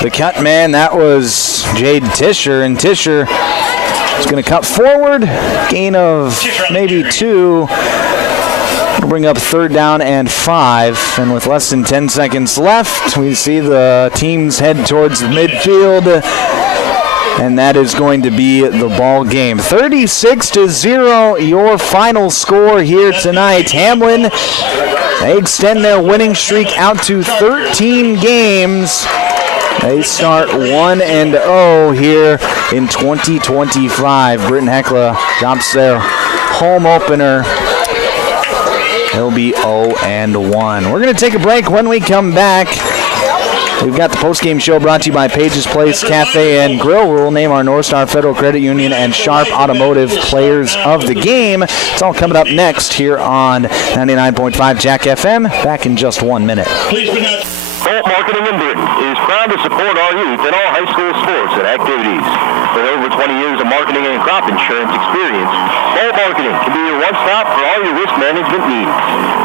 the cut man. That was Jade Tischer, and Tischer is gonna cut forward, gain of maybe 2. We'll bring up 3rd down and 5, and with less than 10 seconds left, we see the teams head towards the midfield, and that is going to be the ball game. 36-0, your final score here tonight. Hamlin, they extend their winning streak out to 13 games. They start 1-0 here in 2025. Britton-Hecla drops their home opener. They'll be 0-1. We're going to take a break. When we come back, we've got the postgame show brought to you by Pages Place Cafe and Grill, where we'll name our North Star Federal Credit Union and Sharp Automotive players of the game. It's all coming up next here on 99.5 Jack FM. Back in just 1 minute. Please bring out Bolt Marketing in Britton is proud to support our youth in all high school sports and activities. With over 20 years of marketing and crop insurance experience, Bolt Marketing can be your one-stop for all your risk management needs.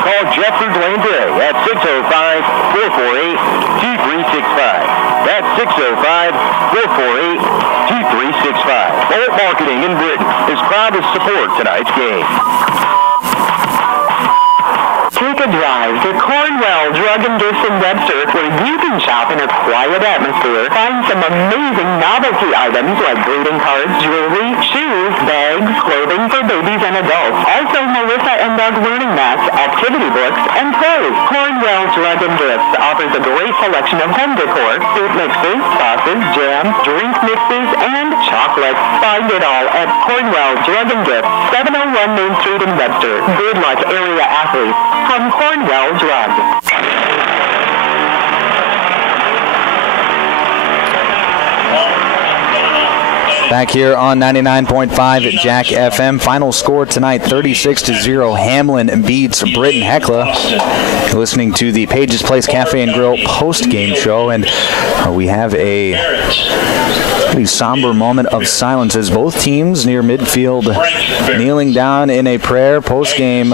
Call Jeffers Lane today at 605-448-2365. That's 605-448-2365. Bolt Marketing in Britton is proud to support tonight's game. Take a drive to Cornwell Drug and Gifts in Webster, where you can shop in a quiet atmosphere. Find some amazing novelty items like greeting cards, jewelry, shoes, bags, clothing for babies and adults. Also, Melissa and Doug learning mats, activity books, and toys. Cornwell Drug and Gifts offers a great selection of home decor, soup mixes, sauces, jams, drink mixes, and chocolates. Find it all at Cornwell Drug and Gifts, 701 Main Street in Webster. Good luck, area athletes. From Cornwell Drug. Back here on 99.5 at Jack FM. Final score tonight, 36-0. Hamlin beats Britton-Hecla. You're listening to the Pages Place Cafe and Grill post-game show, and we have a pretty somber moment of silence as both teams near midfield kneeling down in a prayer post-game.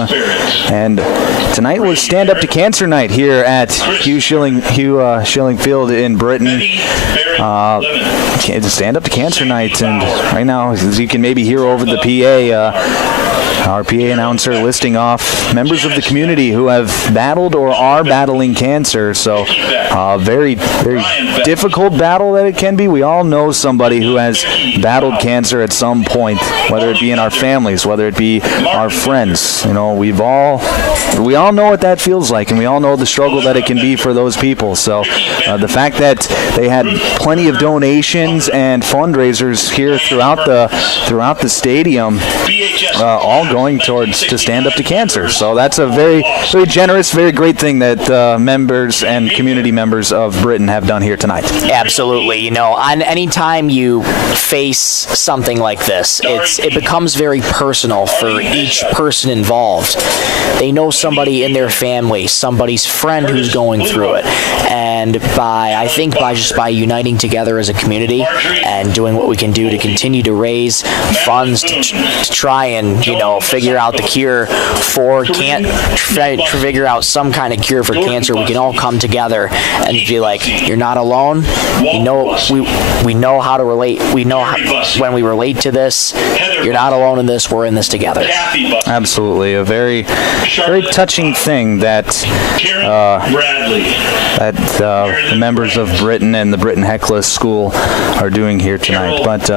And tonight was Stand Up to Cancer night here at Hugh Schilling Field in Britton. Stand Up to Cancer night, and right now, as you can maybe hear over the PA, our PA announcer listing off members of the community who have battled or are battling cancer. So very, very difficult battle that it can be. We all know somebody who has battled cancer at some point, whether it be in our families, whether it be our friends. You know, we all know what that feels like, and we all know the struggle that it can be for those people. So the fact that they had plenty of donations and fundraisers here throughout the stadium, all going towards to Stand Up to Cancer. So that's a very, very generous, very great thing that members and community members of Britton have done here tonight. Absolutely. You know, on any time you face something like this, it becomes very personal for each person involved. They know somebody in their family, somebody's friend who's going through it, and by uniting together as a community and doing what we can do to continue to raise funds to try and figure out the cure figure out some kind of cure for cancer, we can all come together and be like, you're not alone. We know how to relate. We know when we relate to this. You're not alone in this. We're in this together. Absolutely, a very, very touching thing that the members of Britton and the Britton-Hecla School are doing here tonight. But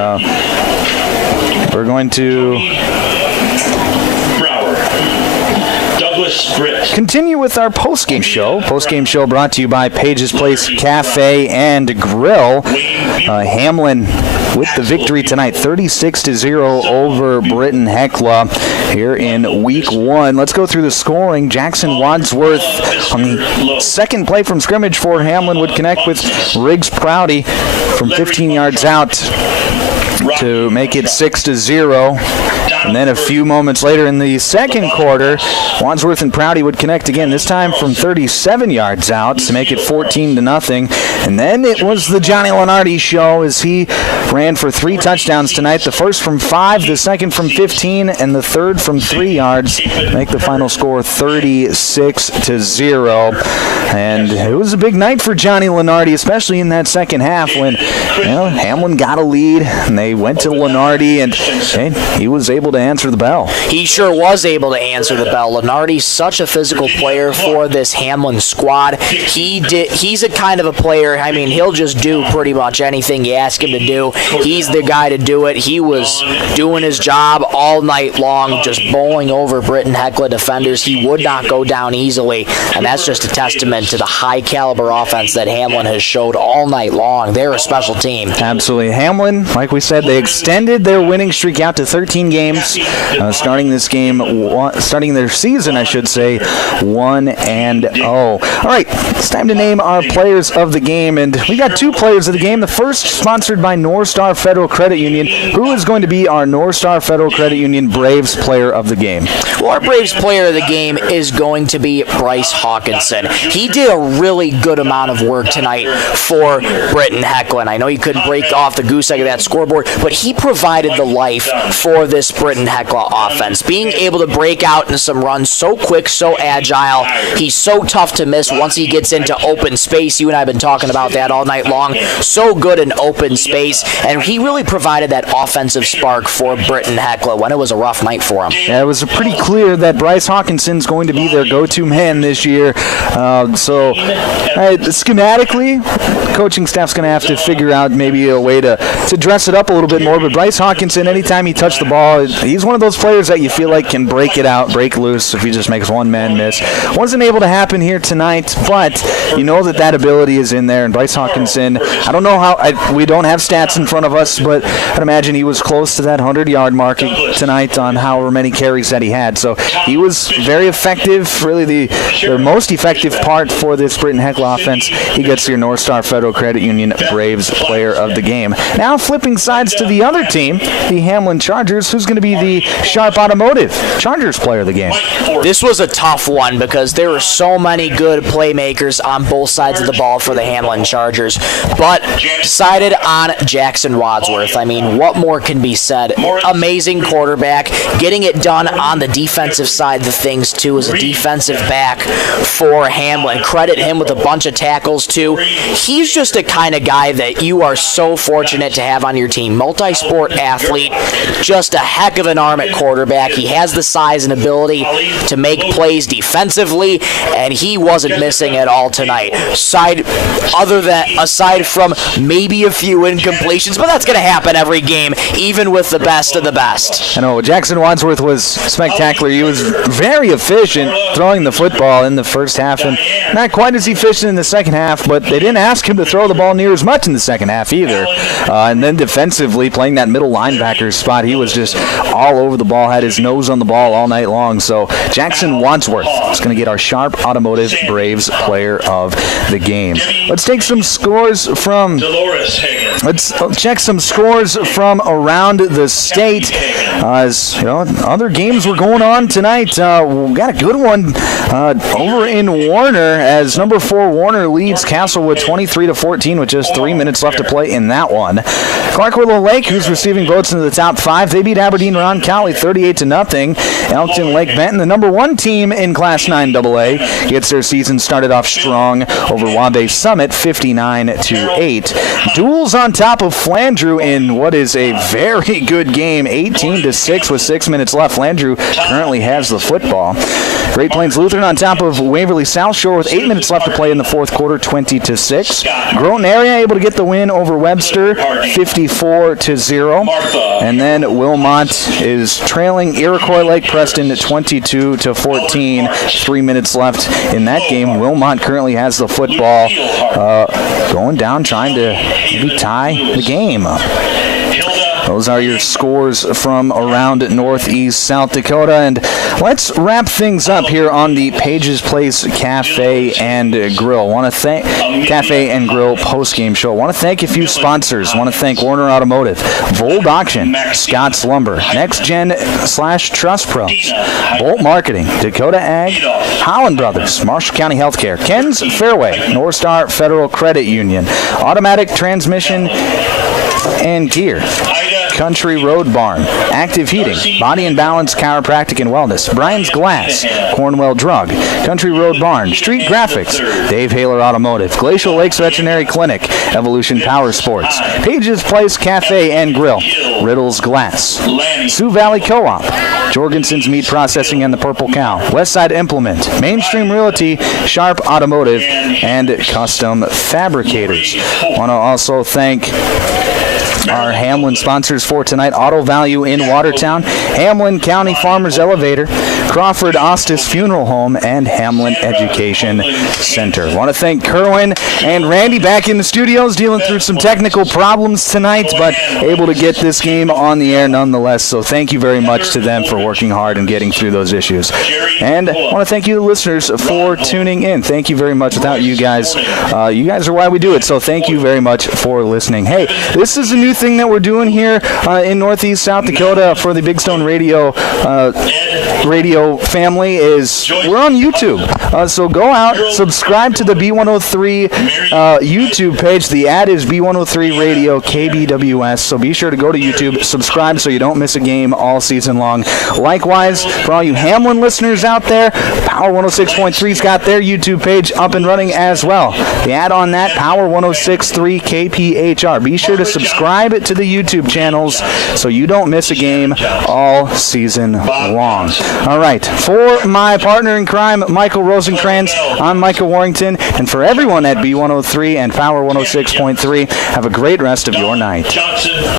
we're going to continue with our post-game show. Post-game show brought to you by Pages Place Cafe and Grill. Hamlin with the victory tonight, 36-0 over Britton-Hecla here in Week 1. Let's go through the scoring. Jackson Wadsworth on the second play from scrimmage for Hamlin would connect with Riggs Prouty from 15 yards out to make it 6-0. And then a few moments later in the second quarter, Wadsworth and Prouty would connect again, this time from 37 yards out to make it 14-0. And then it was the Johnny Lenardi show as he ran for 3 touchdowns tonight. The first from 5, the second from 15, and the third from 3 yards. Make the final score 36-0. And it was a big night for Johnny Lenardi, especially in that second half when Hamlin got a lead and they went to Lenardi and he was able to answer the bell. He sure was able to answer the bell. Lenardi's such a physical player for this Hamlin squad. He's a kind of a player, he'll just do pretty much anything you ask him to do. He's the guy to do it. He was doing his job all night long, just bowling over Britton-Hecla defenders. He would not go down easily, and that's just a testament to the high caliber offense that Hamlin has showed all night long. They're a special team. Absolutely. Hamlin, like we said, they extended their winning streak out to 13 games. games, starting their season, I should say, 1-0. All right, it's time to name our players of the game, and we got two players of the game. The first sponsored by North Star Federal Credit Union. Who is going to be our North Star Federal Credit Union Braves player of the game? Well, our Braves player of the game is going to be Bryce Hawkinson. He did a really good amount of work tonight for Britton-Hecla. I know he couldn't break off the goose egg of that scoreboard, but he provided the life for this Britton-Hecla offense. Being able to break out into some runs so quick, so agile. He's so tough to miss once he gets into open space. You and I have been talking about that all night long. So good in open space, and he really provided that offensive spark for Britton-Hecla when it was a rough night for him. Yeah, it was pretty clear that Bryce Hawkinson's going to be their go-to man this year. Schematically, coaching staff's going to have to figure out maybe a way to dress it up a little bit more, but Bryce Hawkinson, anytime he touched the ball, he's one of those players that you feel like can break it out, break loose if he just makes one man miss. Wasn't able to happen here tonight, but you know that ability is in there, and Bryce Hawkinson, I don't know how, we don't have stats in front of us, but I'd imagine he was close to that 100-yard mark tonight on however many carries that he had. So he was very effective, really the most effective part for this Britton-Hecla offense. He gets your North Star Federal Credit Union Braves player of the game. Now flipping sides to the other team, the Hamlin Chargers, who's going to be the Sharp Automotive Chargers player of the game. This was a tough one because there were so many good playmakers on both sides of the ball for the Hamlin Chargers, but decided on Jackson Wadsworth. I mean, what more can be said? Amazing quarterback, getting it done on the defensive side of things too as a defensive back for Hamlin. Credit him with a bunch of tackles too. He's just a kind of guy that you are so fortunate to have on your team. Multi-sport athlete, just a heck of an arm at quarterback. He has the size and ability to make plays defensively, and he wasn't missing at all tonight. Aside from maybe a few incompletions, but that's going to happen every game, even with the best of the best. I know, Jackson Wadsworth was spectacular. He was very efficient throwing the football in the first half, and not quite as efficient in the second half, but they didn't ask him to throw the ball near as much in the second half either. And then defensively, playing that middle linebacker spot, he was just all over the ball, had his nose on the ball all night long. So Jackson Wadsworth is going to get our Sharp Automotive Braves player of the game. Let's take some scores from... Let's check some scores from around the state. As you know, other games were going on tonight. We got a good one over in Warner as number 4 Warner leads Castlewood 23-14 with just 3 minutes left to play in that one. Clark Willow Lake, who's receiving votes into the top 5, they beat Aberdeen Ron County 38-0. Elkton Lake Benton, the number 1 team in Class 9AA, gets their season started off strong over Wabash Summit 59-8. Duels on top of Flandreau in what is a very good game, 18-6 with 6 minutes left. Flandreau currently has the football. Great Plains Lutheran on top of Waverly South Shore with 8 minutes left to play in the fourth quarter, 20-6. Groton area able to get the win over Webster, 54-0. And then Wilmot is trailing Iroquois Lake Preston 22-14. 3 minutes left in that game. Wilmot currently has the football, going down, trying to maybe tie the game. Those are your scores from around Northeast South Dakota. And let's wrap things up here on the Pages Place Cafe and Grill. Want to thank Cafe and Grill post-game show. Want to thank a few sponsors. Want to thank Warner Automotive, Vold Auction, Scott's Lumber, Next Gen /Trust Pros, Bolt Marketing, Dakota Ag, Holland Brothers, Marshall County Healthcare, Ken's Fairway, North Star Federal Credit Union, Automatic Transmission and Gear, Country Road Barn, Active Heating, Body and Balance Chiropractic and Wellness, Brian's Glass, Cornwell Drug, Country Road Barn, Street Graphics, Dave Haler Automotive, Glacial Lakes Veterinary Clinic, Evolution Power Sports, Pages Place Cafe and Grill, Riddles Glass, Sioux Valley Co-op, Jorgensen's Meat Processing and the Purple Cow, Westside Implement, Mainstream Realty, Sharp Automotive, and Custom Fabricators. Want to also thank our Hamlin sponsors for tonight: Auto Value in Watertown, Hamlin County Farmers Elevator, Crawford Ostis Funeral Home, and Hamlin Education Center. I want to thank Kerwin and Randy back in the studios dealing through some technical problems tonight, but able to get this game on the air nonetheless. So thank you very much to them for working hard and getting through those issues. And I want to thank you, the listeners, for tuning in. Thank you very much. Without you guys are why we do it. So thank you very much for listening. Hey, this is a new thing that we're doing here in Northeast South Dakota for the Big Stone Radio family. Is we're on YouTube. So go out, subscribe to the B103 YouTube page. The ad is B103 Radio KBWS. So be sure to go to YouTube, subscribe so you don't miss a game all season long. Likewise, for all you Hamlin listeners out there, Power 106.3's got their YouTube page up and running as well. The ad on that, Power 106.3 KPHR. Be sure to subscribe to the YouTube channels so you don't miss a game all season long. All right, for my partner in crime, Michael Rosenkrantz, I'm Michael Warrington, and for everyone at B103 and Power 106.3, have a great rest of your night.